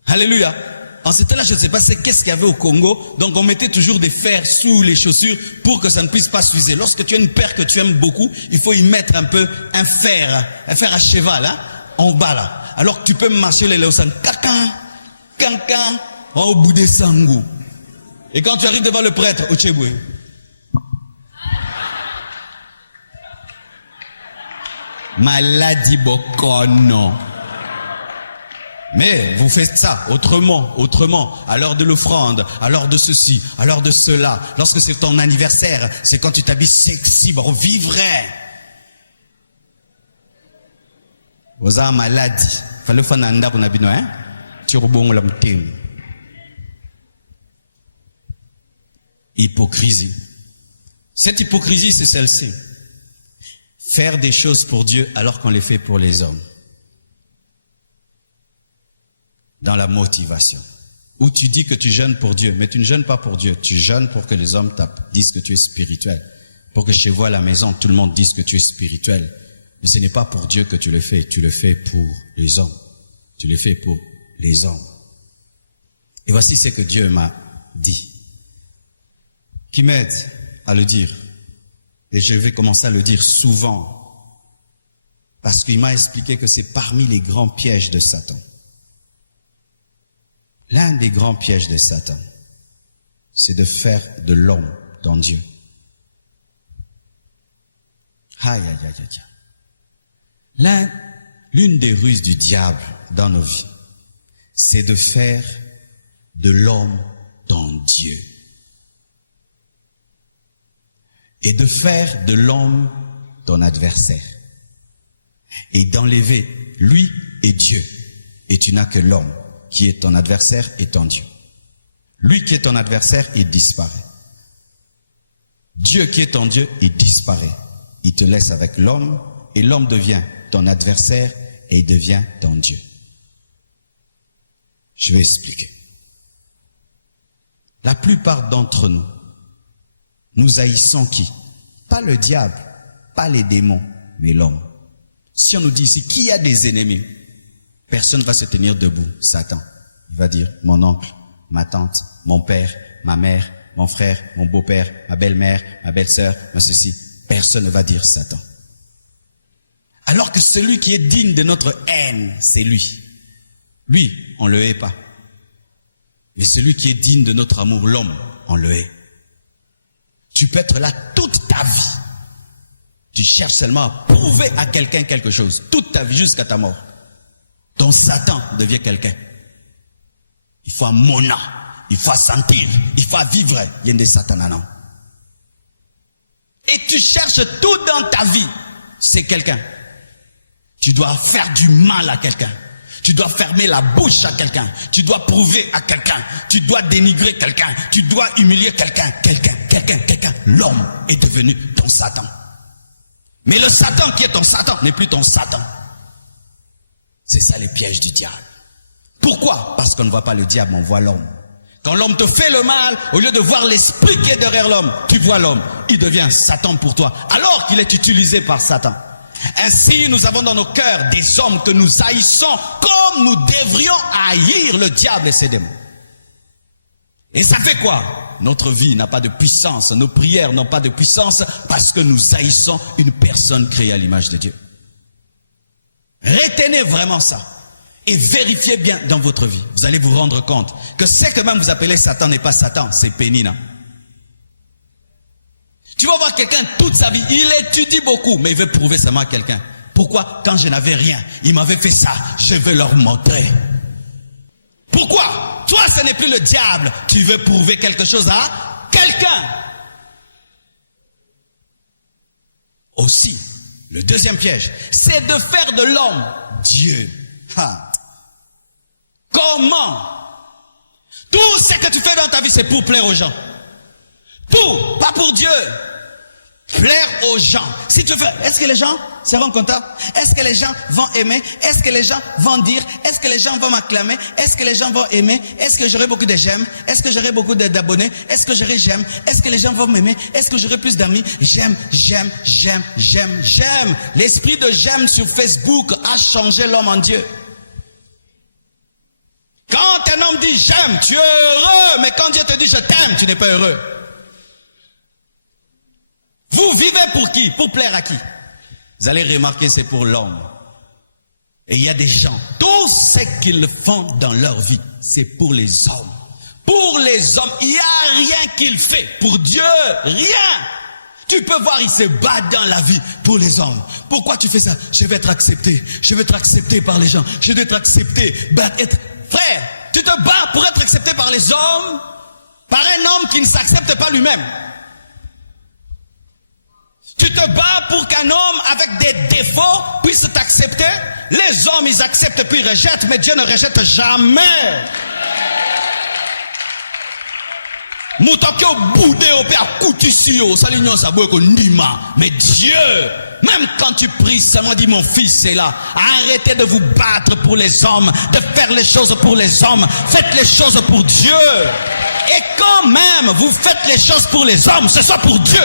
Alléluia. En ce temps-là, je ne sais pas qu'est-ce qu'il y avait au Congo. Donc on mettait toujours des fers sous les chaussures pour que ça ne puisse pas s'user. Lorsque tu as une paire que tu aimes beaucoup, il faut y mettre un fer à cheval, hein, en bas là. Alors que tu peux marcher les léosan, cancan, au bout des sangou. Et quand tu arrives devant le prêtre, au Tchéboué. Maladie bokono. Mais vous faites ça autrement, à l'heure de l'offrande, à l'heure de ceci, à l'heure de cela. Lorsque c'est ton anniversaire, c'est quand tu t'habilles sexy, bon, vivrai. Vous avez maladie. Fallait faire un ndap n'abino, hein? Turbong l'amtem. Hypocrisie. Cette hypocrisie, c'est celle-ci. Faire des choses pour Dieu alors qu'on les fait pour les hommes. Dans la motivation. Où tu dis que tu jeûnes pour Dieu, mais tu ne jeûnes pas pour Dieu. Tu jeûnes pour que les hommes disent que tu es spirituel. Pour que chez vous à la maison, tout le monde dise que tu es spirituel. Mais ce n'est pas pour Dieu que tu le fais pour les hommes. Tu le fais pour les hommes. Et voici ce que Dieu m'a dit, qui m'aide à le dire. Et je vais commencer à le dire souvent, parce qu'il m'a expliqué que c'est parmi les grands pièges de Satan. L'un des grands pièges de Satan, c'est de faire de l'homme dans Dieu. Aïe, aïe, aïe, aïe. L'une des ruses du diable dans nos vies, c'est de faire de l'homme dans Dieu. Et de faire de l'homme ton adversaire. Et d'enlever lui et Dieu. Et tu n'as que l'homme qui est ton adversaire et ton Dieu. Lui qui est ton adversaire, il disparaît. Dieu qui est ton Dieu, il disparaît. Il te laisse avec l'homme et l'homme devient ton adversaire et il devient ton Dieu. Je vais expliquer. La plupart d'entre nous, nous haïssons qui? Pas le diable, pas les démons, mais l'homme. Si on nous dit ici, qui a des ennemis? Personne ne va se tenir debout, Satan. Il va dire, mon oncle, ma tante, mon père, ma mère, mon frère, mon beau-père, ma belle-mère, ma belle-sœur, ma ceci. Personne ne va dire Satan. Alors que celui qui est digne de notre haine, c'est lui. Lui, on ne le hait pas. Et celui qui est digne de notre amour, l'homme, on le hait. Tu peux être là toute ta vie. Tu cherches seulement à prouver à quelqu'un quelque chose. Toute ta vie jusqu'à ta mort. Ton Satan devient quelqu'un. Il faut un mona. Il faut sentir. Il faut vivre. Il y a des satanans. Et tu cherches tout dans ta vie. C'est quelqu'un. Tu dois faire du mal à quelqu'un. Tu dois fermer la bouche à quelqu'un. Tu dois prouver à quelqu'un. Tu dois dénigrer quelqu'un. Tu dois humilier quelqu'un. Quelqu'un. L'homme est devenu ton Satan. Mais le Satan qui est ton Satan n'est plus ton Satan. C'est ça les pièges du diable. Pourquoi? Parce qu'on ne voit pas le diable, on voit l'homme. Quand l'homme te fait le mal, au lieu de voir l'esprit qui est derrière l'homme, tu vois l'homme. Il devient Satan pour toi, alors qu'il est utilisé par Satan. Ainsi, nous avons dans nos cœurs des hommes que nous haïssons comme nous devrions haïr le diable et ses démons. Et ça fait quoi? Notre vie n'a pas de puissance, nos prières n'ont pas de puissance parce que nous haïssons une personne créée à l'image de Dieu. Retenez vraiment ça et vérifiez bien dans votre vie. Vous allez vous rendre compte que ce que même vous appelez Satan n'est pas Satan, c'est Pénina. Tu vas voir quelqu'un toute sa vie, il étudie beaucoup, mais il veut prouver seulement à quelqu'un. Pourquoi? Quand je n'avais rien, il m'avait fait ça, je vais leur montrer. Pourquoi? Toi, ce n'est plus le diable, tu veux prouver quelque chose à quelqu'un. Aussi, le deuxième piège, c'est de faire de l'homme Dieu. Comment? Tout ce que tu fais dans ta vie, c'est pour plaire aux gens. Tout, pas pour Dieu. Plaire aux gens. Si tu fais, est-ce que les gens seront contents? Est-ce que les gens vont aimer? Est-ce que les gens vont dire? Est-ce que les gens vont m'acclamer? Est-ce que les gens vont aimer? Est-ce que j'aurai beaucoup de j'aime? Est-ce que j'aurai beaucoup d'abonnés? Est-ce que j'aurai j'aime? Est-ce que les gens vont m'aimer? Est-ce que j'aurai plus d'amis? J'aime. L'esprit de j'aime sur Facebook a changé l'homme en Dieu. Quand un homme dit j'aime, tu es heureux, mais quand Dieu te dit je t'aime, tu n'es pas heureux. Vous vivez pour qui? Pour plaire à qui? Vous allez remarquer, c'est pour l'homme. Et il y a des gens, tout ce qu'ils font dans leur vie, c'est pour les hommes. Pour les hommes, il n'y a rien qu'il fait. Pour Dieu, rien. Tu peux voir, il se bat dans la vie pour les hommes. Pourquoi tu fais ça? Je vais être accepté. Je vais être accepté par les gens. Je vais être accepté. Frère, tu te bats pour être accepté par les hommes, par un homme qui ne s'accepte pas lui-même. Tu te bats pour qu'un homme avec des défauts puisse t'accepter. Les hommes, ils acceptent puis ils rejettent, mais Dieu ne rejette jamais. Mais Dieu, même quand tu pries, seulement dit mon fils est là. Arrêtez de vous battre pour les hommes, de faire les choses pour les hommes. Faites les choses pour Dieu. Et quand même vous faites les choses pour les hommes, ce soit pour Dieu.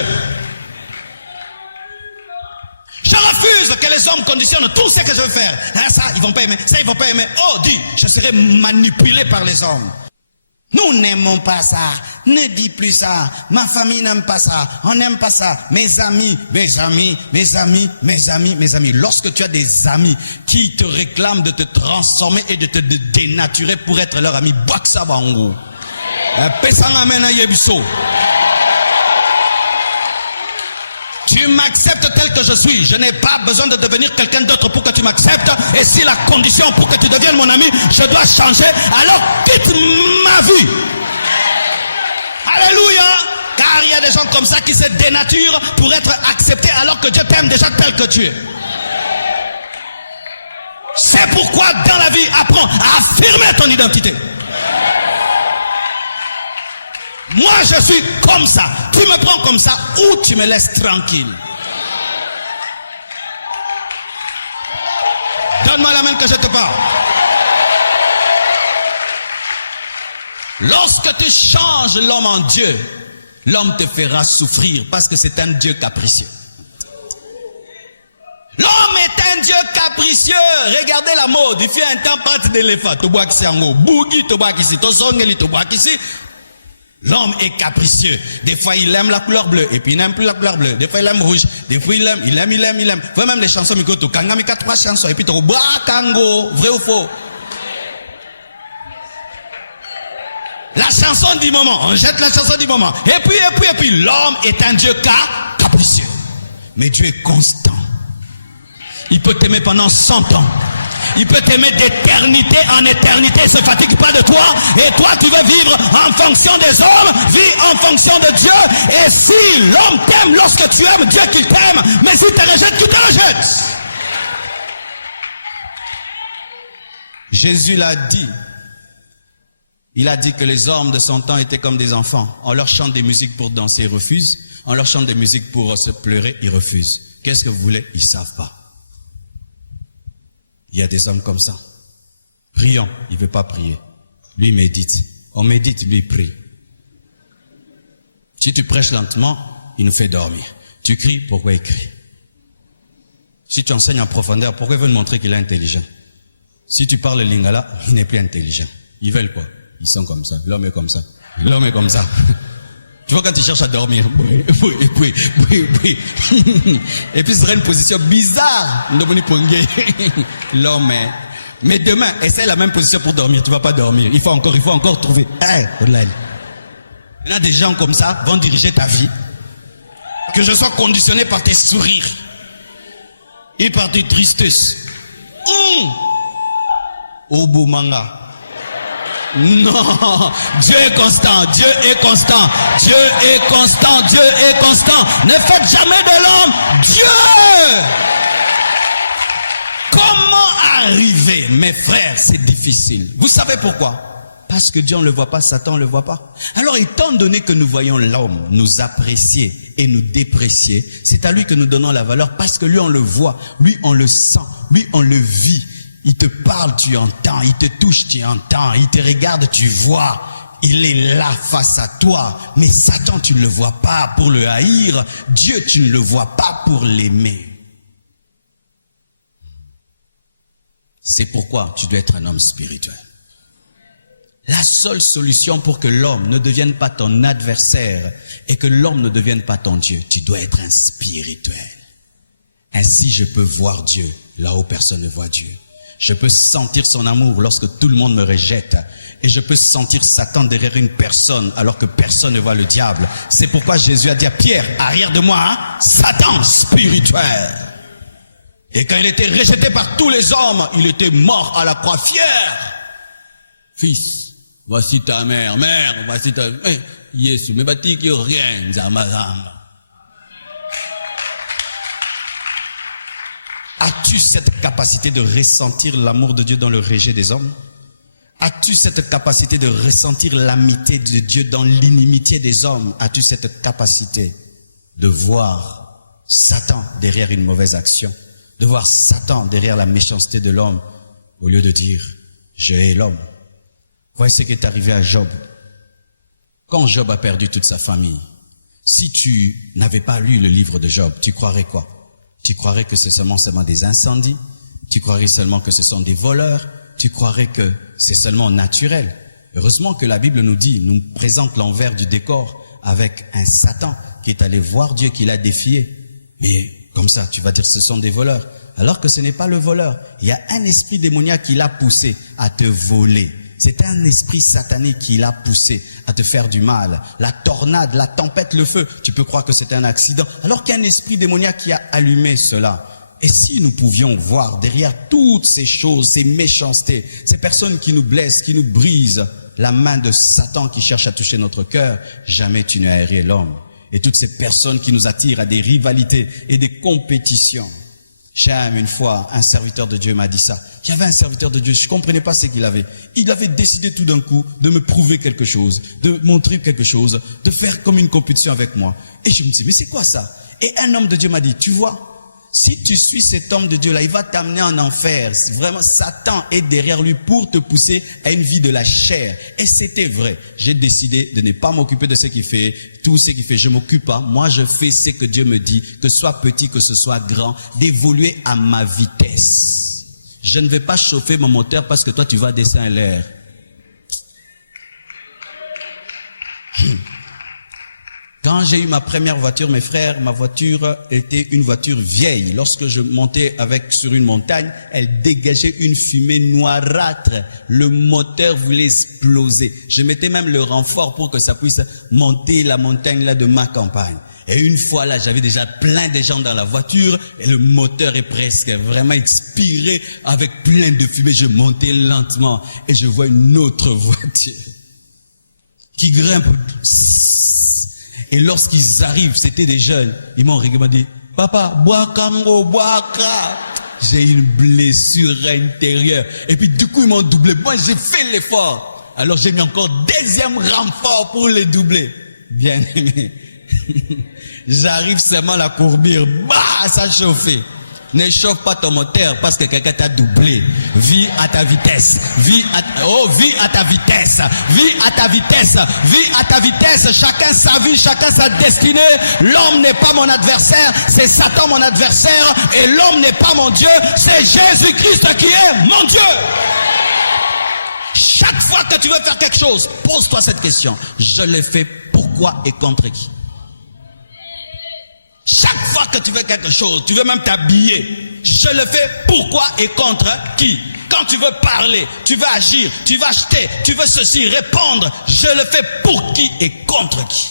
Je refuse que les hommes conditionnent tout ce que je veux faire. Ah, ça, ils vont pas aimer. Ça, ils vont pas aimer. Oh, dis, je serai manipulé par les hommes. Nous n'aimons pas ça. Ne dis plus ça. Ma famille n'aime pas ça. On n'aime pas ça. Mes amis. Lorsque tu as des amis qui te réclament de te transformer et de te dénaturer pour être leur ami, Baksa Bango. Tu m'acceptes tel que je suis. Je n'ai pas besoin de devenir quelqu'un d'autre pour que tu m'acceptes. Et si la condition pour que tu deviennes mon ami, je dois changer, alors quitte ma vie. Alléluia. Car il y a des gens comme ça qui se dénaturent pour être acceptés alors que Dieu t'aime déjà tel que tu es. C'est pourquoi dans la vie, apprends à affirmer ton identité. Moi je suis comme ça. Tu me prends comme ça ou tu me laisses tranquille. Donne-moi la main que je te parle. Lorsque tu changes l'homme en Dieu, l'homme te fera souffrir parce que c'est un Dieu capricieux. L'homme est un Dieu capricieux. Regardez la mode. Il fait un temps pâte d'éléphant. Tu bois ici en haut. Bougi, tu bois ici. Tu songeli, tu bois ici. L'homme est capricieux. Des fois, il aime la couleur bleue, et puis il n'aime plus la couleur bleue. Des fois, il aime rouge. Des fois, il aime. Vois même les chansons, Mikoto. Kangamika, 3 chansons, et puis tu bois Kango. Vrai ou faux? La chanson du moment. On jette la chanson du moment. Et puis, l'homme est un Dieu capricieux. Mais Dieu est constant. Il peut t'aimer pendant 100 ans. Il peut t'aimer d'éternité en éternité, il ne se fatigue pas de toi. Et toi, tu veux vivre en fonction des hommes, vis en fonction de Dieu. Et si l'homme t'aime lorsque tu aimes, Dieu qui t'aime. Mais s'il te rejette, tu te rejettes. Jésus l'a dit. Il a dit que les hommes de son temps étaient comme des enfants. On leur chante des musiques pour danser, ils refusent. On leur chante des musiques pour se pleurer, ils refusent. Qu'est-ce que vous voulez? Ils ne savent pas. Il y a des hommes comme ça. Prions, il ne veut pas prier. Lui médite. On médite, lui prie. Si tu prêches lentement, il nous fait dormir. Tu cries, pourquoi il crie? Si tu enseignes en profondeur, pourquoi il veut nous montrer qu'il est intelligent? Si tu parles lingala, il n'est plus intelligent. Ils veulent quoi? Ils sont comme ça. L'homme est comme ça. L'homme est comme ça. Tu vois quand il cherche à dormir. Et puis ce serait une position bizarre. L'homme est... Mais demain, essaie la même position pour dormir. Tu ne vas pas dormir. Il faut encore trouver. Là, des gens comme ça vont diriger ta vie. Que je sois conditionné par tes sourires. Et par tes tristesses. Obumanga. Non, Dieu est constant, Dieu est constant, Dieu est constant, Dieu est constant. Ne faites jamais de l'homme Dieu. Comment arriver, mes frères? C'est difficile. Vous savez pourquoi? Parce que Dieu, on ne le voit pas, Satan ne le voit pas. Alors, étant donné que nous voyons l'homme nous apprécier et nous déprécier, c'est à lui que nous donnons la valeur parce que lui, on le voit, lui, on le sent, lui, on le vit. Il te parle, tu entends. Il te touche, tu entends. Il te regarde, tu vois. Il est là face à toi. Mais Satan, tu ne le vois pas pour le haïr. Dieu, tu ne le vois pas pour l'aimer. C'est pourquoi tu dois être un homme spirituel. La seule solution pour que l'homme ne devienne pas ton adversaire et que l'homme ne devienne pas ton Dieu, tu dois être un spirituel. Ainsi, je peux voir Dieu là où personne ne voit Dieu. Je peux sentir son amour lorsque tout le monde me rejette. Et je peux sentir Satan derrière une personne alors que personne ne voit le diable. C'est pourquoi Jésus a dit à Pierre, arrière de moi, hein, Satan spirituel. Et quand il était rejeté par tous les hommes, il était mort à la croix fier. Fils, voici ta mère. Mère, voici ta... Yesu, mais bâti qui rien, Zamazamba. As-tu cette capacité de ressentir l'amour de Dieu dans le rejet des hommes? As-tu cette capacité de ressentir l'amitié de Dieu dans l'inimitié des hommes? As-tu cette capacité de voir Satan derrière une mauvaise action? De voir Satan derrière la méchanceté de l'homme au lieu de dire « je hais l'homme ». Voyez ce qui est arrivé à Job. Quand Job a perdu toute sa famille, si tu n'avais pas lu le livre de Job, tu croirais quoi? Tu croirais que c'est seulement des incendies? Tu croirais seulement que ce sont des voleurs? Tu croirais que c'est seulement naturel? Heureusement que la Bible nous présente l'envers du décor avec un Satan qui est allé voir Dieu, qui l'a défié. Mais comme ça, tu vas dire ce sont des voleurs. Alors que ce n'est pas le voleur. Il y a un esprit démoniaque qui l'a poussé à te voler. C'est un esprit satanique qui l'a poussé à te faire du mal. La tornade, la tempête, le feu, tu peux croire que c'est un accident. Alors qu'il y a un esprit démoniaque qui a allumé cela. Et si nous pouvions voir derrière toutes ces choses, ces méchancetés, ces personnes qui nous blessent, qui nous brisent, la main de Satan qui cherche à toucher notre cœur, jamais tu ne haïrais l'homme. Et toutes ces personnes qui nous attirent à des rivalités et des compétitions. J'aime une fois, un serviteur de Dieu m'a dit ça. Il y avait un serviteur de Dieu, je ne comprenais pas ce qu'il avait. Il avait décidé tout d'un coup de me prouver quelque chose, de montrer quelque chose, de faire comme une compétition avec moi. Et je me dis, mais c'est quoi ça? Et un homme de Dieu m'a dit, tu vois, si tu suis cet homme de Dieu-là, il va t'amener en enfer. Vraiment, Satan est derrière lui pour te pousser à une vie de la chair. Et c'était vrai. J'ai décidé de ne pas m'occuper de ce qu'il fait. Tout ce qu'il fait, je ne m'occupe pas. Moi, je fais ce que Dieu me dit, que ce soit petit, que ce soit grand, d'évoluer à ma vitesse. Je ne vais pas chauffer mon moteur parce que toi, tu vas descendre l'air. Quand j'ai eu ma première voiture, mes frères, ma voiture était une voiture vieille. Lorsque je montais sur une montagne, elle dégageait une fumée noirâtre. Le moteur voulait exploser. Je mettais même le renfort pour que ça puisse monter la montagne là de ma campagne. Et une fois là, j'avais déjà plein de gens dans la voiture et le moteur est presque vraiment expiré avec plein de fumée. Je montais lentement et je vois une autre voiture qui grimpe. Et lorsqu'ils arrivent, c'était des jeunes, ils m'ont regardé, papa, bois kango, bois ka. J'ai une blessure intérieure. Et puis du coup, ils m'ont doublé. Moi, j'ai fait l'effort. Alors j'ai mis encore deuxième renfort pour les doubler. Bien aimé. J'arrive seulement à la courbure. Bah, ça chauffait. Ne chauffe pas ton moteur parce que quelqu'un t'a doublé. Vis à ta vitesse. Vis à ta vitesse. Vis à ta vitesse. Vis à ta vitesse. Chacun sa vie, chacun sa destinée. L'homme n'est pas mon adversaire. C'est Satan mon adversaire. Et l'homme n'est pas mon Dieu. C'est Jésus-Christ qui est mon Dieu. Chaque fois que tu veux faire quelque chose, pose-toi cette question. Je le fais pourquoi et contre qui? Chaque fois que tu fais quelque chose, tu veux même t'habiller, je le fais pourquoi et contre qui? Quand tu veux parler, tu veux agir, tu veux acheter, tu veux ceci, répondre, je le fais pour qui et contre qui?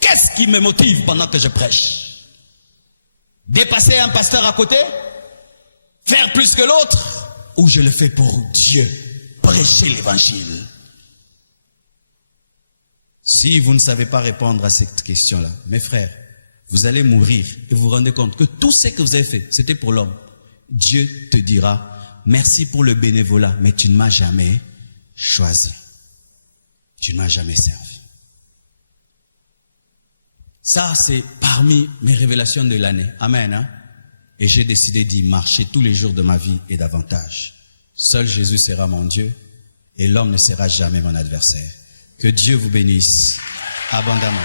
Qu'est-ce qui me motive pendant que je prêche? Dépasser un pasteur à côté? Faire plus que l'autre? Ou je le fais pour Dieu? Prêcher l'évangile? Si vous ne savez pas répondre à cette question-là, mes frères, vous allez mourir et vous vous rendez compte que tout ce que vous avez fait, c'était pour l'homme. Dieu te dira, merci pour le bénévolat, mais tu ne m'as jamais choisi. Tu ne m'as jamais servi. Ça, c'est parmi mes révélations de l'année. Amen. Hein? Et j'ai décidé d'y marcher tous les jours de ma vie et davantage. Seul Jésus sera mon Dieu et l'homme ne sera jamais mon adversaire. Que Dieu vous bénisse abondamment.